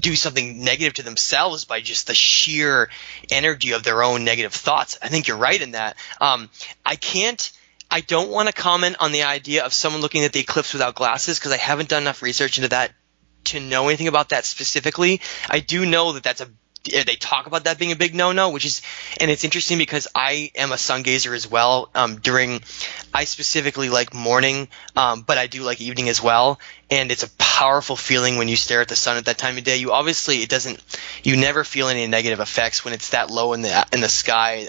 do something negative to themselves by just the sheer energy of their own negative thoughts. I think you're right in that. I don't want to comment on the idea of someone looking at the eclipse without glasses, because I haven't done enough research into that to know anything about that specifically. I do know that they talk about that being a big no-no, and it's interesting because I am a sun gazer as well. I specifically like morning, but I do like evening as well. And it's a powerful feeling when you stare at the sun at that time of day. You never feel any negative effects when it's that low in the sky.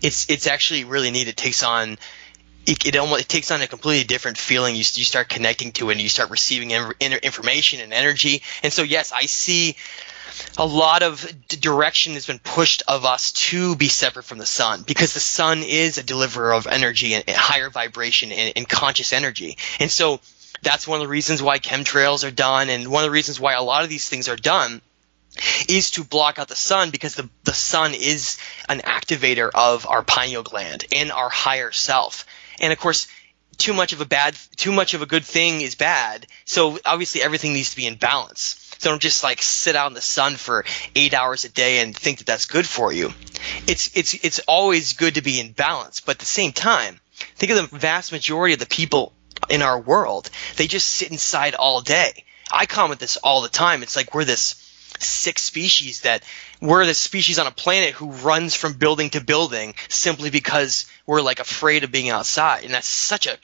It's actually really neat. It takes on a completely different feeling. You start connecting to it, and you start receiving information and energy. And so, yes, I see a lot of direction has been pushed of us to be separate from the sun, because the sun is a deliverer of energy and higher vibration and conscious energy. And so that's one of the reasons why chemtrails are done, and one of the reasons why a lot of these things are done is to block out the sun, because the sun is an activator of our pineal gland and our higher self. And of course, too much of a good thing is bad. So obviously everything needs to be in balance. So don't just like sit out in the sun for 8 hours a day and think that that's good for you. It's always good to be in balance. But at the same time, think of the vast majority of the people in our world. They just sit inside all day. I comment this all the time. It's like we're this sick species, that we're the species on a planet who runs from building to building simply because we're like afraid of being outside. And that's such a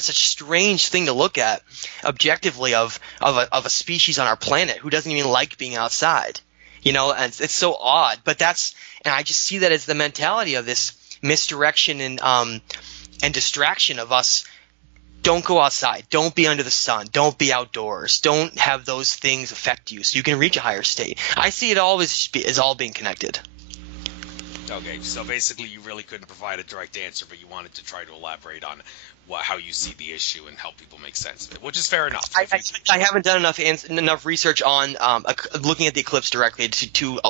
strange thing to look at objectively of a species on our planet who doesn't even like being outside, and it's so odd. But and I just see that as the mentality of this misdirection and distraction of us. Don't go outside. Don't be under the sun. Don't be outdoors. Don't have those things affect you so you can reach a higher state. I see it all as all being connected. Okay, so basically you really couldn't provide a direct answer, but you wanted to try to elaborate on how you see the issue and help people make sense of it, which is fair enough. I haven't done enough research on looking at the eclipse directly to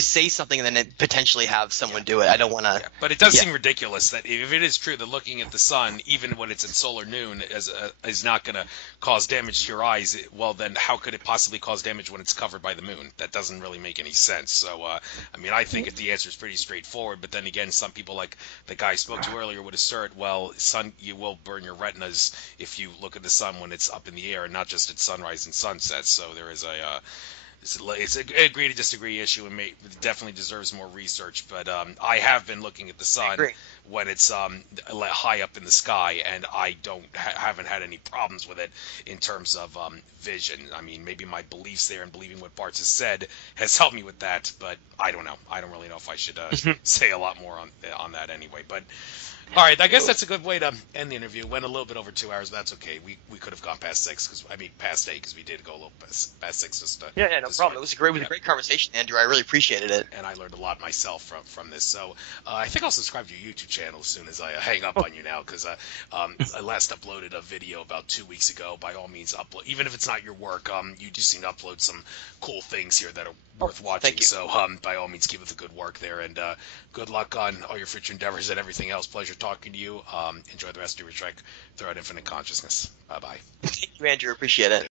say something and then potentially have someone do it. I don't want to. Yeah. But it does seem ridiculous that if it is true that looking at the sun, even when it's in solar noon, is not going to cause damage to your eyes, well, then how could it possibly cause damage when it's covered by the moon? That doesn't really make any sense. So, I think the answer is pretty straightforward. But then again, some people, like the guy I spoke to earlier, would assert, well, sun, you will burn your retinas if you look at the sun when it's up in the air and not just at sunrise and sunset. So there is it's an agree to disagree issue, and definitely deserves more research. But I have been looking at the sun when it's high up in the sky, and I haven't had any problems with it in terms of vision. I mean, maybe my beliefs there and believing what Bart has said has helped me with that, but I don't know. I don't really know if I should say a lot more on that anyway. But all right, I guess that's a good way to end the interview. Went a little bit over 2 hours, but that's okay. We could have gone past 6 past 8, because we did go a little past 6. Just no problem. It was a great conversation, Andrew. I really appreciated it, and I learned a lot myself from this. So I think I'll subscribe to your YouTube channel as soon as I hang up on you now, because I last uploaded a video about 2 weeks ago. By all means, upload, even if it's not your work. You do seem to upload some cool things here that are worth watching. Thank you. So by all means, keep up the good work there, and good luck on all your future endeavors and everything else. Pleasure talking to you. Enjoy the rest of your trek throughout infinite consciousness. Bye-bye. Thank you, Andrew. Appreciate it.